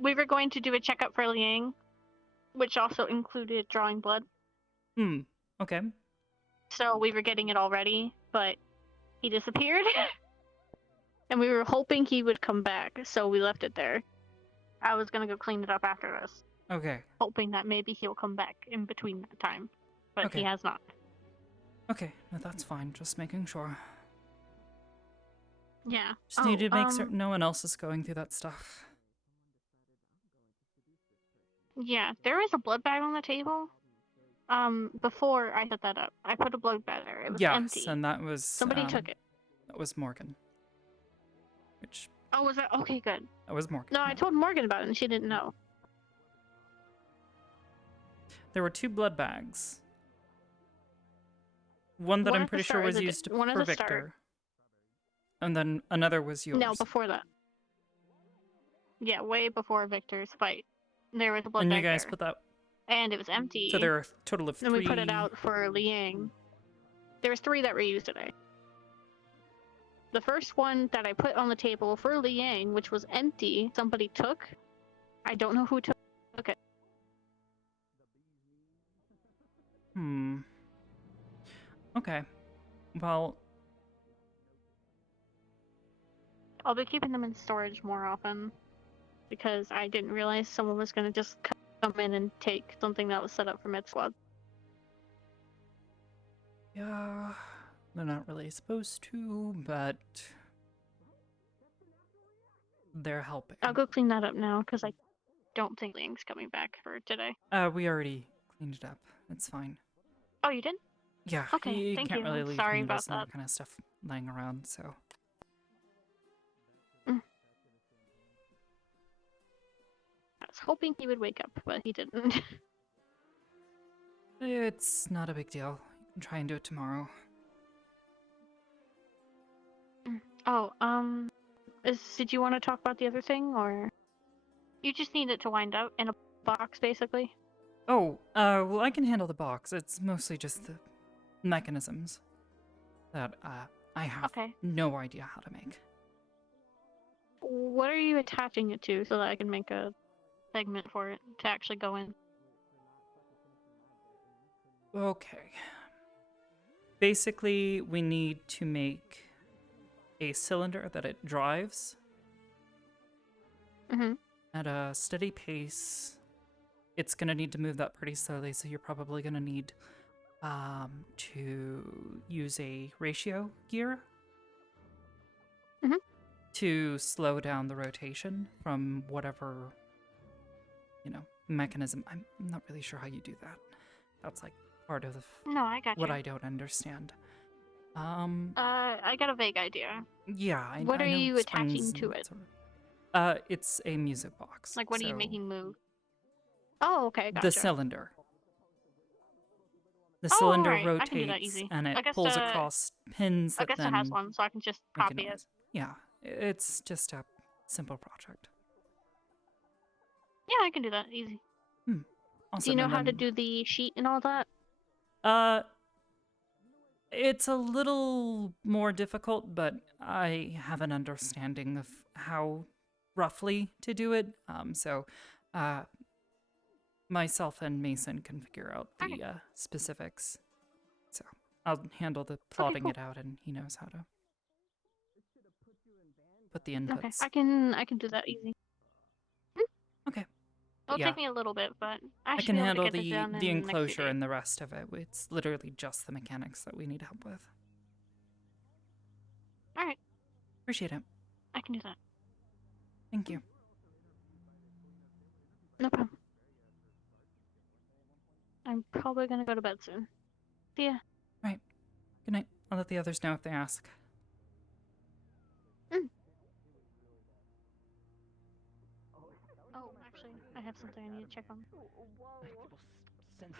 We were going to do a checkup for Liang, which also included drawing blood. Okay. So we were getting it all ready, but he disappeared. And we were hoping he would come back, so we left it there. I was gonna go clean it up after this, Okay. hoping that maybe he'll come back in between that time. But Okay. he has not. Okay, no, that's fine. Just making sure. Yeah. Just need to make certain no one else is going through that stuff. Yeah, there is a blood bag on the table. Before I set that up, I put a blood bag there. It was Yes, empty. and that was Somebody took it. That was Morgan. Which Oh, was that okay? Good. that was Morgan. No, I told Morgan about it, and she didn't know. There were 2 blood bags. One that One I'm at the pretty sure start was of the used one at for the start. Victor. And then another was yours. No, before that. Yeah, way before Victor's fight. There was a blood And bag you guys there. put that. And it was empty. So there are a total of 3. Then we put it out for Liang. There was 3 that were used today. The first one that I put on the table for Liang, which was empty, somebody took. I don't know who took it. Okay. Well, I'll be keeping them in storage more often. Because I didn't realize someone was gonna just come in and take something that was set up for Med Squad. yeah, they're not really supposed to, but they're helping. I'll go clean that up now because I don't think Liang's coming back for today. We already cleaned it up. It's fine. Oh, you did? Yeah. Okay, you thank can't you. really leave Sorry needles about and that. kind of stuff lying around, so. I was hoping he would wake up, but he didn't. It's not a big deal. You can try and do it tomorrow. Oh, did you want to talk about the other thing, or you just need it to wind up in a box, basically? Oh, well, I can handle the box. It's mostly just the mechanisms that I have no idea how to make. What are you attaching it to so that I can make a segment for it to actually go in? Okay. Basically, we need to make a cylinder that it drives at a steady pace. It's going to need to move that pretty slowly, so you're probably going to need to use a ratio gear to slow down the rotation from whatever, mechanism. I'm not really sure how you do that. That's like part of No, I got what you. I don't understand. I got a vague idea. Yeah, What I are know you springs attaching and to that it? sort of- it's a music box. Like, what are you so making move? Oh, okay, gotcha. The cylinder. The Oh, cylinder alright, I can do that rotates easy. and I it guess, pulls across pins I that guess then it has one, so I can just make a copy it. noise. Yeah, it's just a simple project. Yeah, I can do that easy. Do Awesome. you know and how to then, do the sheet and all that? It's a little more difficult, but I have an understanding of how roughly to do it. So myself and Mason can figure out the specifics. So I'll handle the plotting cool. it out, and he knows how to put the inputs. Okay, I can do that easy. Okay. It'll Yeah. take me a little bit, but I I should can be able handle to get this done the in the next few enclosure days. and the rest of it. It's literally just the mechanics that we need help with. Alright, Appreciate it. I can do that. Thank you. No problem. I'm probably gonna go to bed soon. See ya. Right. Good night. I'll let the others know if they ask. Oh, actually, I have something I need to check on. Sense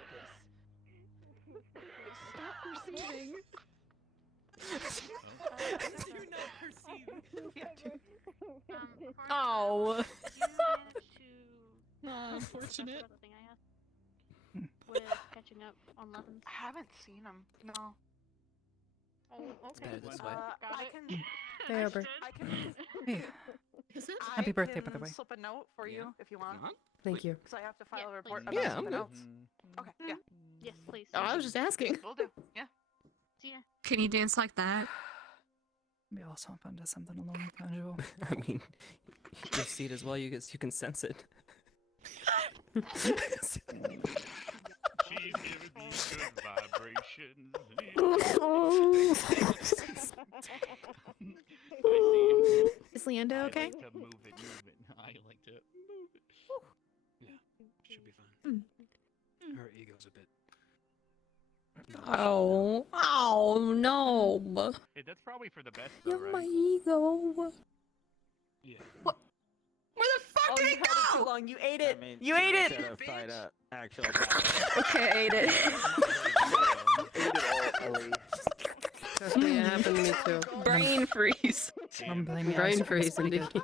Stop perceiving. You're not perceiving. Oh. Unfortunate. Thing I asked with catching up on lessons. I haven't seen him. No. Oh, okay. better this way. I can. Hey, Arbor. I can. Hey. Is it? Happy birthday, by the way. Slip a note for you if you want. Thank you. Because I have to file a report please. about Yeah, I'm something good. else. Okay. Yeah. Yes, please. Oh, I was just asking. Will do. Yeah. See ya. Can you dance like that? Maybe I'll swap onto something a little more casual. I mean, you can see it as well. You can sense it. She's giving me good vibrations. Is Leander okay? I like to move it. I like to move it. Yeah, should be fine. Her ego's a bit. Oh no. Hey, that's probably for the best, though, You're right? my ego. Yeah. What? Where the fuck did you it held it go? too long. You ate it. I mean, you she ate was it. gonna fight a actual battle. Okay, I ate it. Ate it all, Ellie. Trust me, it happened to me too. Brain freeze. I'm blaming Brain ice cream, it's freeze, pretty indeed. good.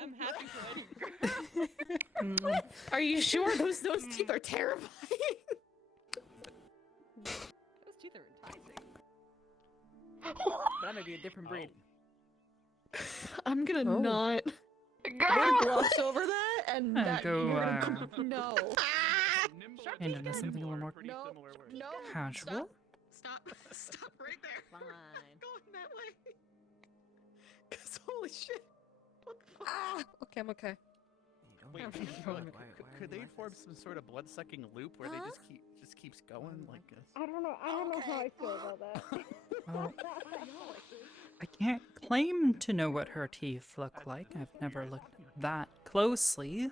I'm happy for Are you sure those teeth are terrifying? Those teeth are enticing. That might be a different breed. I'm gonna not. I'm gonna gloss over that and that. Go, you're gonna, no. And into something a little more No. No. casual. Stop. Stop right there. Fine. Going that way. Cause holy shit. What the fuck? Okay, I'm okay. Wait, could they form some sort of blood-sucking loop where they just keeps going like this? I don't know. I don't know how I feel about that. Well, I can't claim to know what her teeth look like. I've never looked that closely.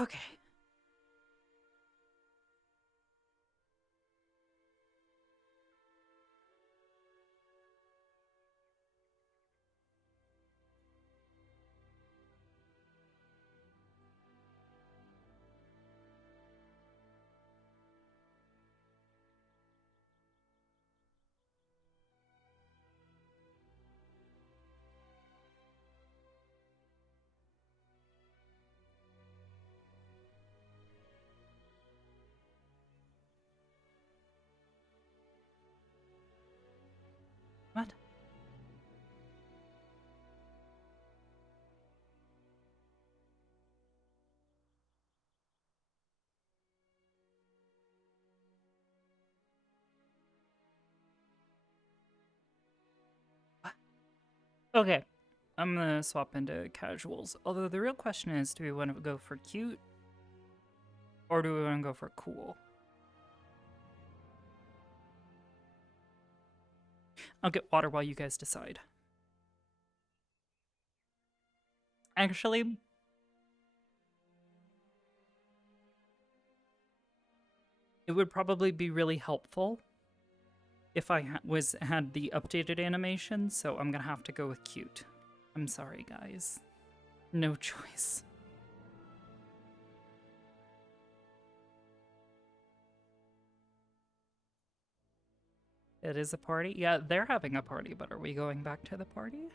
Okay. What? Okay, I'm gonna swap into casuals. Although the real question is, do we want to go for cute or do we want to go for cool? I'll get water while you guys decide. Actually, it would probably be really helpful if I had the updated animation, so I'm gonna have to go with cute. I'm sorry, guys. No choice. It is a party? Yeah, they're having a party, but are we going back to the party?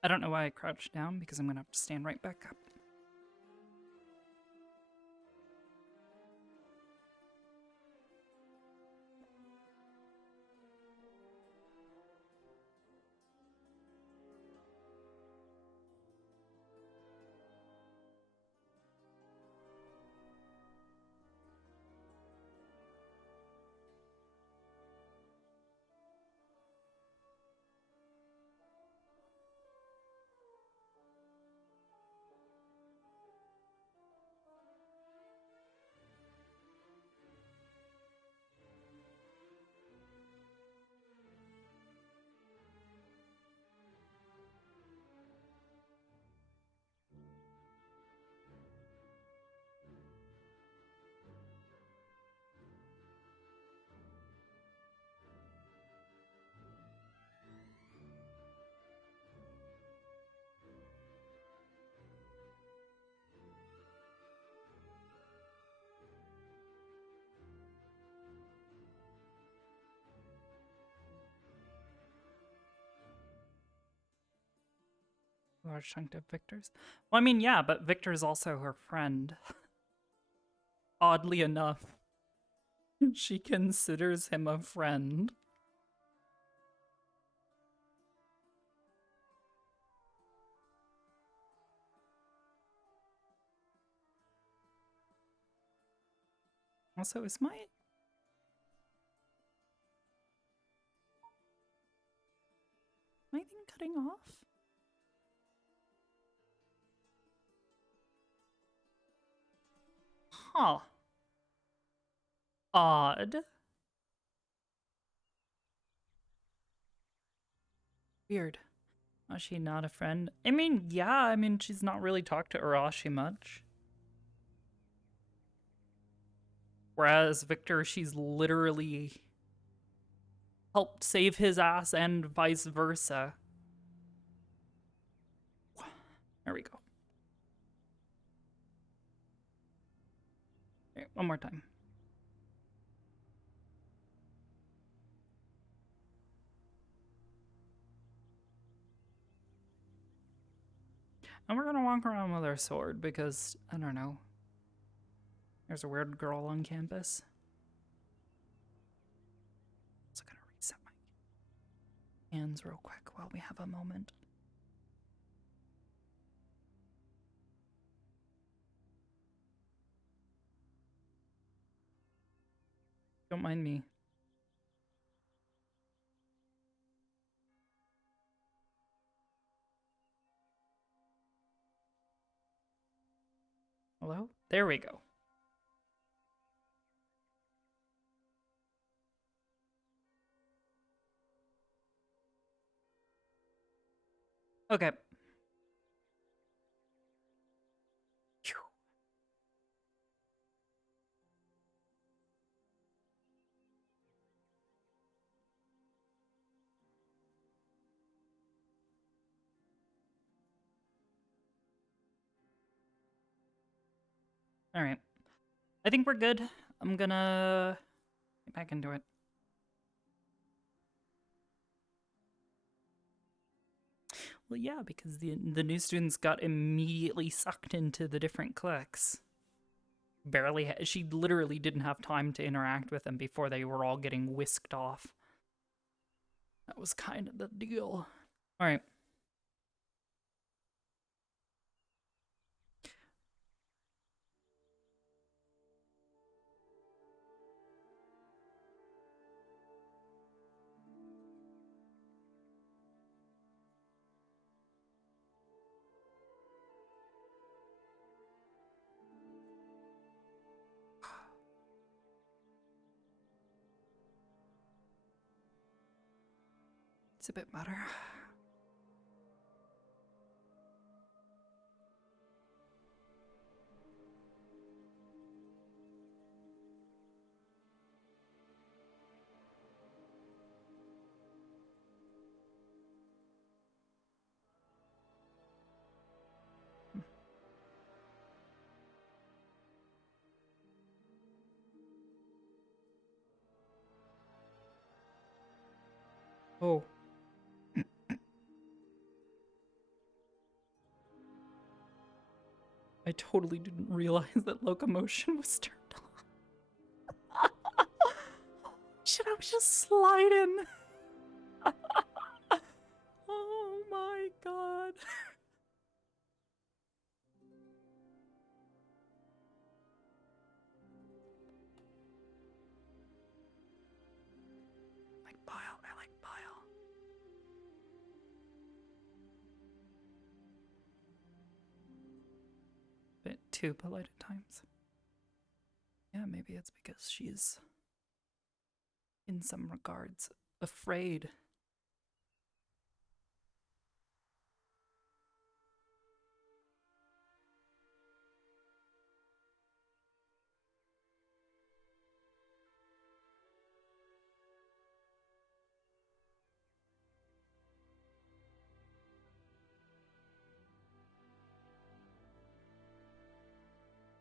I don't know why I crouched down, because I'm gonna have to stand right back up. Large chunk of Victor's. Well, I mean, yeah, but Victor's also her friend. Oddly enough, she considers him a friend. Also, is my thing cutting off? Huh. Odd. Weird. Was she not a friend? I mean, yeah, I mean, she's not really talked to Arashi much. Whereas Victor, she's literally helped save his ass and vice versa. There we go. Okay, one more time. And we're gonna walk around with our sword because, I don't know, there's a weird girl on campus. So I'm gonna reset my hands real quick while we have a moment. Don't mind me. Hello? There we go. Okay. Phew. All right. I think we're good. I'm gonna get back into it. Well, yeah, because the new students got immediately sucked into the different cliques. She literally didn't have time to interact with them before they were all getting whisked off. That was kind of the deal. All right. It's a bit better. Oh. I totally didn't realize that locomotion was turned on. Shit, I was just sliding. Oh my god. I like bile. Bit too polite at times. Yeah, maybe it's because she's, in some regards, afraid.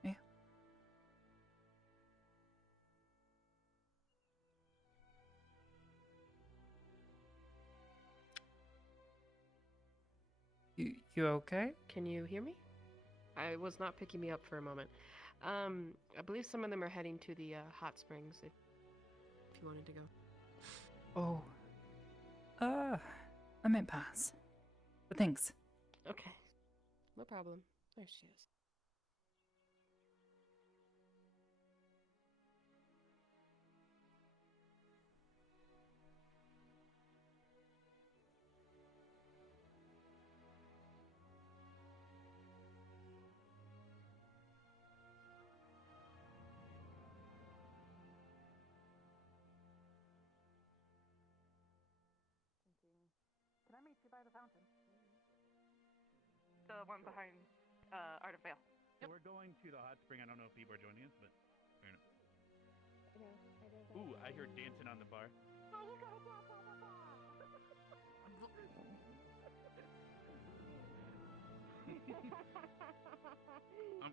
Yeah. You okay? Can you hear me? I was not picking me up for a moment. I believe some of them are heading to the hot springs if you wanted to go. Oh. I might pass. But thanks. Okay. No problem. There she is. fountain. The one behind Art of Veil. So we're going to the hot spring. I don't know if people are joining us, but fair enough. I know. Ooh, I heard dancing on the bar. Oh, look at blah, blah, blah, blah.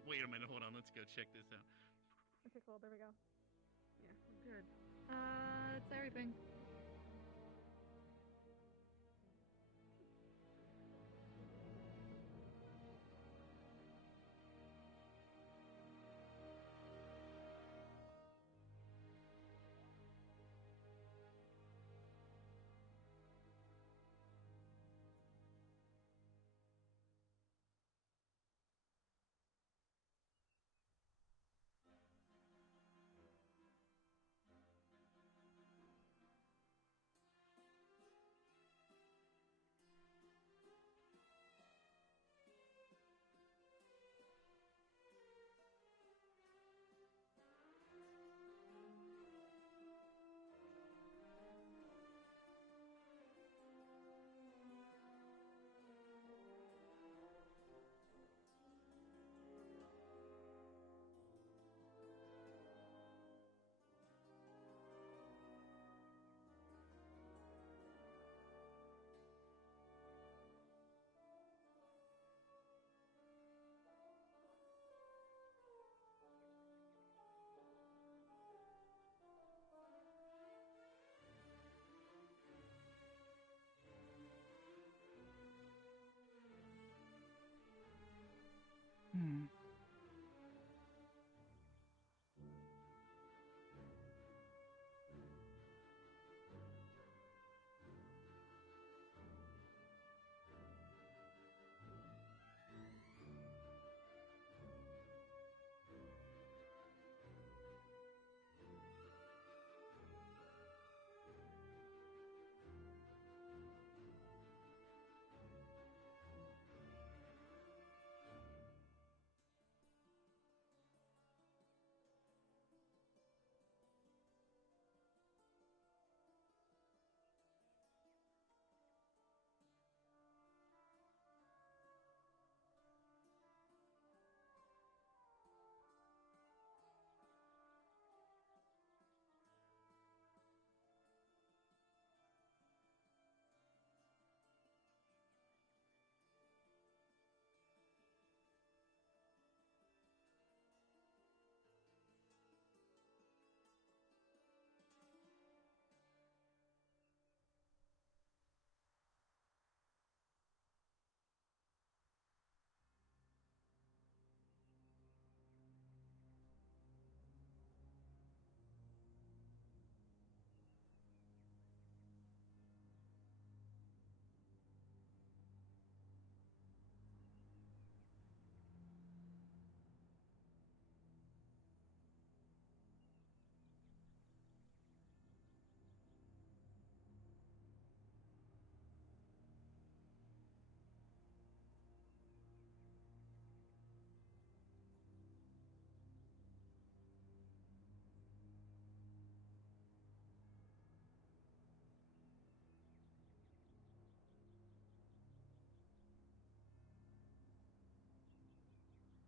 Wait a minute, hold on. Let's go check this out. Okay, cool. There we go. Yeah, we're good. It's everything. Hmm.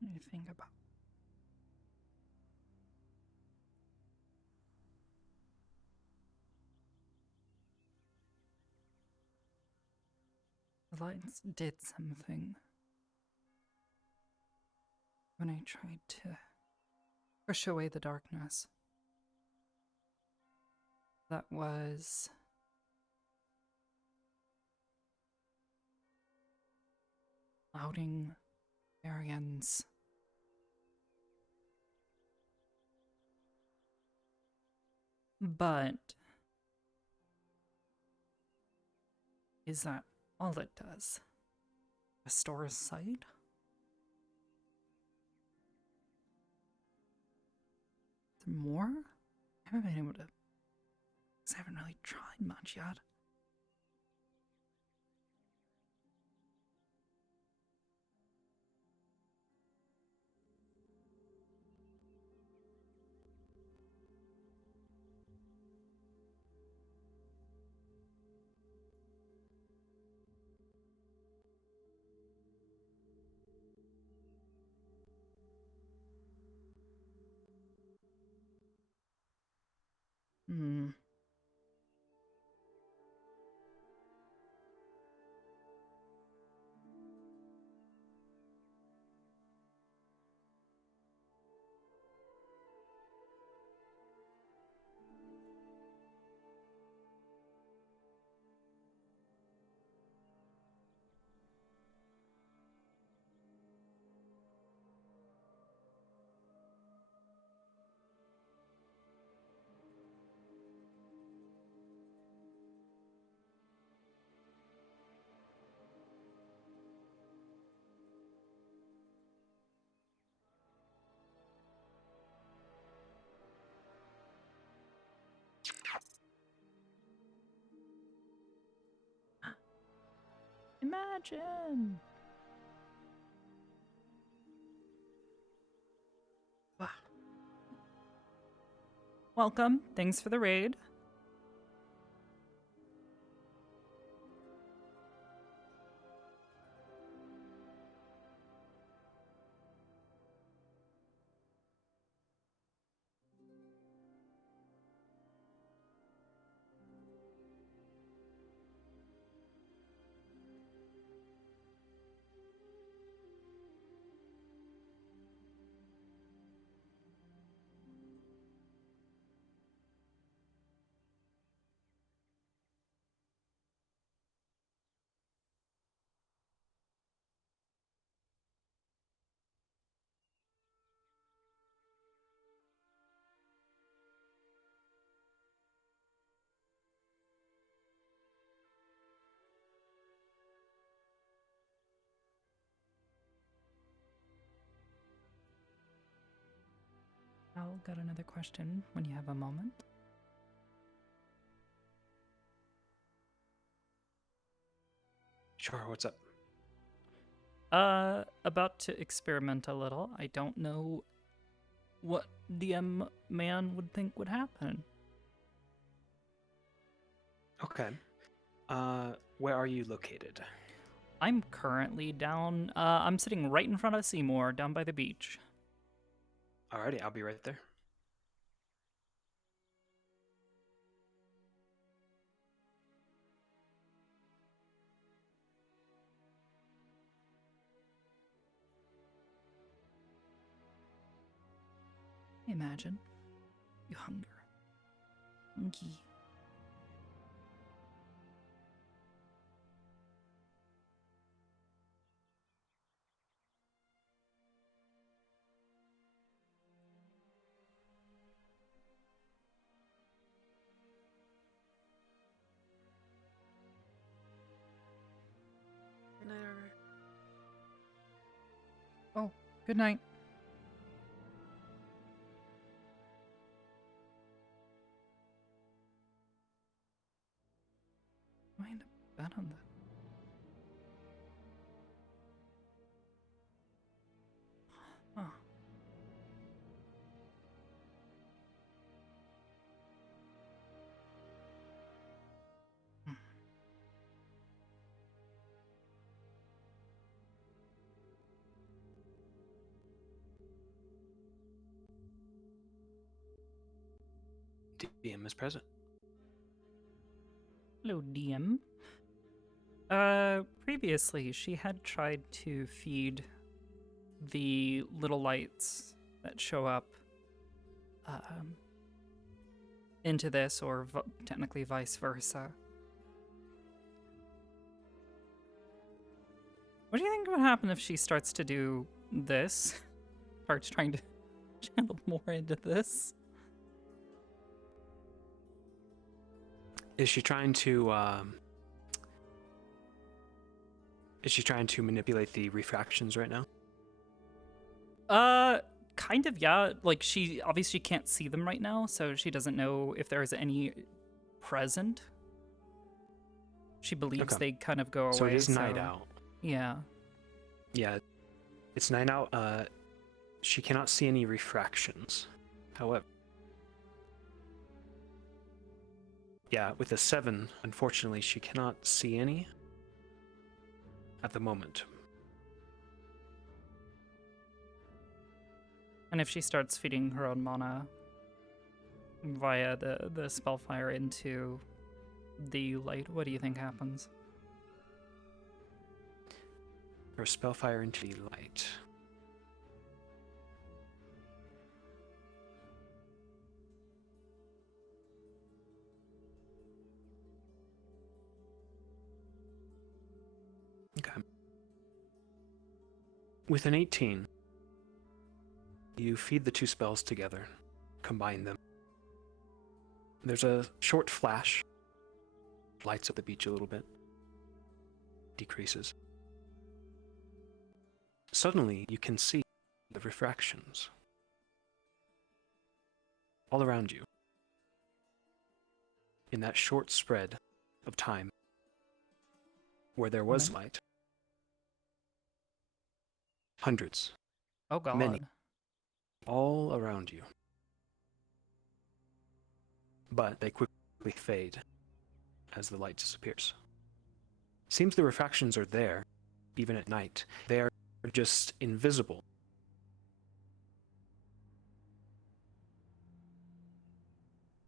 Anything about the lights did something when I tried to push away the darkness. That was clouding Arian's but is that all it does? Restore sight? Is there more? I haven't been able to, because I haven't really tried much yet. Hmm. Imagine. Welcome. Thanks for the raid. I'll get another question when you have a moment. Sure, what's up? About to experiment a little. I don't know what DM man would think would happen. Okay. Where are you located? I'm currently down, I'm sitting right in front of Seymour, down by the beach. Alrighty, I'll be right there. Imagine. You hunger. Hungry. Good night, Arbor. Oh, good night. Why end up bed on that? Huh. DM is present. Hello, DM. Previously, she had tried to feed the little lights that show up into this, or technically vice versa. What do you think would happen if she starts to do this? Starts trying to channel more into this? Is she trying to manipulate the refractions right now? Kind of, yeah. Like, she obviously can't see them right now, so she doesn't know if there's any present. She believes Okay. they kind of go away. So it is night out. Yeah. Yeah, it's night out. She cannot see any refractions. However, yeah, with a 7, unfortunately, she cannot see any at the moment. And if she starts feeding her own mana, via the spellfire into the light, what do you think happens? Or spellfire into the light. Okay. With an 18, you feed the two spells together, combine them. There's a short flash, lights up the beach a little bit, decreases. Suddenly, you can see the refractions all around you. In that short spread of time where there was light, hundreds, Oh god. many, all around you. But they quickly fade as the light disappears. Seems the refractions are there, even at night. They are just invisible.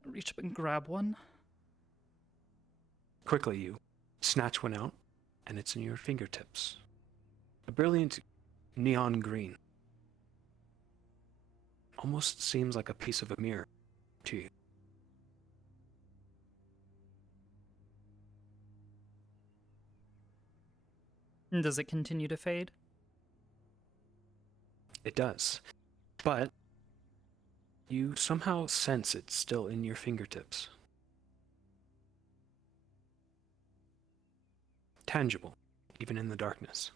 Reach up and grab one. Quickly, you snatch one out, and it's in your fingertips. A brilliant neon green. Almost seems like a piece of a mirror to you. And does it continue to fade? It does. But you somehow sense it still in your fingertips. Tangible, even in the darkness.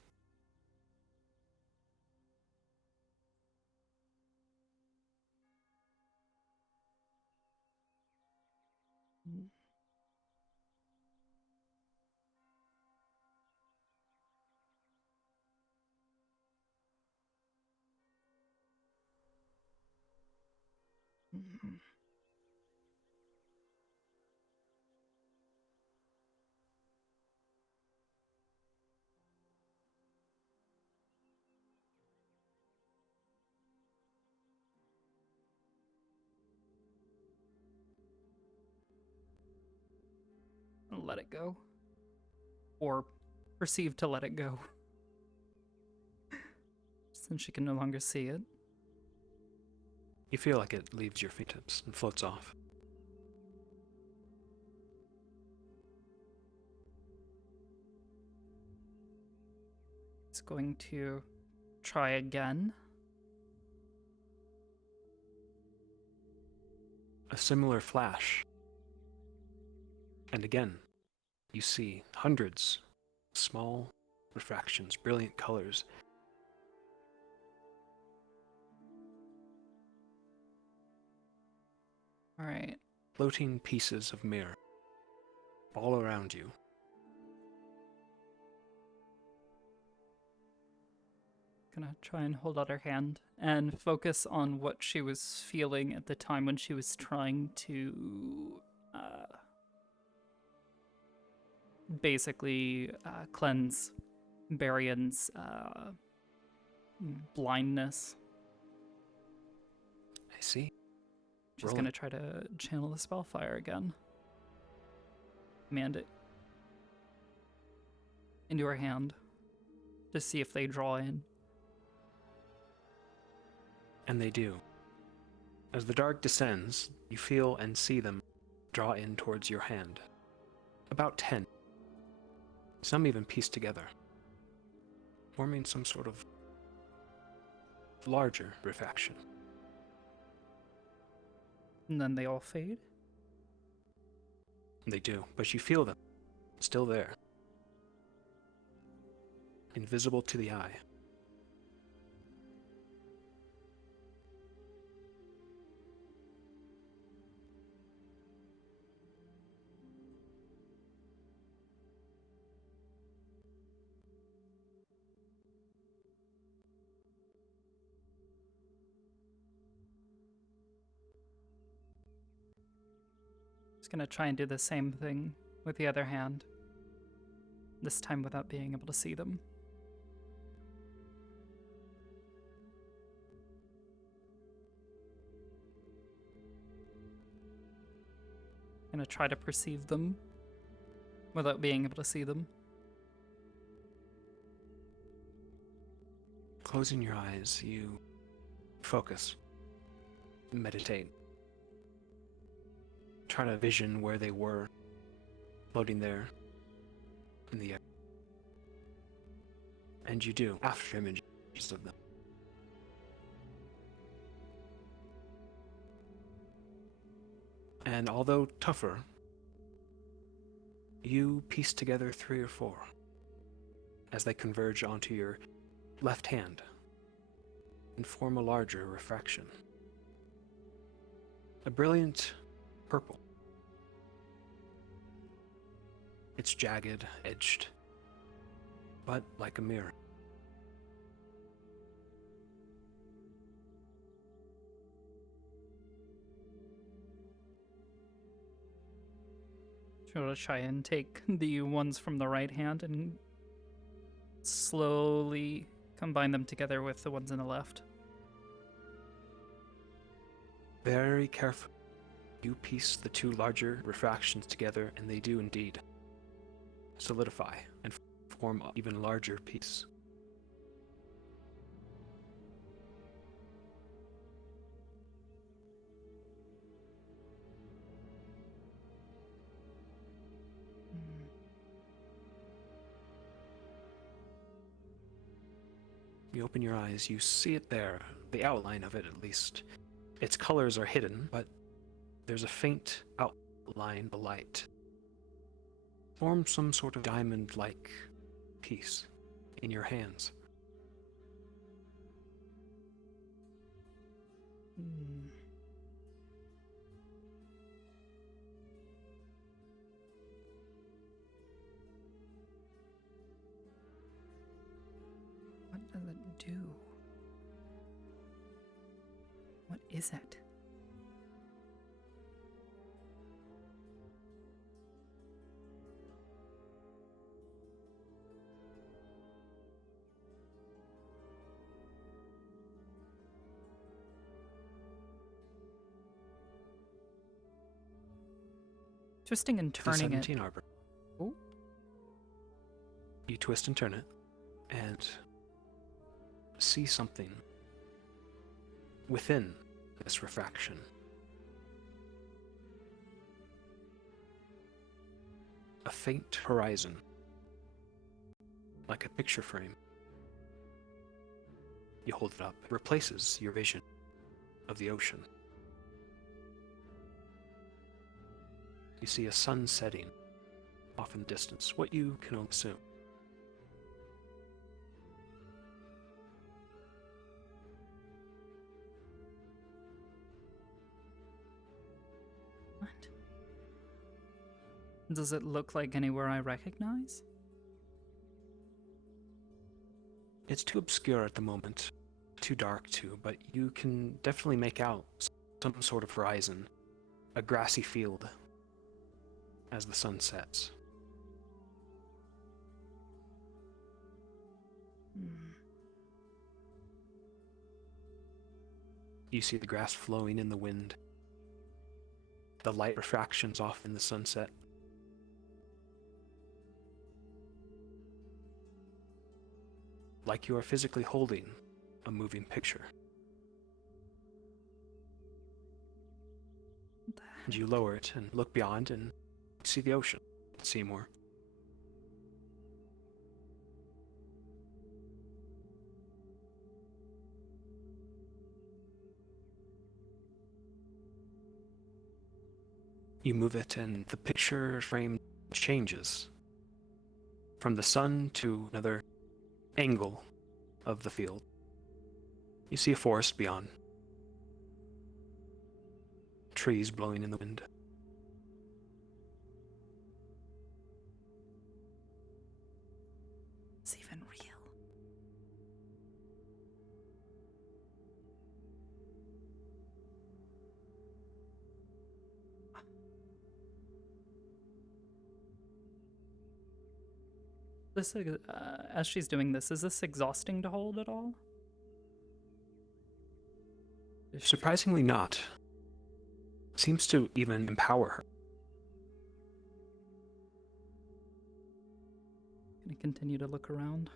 Let it go. Or perceive to let it go. Since she can no longer see it. You feel like it leaves your fingertips and floats off. It's going to try again. A similar flash. And again, you see hundreds of small refractions, brilliant colors. All right. Floating pieces of mirror all around you. Gonna try and hold out her hand and focus on what she was feeling at the time when she was trying to basically cleanse Barion's blindness. I see. She's gonna try to channel the spellfire again. Command it into her hand to see if they draw in. And they do. As the dark descends, you feel and see them draw in towards your hand. About 10. Some even piece together, forming some sort of larger refraction. And then they all fade? They do, but you feel them, still there. Invisible to the eye. Just gonna try and do the same thing with the other hand. This time without being able to see them. gonna try to perceive them without being able to see them. Closing your eyes, you focus, meditate. Try to vision where they were, floating there in the air. And you do, after images of them. And although tougher, you piece together 3 or 4 as they converge onto your left hand and form a larger refraction. A brilliant purple. It's jagged, edged, but like a mirror. Should I try and take the ones from the right hand and slowly combine them together with the ones in the left? Very careful. You piece the 2 larger refractions together, and they do indeed solidify and form an even larger piece. You open your eyes, you see it there, the outline of it at least. Its colors are hidden, but there's a faint outline of light. Form some sort of diamond-like piece in your hands. What does it do? What is it? Twisting and turning it. Arbor. Oh. You twist and turn it, and see something within this refraction. A faint horizon, like a picture frame. You hold it up. It replaces your vision of the ocean. You see a sun setting off in the distance, what you can only assume. What? Does it look like anywhere I recognize? It's too obscure at the moment, too dark too, but you can definitely make out some sort of horizon, a grassy field as the sun sets. You see the grass flowing in the wind, the light refractions off in the sunset. Like you are physically holding a moving picture. And you lower it and look beyond and see the ocean, see more. You move it and the picture frame changes from the sun to another angle of the field. You see a forest beyond. Trees blowing in the wind. It's even real. This, as she's doing this, is this exhausting to hold at all? Surprisingly not. Seems to even empower her. I continue to look around.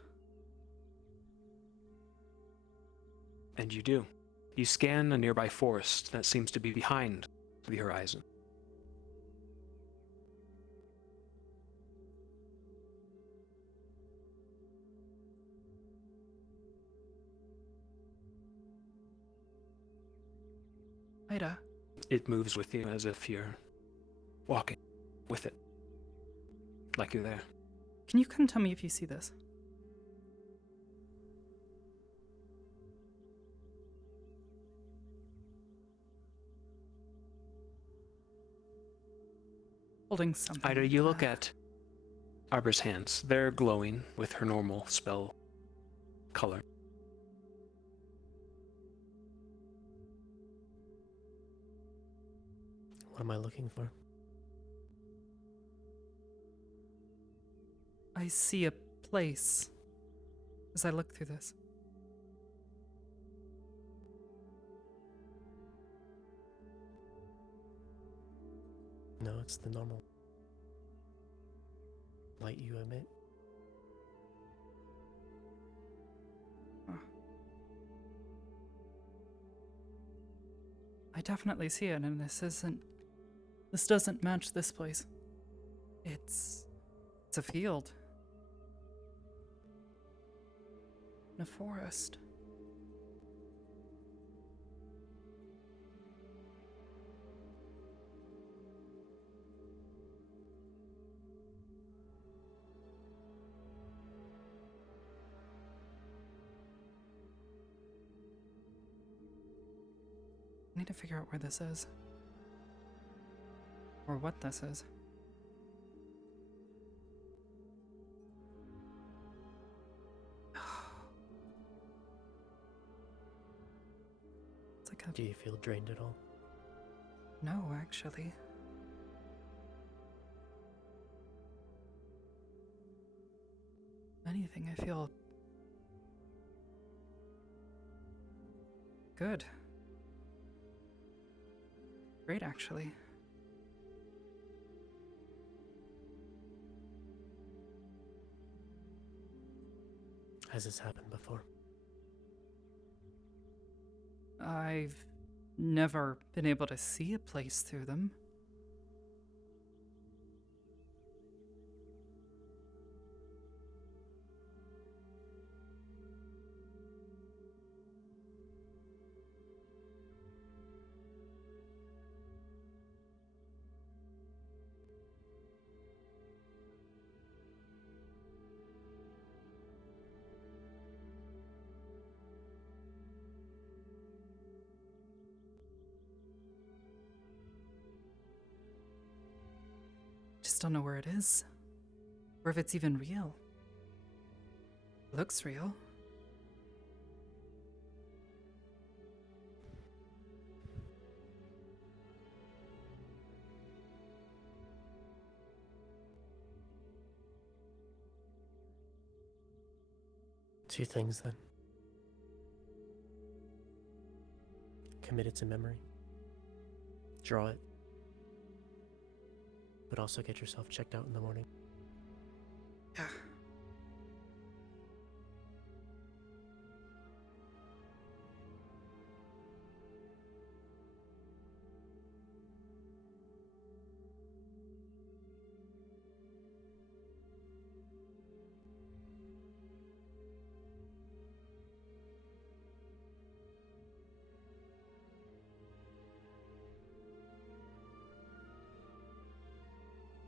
And you do. You scan a nearby forest that seems to be behind the horizon. Ida. It moves with you as if you're walking with it. Like you're there. Can you come tell me if you see this? Holding something. Ida, you look at Arbor's hands. They're glowing with her normal spell color. What am I looking for? I see a place as I look through this. No, it's the normal light you emit. I definitely see it, and this doesn't match this place. It's a field. In a forest. I need to figure out where this is. Or what this is. It's like a... Do you feel drained at all? No, actually. Anything, I feel good. Great, actually. Has this happened before? I've never been able to see a place through them. Just don't know where it is. Or if it's even real. It looks real. Two things then. Commit it to memory. Draw it. But also get yourself checked out in the morning. Yeah.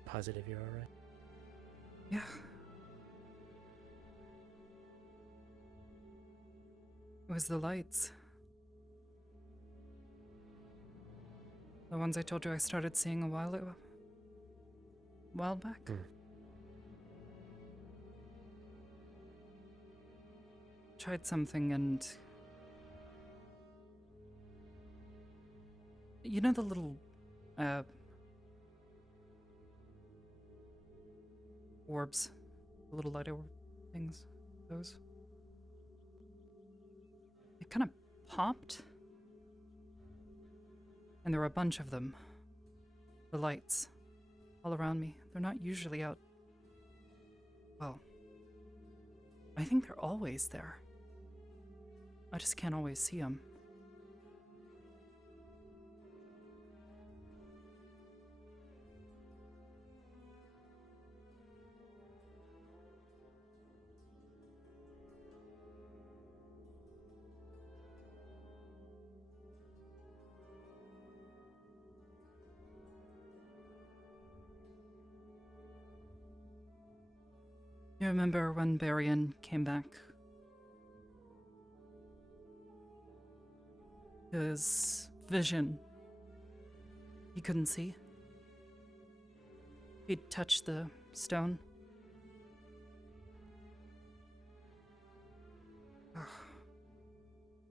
Positive you're alright? Yeah. It was the lights. The ones I told you I started seeing a while back. Tried something and... You know the little, orbs? The little light orb things? Those? It kind of popped. And there were a bunch of them. The lights. All around me. They're not usually out... Well, I think they're always there. I just can't always see them. You remember when Barian came back? His vision. He couldn't see. He'd touched the stone.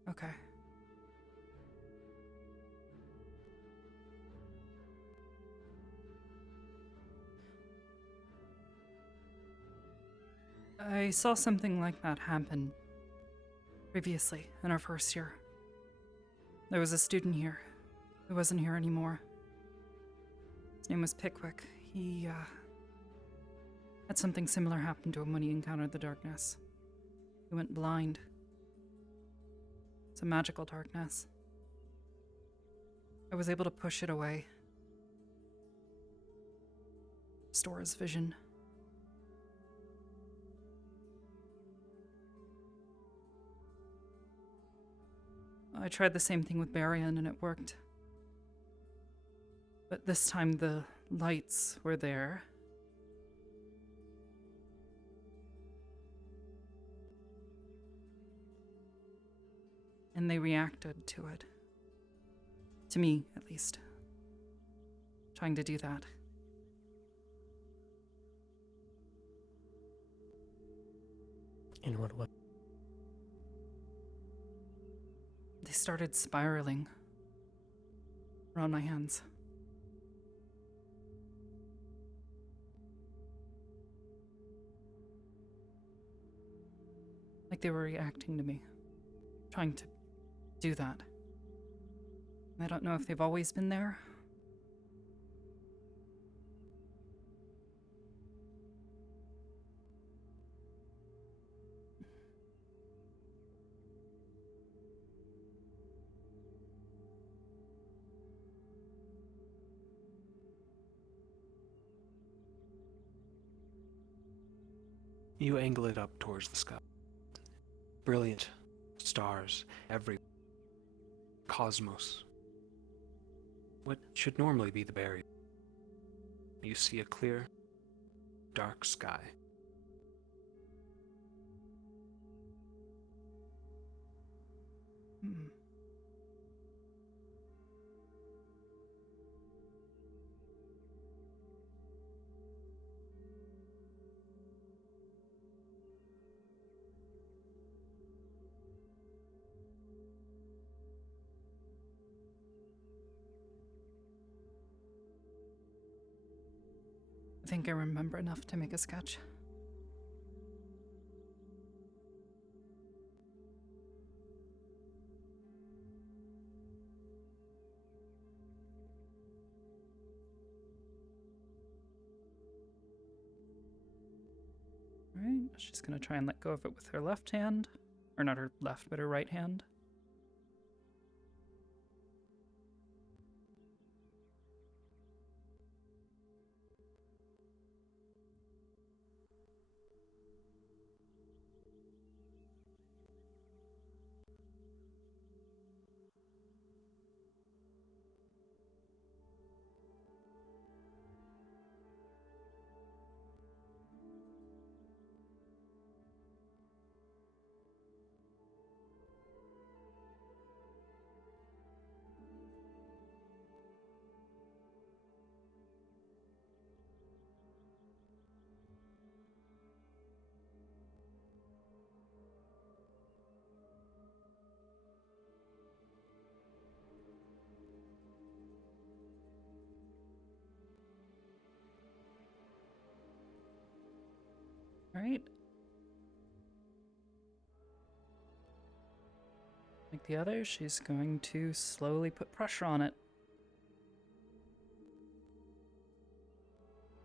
Okay. I saw something like that happen previously in our first year. There was a student here who wasn't here anymore. His name was Pickwick. He had something similar happen to him when he encountered the darkness. He went blind. It's a magical darkness. I was able to push it away. Restore his vision. I tried the same thing with Barian and it worked. But this time the lights were there. And they reacted to it. To me, at least. Trying to do that. In what way? They started spiraling around my hands. Like they were reacting to me, trying to do that. I don't know if they've always been there. You angle it up towards the sky. Brilliant stars every cosmos. What should normally be the barrier. You see a clear, dark sky. I think I remember enough to make a sketch. Alright, she's gonna try and let go of it with her left hand. Or not her left, but her right hand. Alright. Like the other, she's going to slowly put pressure on it.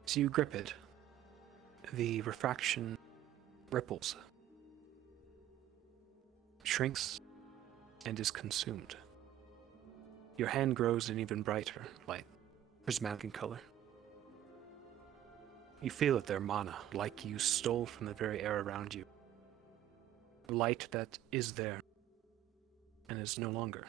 As you grip it, the refraction ripples shrinks and is consumed. Your hand grows an even brighter light, prismatic in color. You feel it there, mana, like you stole from the very air around you. Light that is there and is no longer.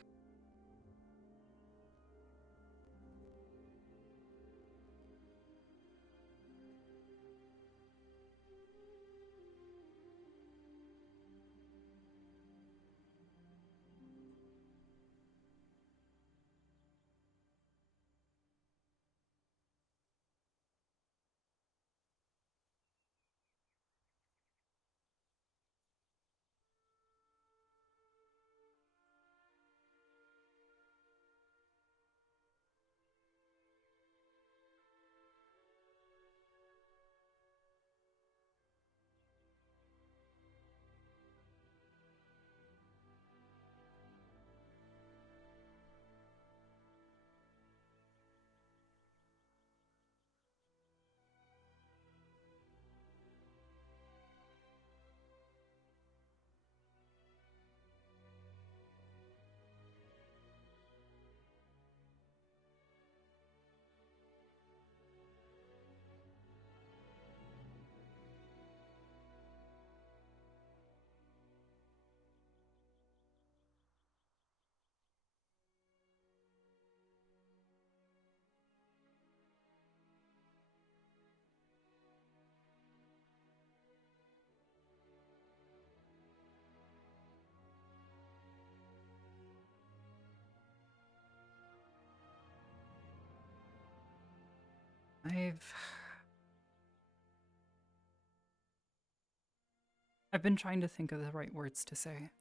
I've been trying to think of the right words to say.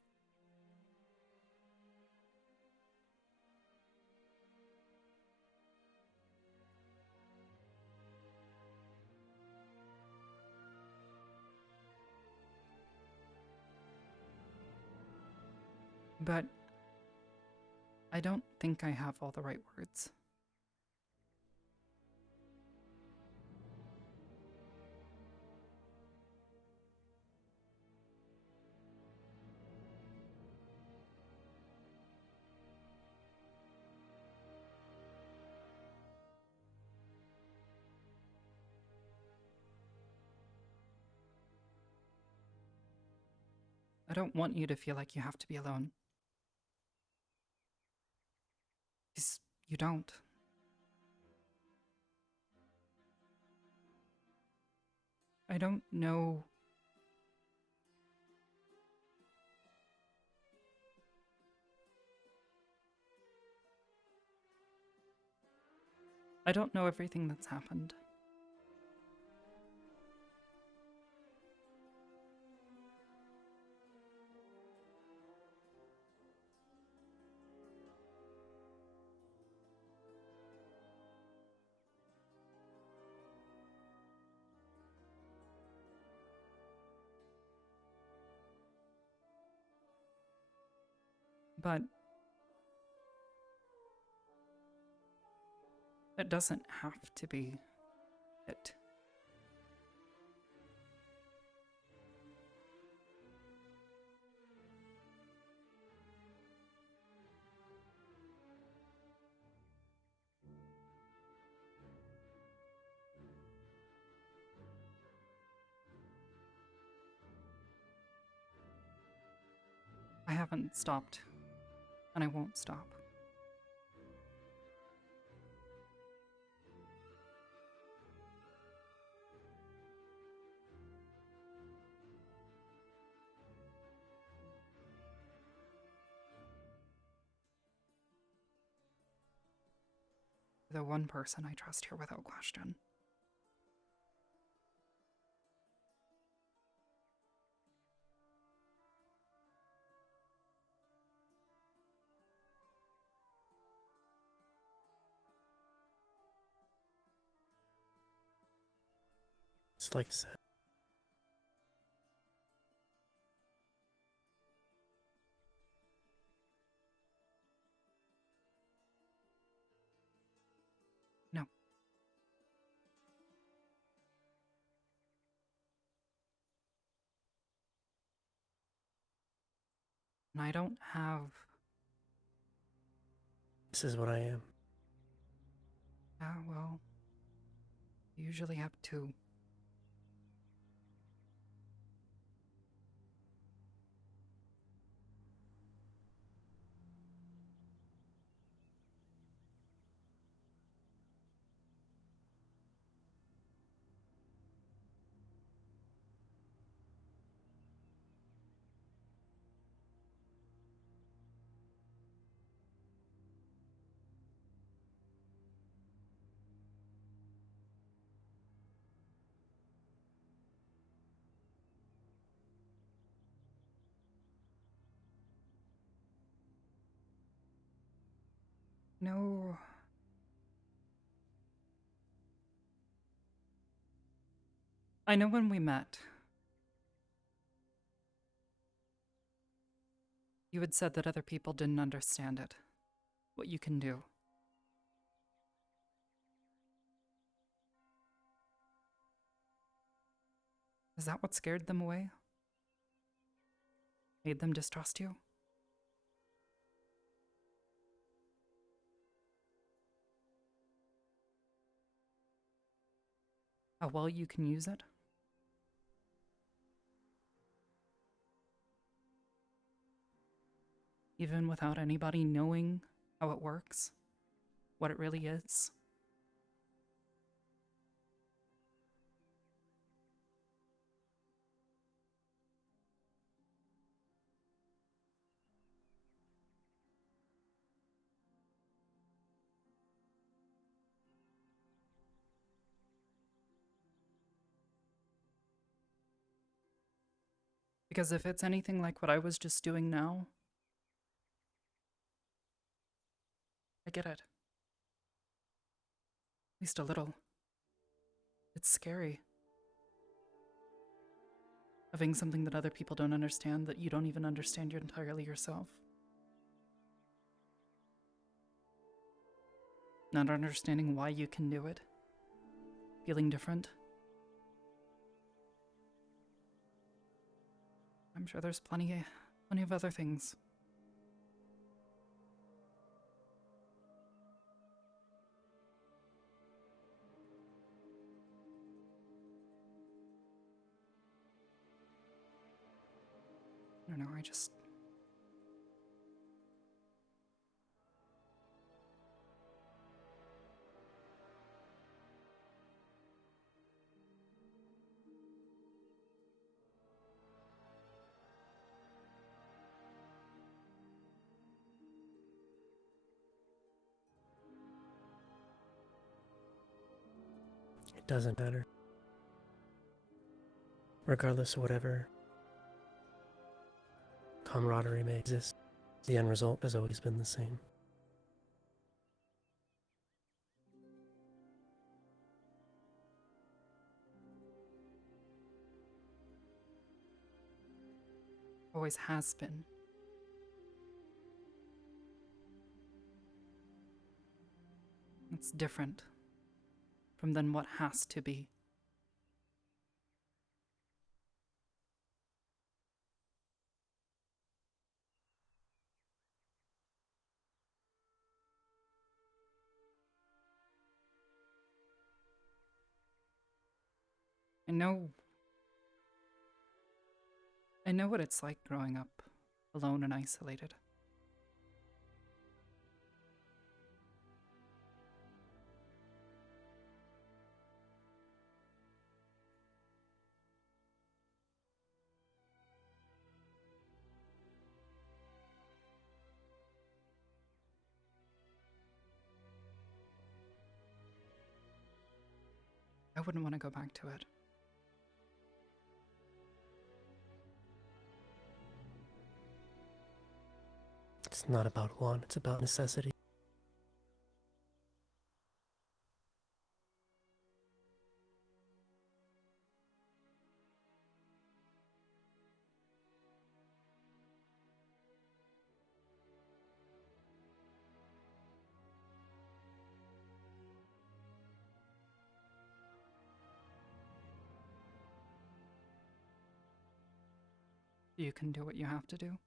But I don't think I have all the right words. I don't want you to feel like you have to be alone. 'Cause you don't. I don't know. I don't know everything that's happened. But it doesn't have to be it. I haven't stopped, and I won't stop. The one person I trust here without question. It's like that. No. And I don't have... This is what I am. Ah, well... You usually have two. No. I know when we met, you had said that other people didn't understand it. What you can do. Is that what scared them away? Made them distrust you? How well you can use it? Even without anybody knowing how it works? What it really is? Because if it's anything like what I was just doing now, I get it. At least a little. It's scary. Having something that other people don't understand, that you don't even understand entirely yourself. Not understanding why you can do it. Feeling different. I'm sure there's plenty of other things. I don't know, I just... It doesn't matter. Regardless of whatever camaraderie may exist, the end result has always been the same. Always has been. It's different from then what has to be. I know what it's like growing up alone and isolated. I wouldn't want to go back to it. It's not about want, it's about necessity. You can do what you have to do.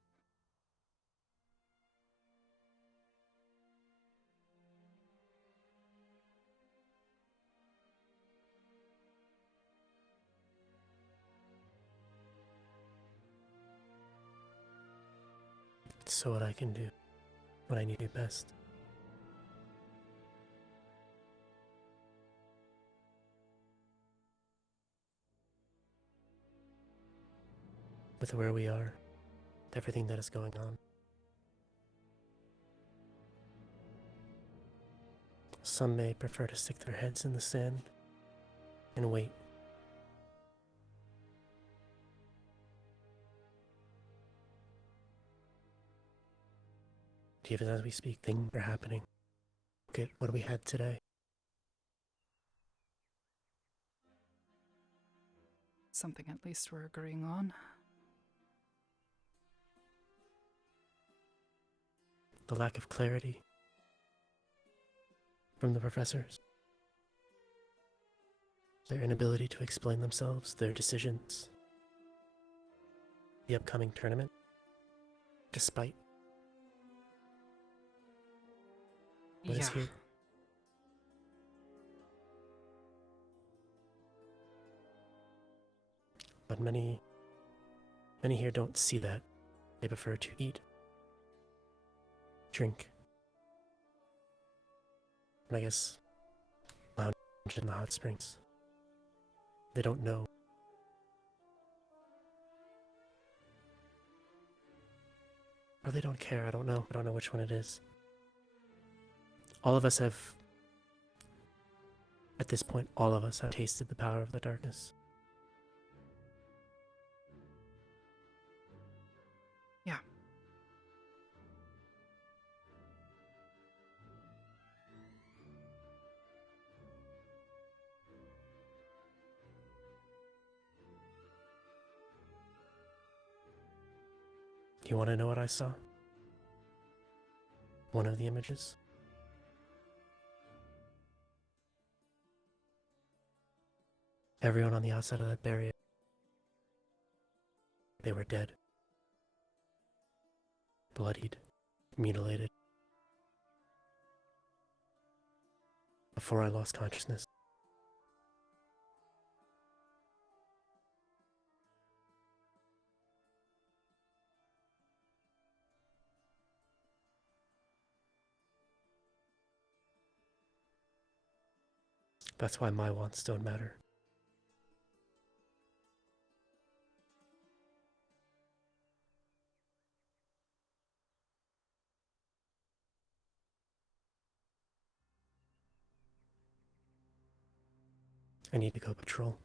So what I can do, what I need to do best. With where we are, everything that is going on. Some may prefer to stick their heads in the sand and wait. Even as we speak, things are happening. Look at what we had today. Something at least we're agreeing on. The lack of clarity from the professors. Their inability to explain themselves, their decisions. The upcoming tournament. Despite what is here. But many here don't see that. They prefer to eat, drink, and I guess lounge in the hot springs. They don't know. Or they don't care, I don't know. I don't know which one it is. All of us have, at this point, all of us have tasted the power of the darkness. Yeah. You want to know what I saw? One of the images? Everyone on the outside of that barrier, they were dead. Bloodied, mutilated. Before I lost consciousness. That's why my wants don't matter. I need to go patrol.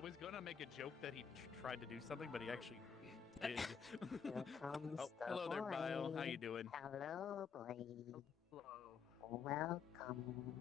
I was gonna make a joke that he tried to do something, but he actually did. Here comes Oh, the hello there, Bio. How boy. you doing? Hello, boy. Hello. Welcome.